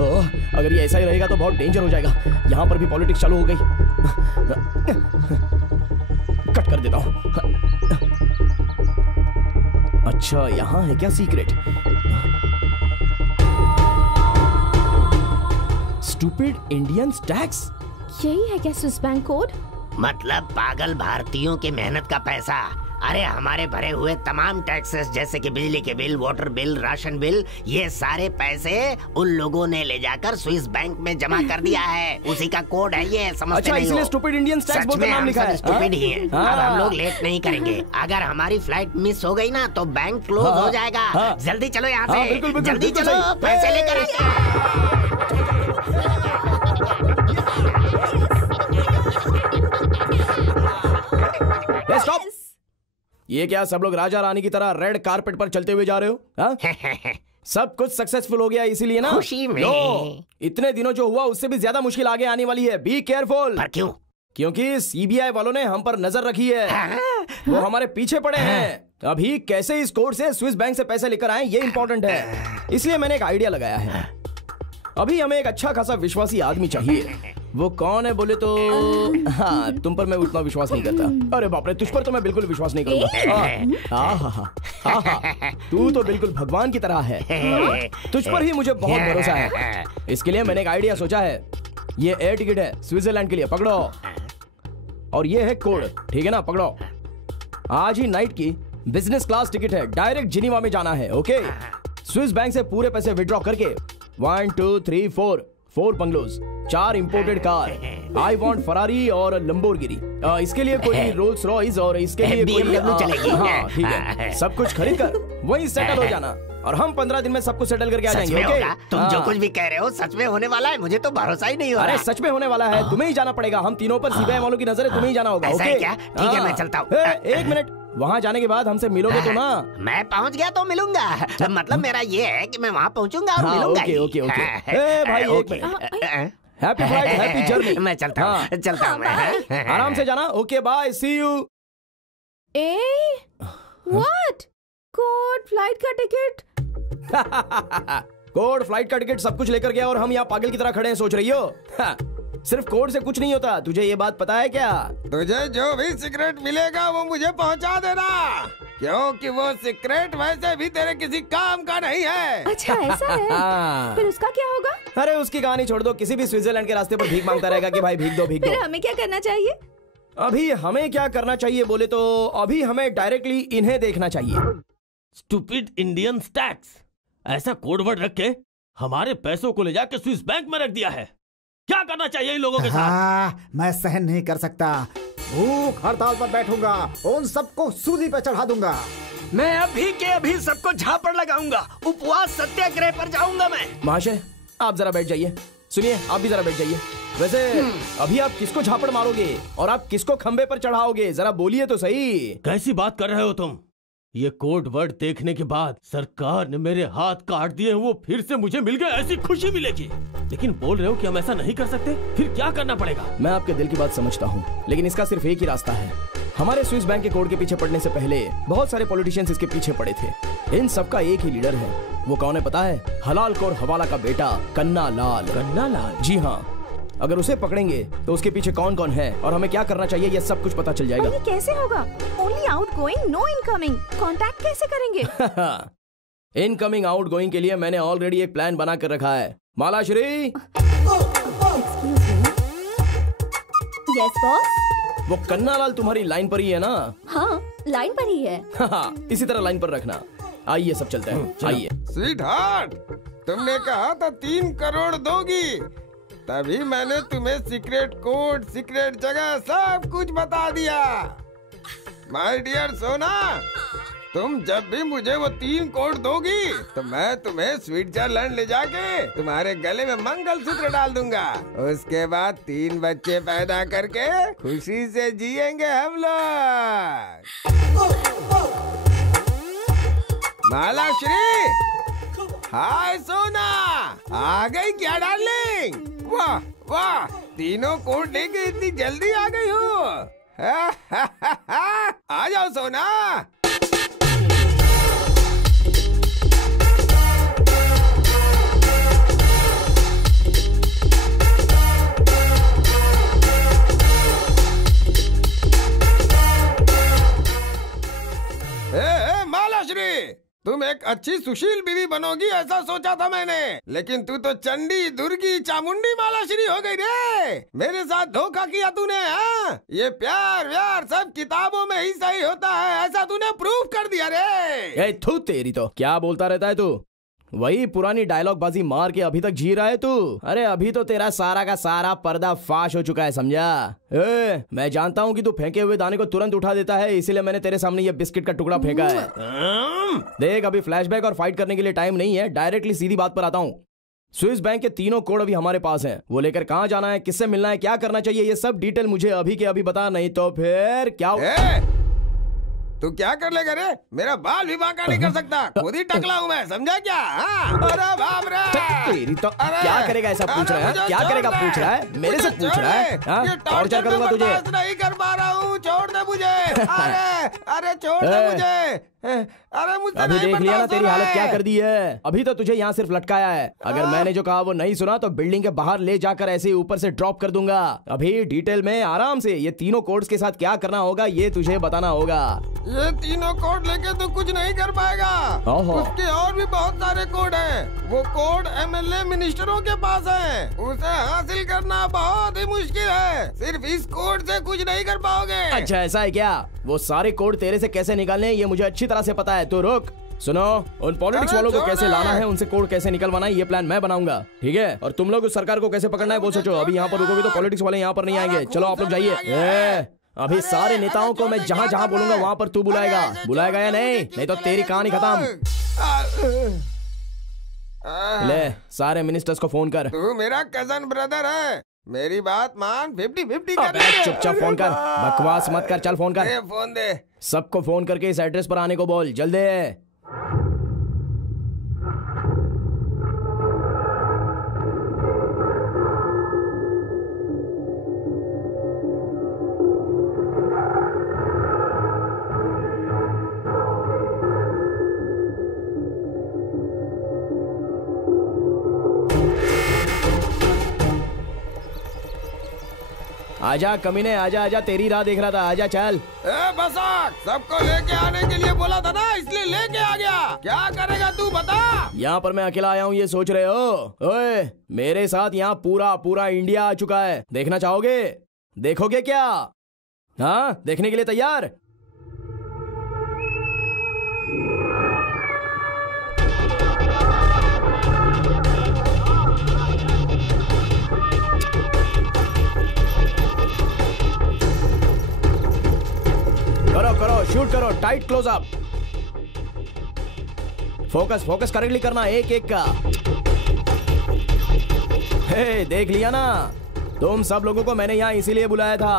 ओह, अगर ये ऐसा ही रहेगा तो बहुत डेंजर हो जाएगा। यहाँ पर भी पॉलिटिक्स चालू हो गई। कट कर देता हूँ। अच्छा यहाँ है क्या सीक्रेट? Stupid Indian tax. यही है क्या स्विस बैंक कोड? मतलब पागल भारतीयों की मेहनत का पैसा। अरे हमारे भरे हुए तमाम टैक्सेस जैसे कि बिजली के bill, water bill, ration bill, ये सारे पैसे उन लोगों ने ले जाकर स्विस बैंक में जमा कर दिया है। उसी का कोड है ये, समझते अच्छा, नहीं हो? इसलिए स्टूपिड इंडियन टैक्स बोलकर नाम लिखा है। स्टूपिड ही है। अब हम लोग लेट नहीं करेंगे। अगर हमारी फ्लाइट मिस हो गई ना तो बैंक क्लोज हो जाएगा। जल्दी चलो यहाँ से, जल्दी चलो, पैसे लेकर स्टॉप। ये क्या सब लोग राजा रानी की तरह रेड कारपेट पर चलते हुए जा रहे हो? सब कुछ सक्सेसफुल हो गया इसीलिए ना? खुशी में। इतने दिनों जो हुआ उससे भी ज्यादा मुश्किल आगे आने वाली है। Be careful. पर क्यों? क्योंकि सीबीआई वालों ने हम पर नजर रखी है। वो हमारे पीछे पड़े हैं। अभी कैसे इस कोड से स्विस बैंक से पैसे लेकर आए ये इंपॉर्टेंट है। इसलिए मैंने एक आइडिया लगाया है। अभी हमें एक अच्छा खासा विश्वासी आदमी चाहिए। वो कौन है बोले तो हाँ, तुम पर मैं उतना विश्वास नहीं करता। अरे बाप रे, तुझ पर तो मैं बिल्कुल विश्वास नहीं करूंगा। तू तो बिल्कुल भगवान की तरह है। तुझ पर ही मुझे बहुत भरोसा है। इसके लिए मैंने एक आइडिया सोचा है। ये एयर टिकट है स्विट्जरलैंड के लिए, पकड़ो। और ये है कोड, ठीक है ना? पकड़ो। आज ही नाइट की बिजनेस क्लास टिकट है, डायरेक्ट जिनीवा में जाना है। ओके, स्विस बैंक से पूरे पैसे विड्रॉ करके 1 2 3 4 bungalows, 4 imported car. I want Ferrari और लंबोर्गिनी। इसके लिए कोई रोल्स रॉयस और इसके लिए कोई चलेगी। हाँ ठीक है, सब कुछ खरीद कर वहीं सेटल हो जाना और हम 15 दिन में सब कुछ सेटल करके आ जाएंगे। ओके? तुम जो कुछ भी कह रहे हो सच में होने वाला है? मुझे तो भरोसा ही नहीं हो रहा। अरे सच में होने वाला है, तुम्हें ही जाना पड़ेगा। हम तीनों पर सीबीआई वालों की नजर है, तुम्हें ही जाना होगा। ओके क्या? ठीक है, मैं चलता हूँ। एक मिनट, वहाँ जाने के बाद हमसे मिलोगे तो ना? मैं पहुँच गया तो मिलूंगा। मतलब मेरा ये है कि मैं वहाँ पहुँचूंगा और मिलूंगा। Okay okay okay. भाई एक minute. Happy flight, happy journey. मैं चलता हूँ, चलता हूँ मैं। आराम से जाना। Okay bye, see you. What? Code, flight का टिकट? कोड, फ्लाइट का टिकट, सब कुछ लेकर गया और हम यहाँ पागल की तरह खड़े हैं। सोच रही हो सिर्फ कोड से कुछ नहीं होता। तुझे ये बात पता है क्या? तुझे जो भी सिगरेट मिलेगा वो मुझे पहुंचा देना, क्योंकि वो सिगरेट वैसे भी तेरे किसी काम का नहीं है। अच्छा ऐसा है? फिर उसका क्या होगा? अरे उसकी कहानी छोड़ दो। किसी भी स्विट्जरलैंड के रास्ते पर भीख मांगता रहेगा कि भाई भीख दो, भीख दो। फिर हमें क्या करना चाहिए? अभी हमें क्या करना चाहिए बोले तो अभी हमें डायरेक्टली इन्हें देखना चाहिए। Stupid Indian tax. ऐसा कोड वर्ड रख के हमारे पैसों को ले जाकर स्विस बैंक में रख दिया है। क्या करना चाहिए इन लोगों के साथ? मैं सहन नहीं कर सकता। भूख हड़ताल पर बैठूंगा, उन सबको सूली पे चढ़ा दूंगा। मैं अभी के अभी सबको झापड़ लगाऊंगा, उपवास सत्याग्रह पर जाऊंगा मैं। महाशय आप जरा बैठ जाइए। सुनिए, आप भी जरा बैठ जाइए। वैसे अभी आप किसको झापड़ मारोगे और आप किसको खंबे पर चढ़ाओगे? जरा बोलिए तो सही। कैसी बात कर रहे हो तुम? ये कोड वर्ड देखने के बाद सरकार ने मेरे हाथ काट दिए, वो फिर से मुझे मिल गए, ऐसी खुशी मिलेगी। लेकिन बोल रहे हो कि हम ऐसा नहीं कर सकते, फिर क्या करना पड़ेगा? मैं आपके दिल की बात समझता हूँ, लेकिन इसका सिर्फ एक ही रास्ता है। हमारे स्विस बैंक के कोड के पीछे पड़ने से पहले बहुत सारे पॉलिटिशियंस इसके पीछे पड़े थे। इन सबका एक ही लीडर है। वो कौन है पता है? हलाल कौर हवाला का बेटा कन्ना लाल। कन्ना लाल? जी हाँ। अगर उसे पकड़ेंगे तो उसके पीछे कौन कौन है और हमें क्या करना चाहिए, ये सब कुछ पता चल जाएगा। ये कैसे होगा? Only outgoing, no incoming. Contact कैसे करेंगे? इनकमिंग आउटगोइंग के लिए मैंने ऑलरेडी एक प्लान बना कर रखा है। मालाश्री। Yes boss. वो कन्ना लाल तुम्हारी लाइन पर ही है ना? हाँ, लाइन पर ही है। इसी तरह लाइन पर रखना। आइए सब चलते हैं, आइए। स्वीट हार्ट, तुमने कहा था 3 करोड़ दोगी, तभी मैंने तुम्हें सीक्रेट कोड, सीक्रेट जगह सब कुछ बता दिया। माय डियर सोना, तुम जब भी मुझे वो 3 करोड़ दोगी तो मैं तुम्हें स्विट्जरलैंड ले जाके तुम्हारे गले में मंगलसूत्र डाल दूंगा। उसके बाद 3 बच्चे पैदा करके खुशी से जिएंगे हम लोग। मालाश्री, हाय सोना, आ गई क्या डार्लिंग? वाह वाह, 3 कोड लेके इतनी जल्दी आ गई हो। आ जाओ सोना। मालाश्री, तुम एक अच्छी सुशील बीवी बनोगी ऐसा सोचा था मैंने, लेकिन तू तो चंडी दुर्गी चामुंडी मालाश्री हो गई रे। मेरे साथ धोखा किया तूने। हाँ, ये प्यार व्यार सब किताबों में ही सही होता है, ऐसा तूने प्रूव कर दिया रे। ए थू तेरी तो, क्या बोलता रहता है तू? वही पुरानी डायलॉग बाजी मार के अभी तक जी रहा है तू? अरे अभी तो तेरा सारा का सारा पर्दा फाश हो चुका है, समझा? मैं जानता हूँ कि तू फेंके हुए दाने को तुरंत उठा देता है, इसीलिए मैंने तेरे सामने ये बिस्किट का टुकड़ा फेंका है। देख, अभी फ्लैशबैक और फाइट करने के लिए टाइम नहीं है, डायरेक्टली सीधी बात पर आता हूँ। स्विस बैंक के तीनों कोड अभी हमारे पास हैं। वो लेकर कहाँ जाना है, किससे मिलना है, क्या करना चाहिए, ये सब डिटेल मुझे अभी के अभी बता, नहीं तो फिर क्या तू क्या कर लेगा रे? मेरा बाल भी बांका नहीं कर सकता, खुद ही टकला हूँ मैं, समझा क्या? अरे बाप रे, तेरी तो क्या करेगा ऐसा पूछ रहा है? क्या करेगा पूछ रहा है? मेरे से पूछ रहा है? टॉर्चर करूंगा तुझे। नहीं कर पा रहा हूँ, छोड़ दे मुझे। अरे छोड़ दे मुझे। अरे मुझसे अभी देख लिया ना तेरी हालत क्या कर दी है। अभी तो तुझे यहाँ सिर्फ लटकाया है, अगर मैंने जो कहा वो नहीं सुना तो बिल्डिंग के बाहर ले जाकर ऐसे ही ऊपर से ड्रॉप कर दूंगा। अभी डिटेल में आराम से ये तीनों कोड्स के साथ क्या करना होगा ये तुझे बताना होगा। ये तीनों कोड लेके तो कुछ नहीं कर पाएगा, उसके और भी बहुत सारे कोड हैं। वो कोड एमएलए मिनिस्टरों के पास है, उसे हासिल करना बहुत ही मुश्किल है, सिर्फ इस कोड से कुछ नहीं कर पाओगे। अच्छा ऐसा है क्या? वो सारे कोड तेरे से कैसे निकालने ये मुझे अच्छी तरह से पता है, तो रुक। सुनो, उन पॉलिटिक्स वालों को कैसे लाना है, उनसे कोड कैसे निकलवाना है, ये प्लान मैं बनाऊंगा, ठीक है? और तुम लोग उस सरकार को कैसे पकड़ना है वो सोचो। अभी यहाँ पर रुकोगे तो पॉलिटिक्स वाले यहाँ पर नहीं आएंगे। चलो आप लोग जाइए। अभी सारे नेताओं को मैं जहाँ जहाँ बोलूंगा वहाँ पर तू बुलाएगा या नहीं? नहीं तो तेरी कहानी खत्म। ले सारे मिनिस्टर्स को फोन कर। तू मेरा कजन ब्रदर है, मेरी बात मान, 50-50 कर ले। चुपचाप फोन कर, बकवास मत कर, चल फोन कर। फोन दे। सबको फोन करके इस एड्रेस पर आने को बोल, जल्दी। आजा कमीने, आजा आजा, तेरी राह देख रहा था, आजा चल। बसाक, सबको लेके आने के लिए बोला था ना, इसलिए लेके आ गया। क्या करेगा तू बता? यहाँ पर मैं अकेला आया हूँ ये सोच रहे हो? ओए, मेरे साथ यहाँ पूरा इंडिया आ चुका है, देखना चाहोगे? देखोगे क्या? हाँ, देखने के लिए तैयार? करो, शूट करो, tight close up, focus correctly करना, एक का। हे, देख लिया ना? तुम सब लोगों को मैंने यहाँ इसीलिए बुलाया था।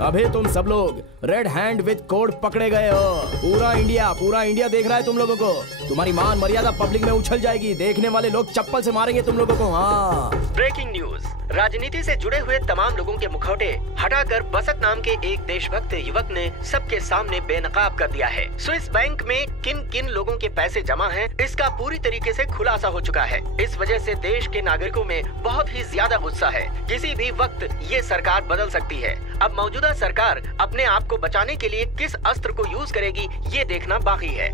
अभी तुम सब लोग रेड हैंड विद कोड पकड़े गए हो। पूरा इंडिया देख रहा है तुम लोगों को। तुम्हारी मान मर्यादा पब्लिक में उछल जाएगी, देखने वाले लोग चप्पल से मारेंगे तुम लोगों को। हाँ, ब्रेकिंग न्यूज, राजनीति से जुड़े हुए तमाम लोगों के मुखौटे हटाकर बसत नाम के एक देशभक्त युवक ने सबके सामने बेनकाब कर दिया है। स्विस बैंक में किन किन लोगों के पैसे जमा हैं, इसका पूरी तरीके से खुलासा हो चुका है। इस वजह से देश के नागरिकों में बहुत ही ज्यादा गुस्सा है। किसी भी वक्त ये सरकार बदल सकती है। अब मौजूदा सरकार अपने आप को बचाने के लिए किस अस्त्र को यूज करेगी ये देखना बाकी है।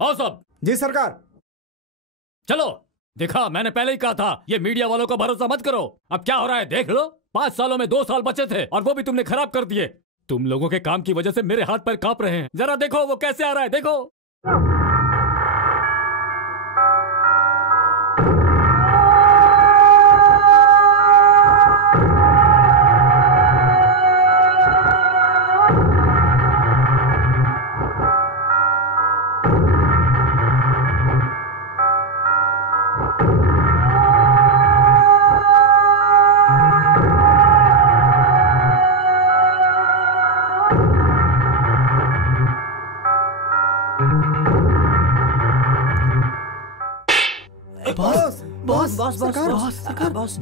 आओ सब। जी सरकार। चलो, देखा, मैंने पहले ही कहा था ये मीडिया वालों का भरोसा मत करो। अब क्या हो रहा है देख लो। 5 सालों में 2 साल बचे थे और वो भी तुमने खराब कर दिए। तुम लोगों के काम की वजह से मेरे हाथ पैर कांप रहे हैं। जरा देखो वो कैसे आ रहा है, देखो। बॉस,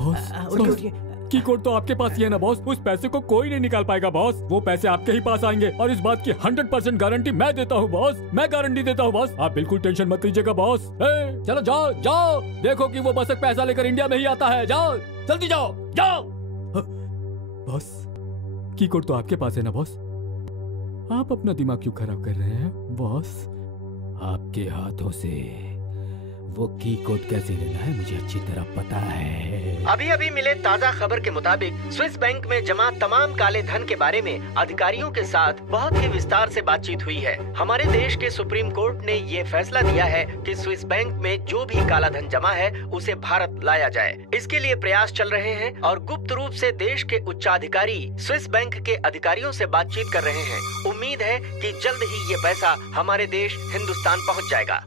उठिए। की कोड तो आपके पास ही है ना बॉस। उस पैसे को कोई नहीं निकाल पाएगा बॉस। वो पैसे आपके ही पास आएंगे और इस बात की 100% गारंटी मैं देता हूँ बॉस। मैं गारंटी देता हूँ बॉस। आप बिल्कुल टेंशन मत लीजिएगा बॉस। चलो जाओ जाओ, देखो कि वो बस एक पैसा लेकर इंडिया में ही आता है। जाओ जल्दी जाओ जाओ। बॉस की कोड तो आपके पास है ना बॉस। आप अपना दिमाग क्यों खराब कर रहे हैं बॉस? आपके हाथों से वो की कोड कैसे लेना है मुझे अच्छी तरह पता है। अभी अभी मिले ताज़ा खबर के मुताबिक स्विस बैंक में जमा तमाम काले धन के बारे में अधिकारियों के साथ बहुत ही विस्तार से बातचीत हुई है। हमारे देश के सुप्रीम कोर्ट ने ये फैसला दिया है कि स्विस बैंक में जो भी काला धन जमा है उसे भारत लाया जाए। इसके लिए प्रयास चल रहे हैं और गुप्त रूप से देश के उच्चाधिकारी स्विस बैंक के अधिकारियों से बातचीत कर रहे हैं। उम्मीद है कि जल्द ही ये पैसा हमारे देश हिंदुस्तान पहुँच जाएगा।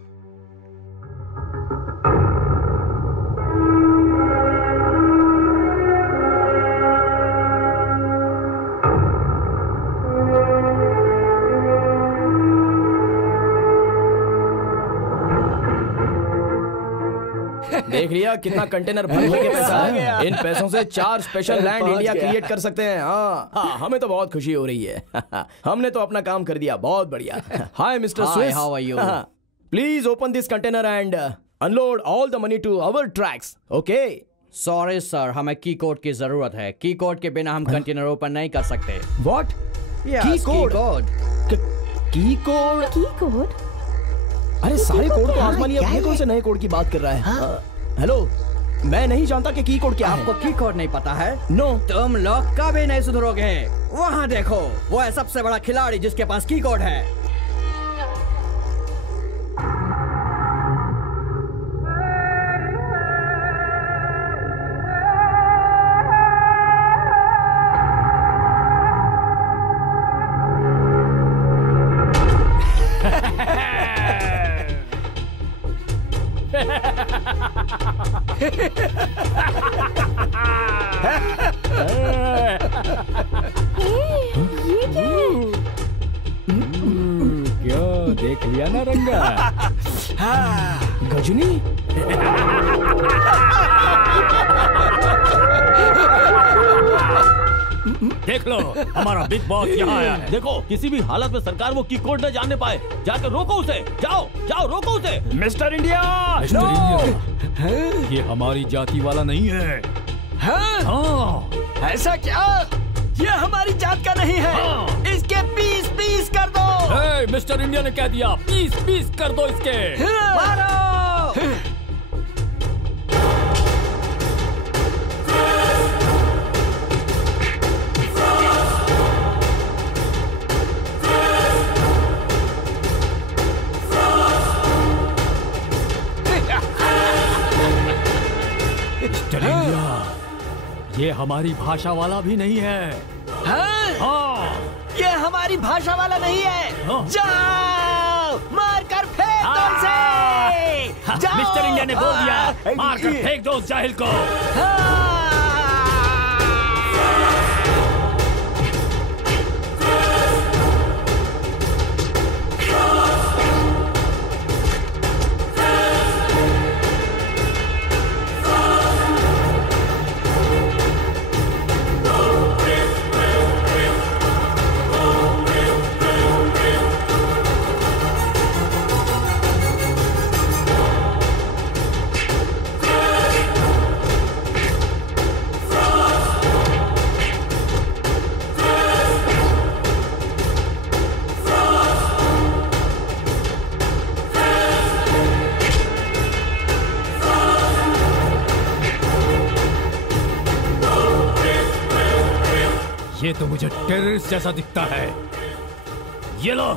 देख लिया कितना कंटेनर भरने के पैसा है। इन पैसों से 4 स्पेशल लैंड इंडिया क्रिएट कर सकते हैं। हाँ, हमें तो बहुत खुशी हो रही है। हमने तो अपना काम कर दिया, बहुत बढ़िया। Hi mister Swiss, how are you? Please open this container and unload all the money to our trucks. Okay? Sorry sir, हमें की कोड की जरूरत है। की कोड के बिना हम कंटेनर ओपन नहीं कर सकते। व्हाट? की कोड? की कोड? की कोड? अरे सारे कोड तो आसमानी, अपने कौन से नए कोड की बात कर रहा है? हेलो, मैं नहीं जानता कि की कोड क्या है। आपको की कोड नहीं पता है? नो। तुम लोग कभी नहीं सुधरोगे। वहाँ देखो, वो है सबसे बड़ा खिलाड़ी जिसके पास की कोड है। क्यों, देख लिया ना रंगा? गजनी? देख लो, हमारा बिग बॉस यहाँ आया है। देखो, किसी भी हालत में सरकार वो की कोड न जानने पाए। जाकर रोको उसे। जाओ जाओ, रोको उसे। मिस्टर इंडिया, ये हमारी जाति वाला नहीं है। हाँ? ऐसा क्या? ये हमारी जात का नहीं है। इसके पीस पीस कर दो। मिस्टर इंडिया ने कह दिया, पीस पीस कर दो इसके। मारो। मिस्टर इंडिया, ये हमारी भाषा वाला भी नहीं है। हाँ? ये हमारी भाषा वाला नहीं है। जाओ, मार कर फेंक दो इसे। जाओ। मिस्टर इंडिया ने बोल दिया, मार कर फेंक दो उस जाहिल को। ये तो मुझे टेररिस्ट जैसा दिखता है। ये लो,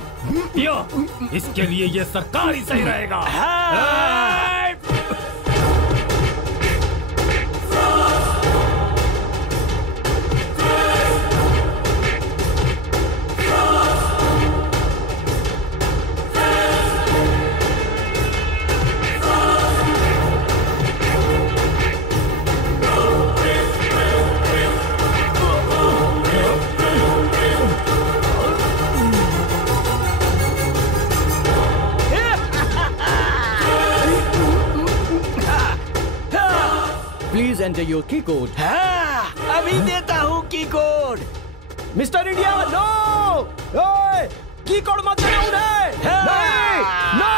पियो। इसके लिए ये सरकार ही सही रहेगा। Please enter your key code. अभी देता हूँ की कोड। मिस्टर इंडिया नो, ओए की कोड मत देना उन्हें। नहीं, नो।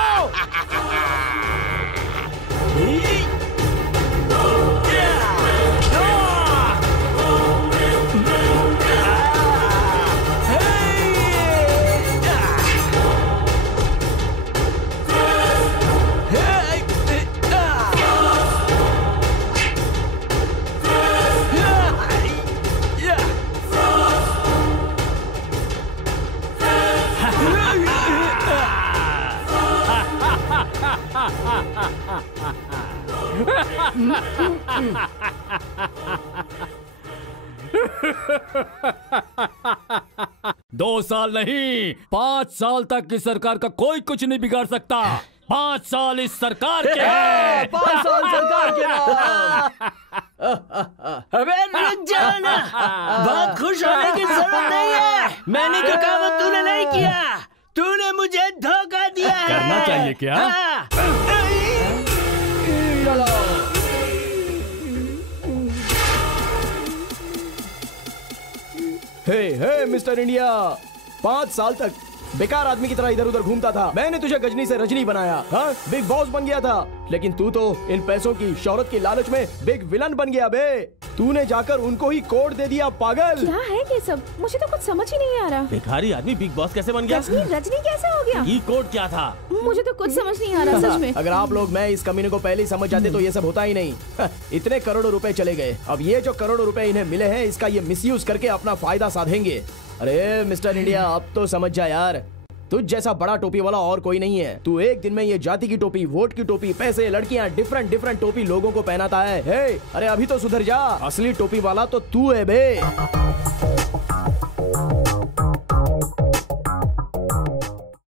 दो साल नहीं 5 साल तक इस सरकार का कोई कुछ नहीं बिगाड़ सकता। 5 साल इस सरकार के हैं। 5 साल सरकार के नाम। अबे रुक जाओ ना, बहुत खुश होने की जरूरत नहीं है। मैंने जो काम तूने नहीं किया, तूने मुझे धोखा दिया है। करना चाहिए क्या? हे मिस्टर इंडिया, 5 साल तक बेकार आदमी की तरह इधर उधर घूमता था। मैंने तुझे गजनी से रजनी बनाया, हाँ बिग बॉस बन गया था। लेकिन तू तो इन पैसों की शोहरत की लालच में बिग विलन बन गया बे। तूने जाकर उनको ही कोड दे दिया, पागल। क्या है ये सब? मुझे तो कुछ समझ ही नहीं आ रहा। भिखारी आदमी बिग बॉस कैसे बन गया? रजनी कैसे हो गया? ये कोड क्या था? मुझे तो कुछ समझ नहीं आ रहा सच में। अगर आप लोग मैं इस कमीने को पहले ही समझ जाते तो ये सब होता ही नहीं। इतने करोड़ों रुपए चले गए, अब ये जो करोड़ों रुपए इन्हें मिले हैं इसका ये मिसयूज करके अपना फायदा साधेंगे। अरे मिस्टर इंडिया, अब तो समझ जा यार, तुझ जैसा बड़ा टोपी वाला और कोई नहीं है। तू एक दिन में ये जाति की टोपी, वोट की टोपी, पैसे, लड़कियां, डिफरेंट टोपी लोगों को पहनाता है। हे, अरे अभी तो सुधर जा, असली टोपी वाला तो तू है बे।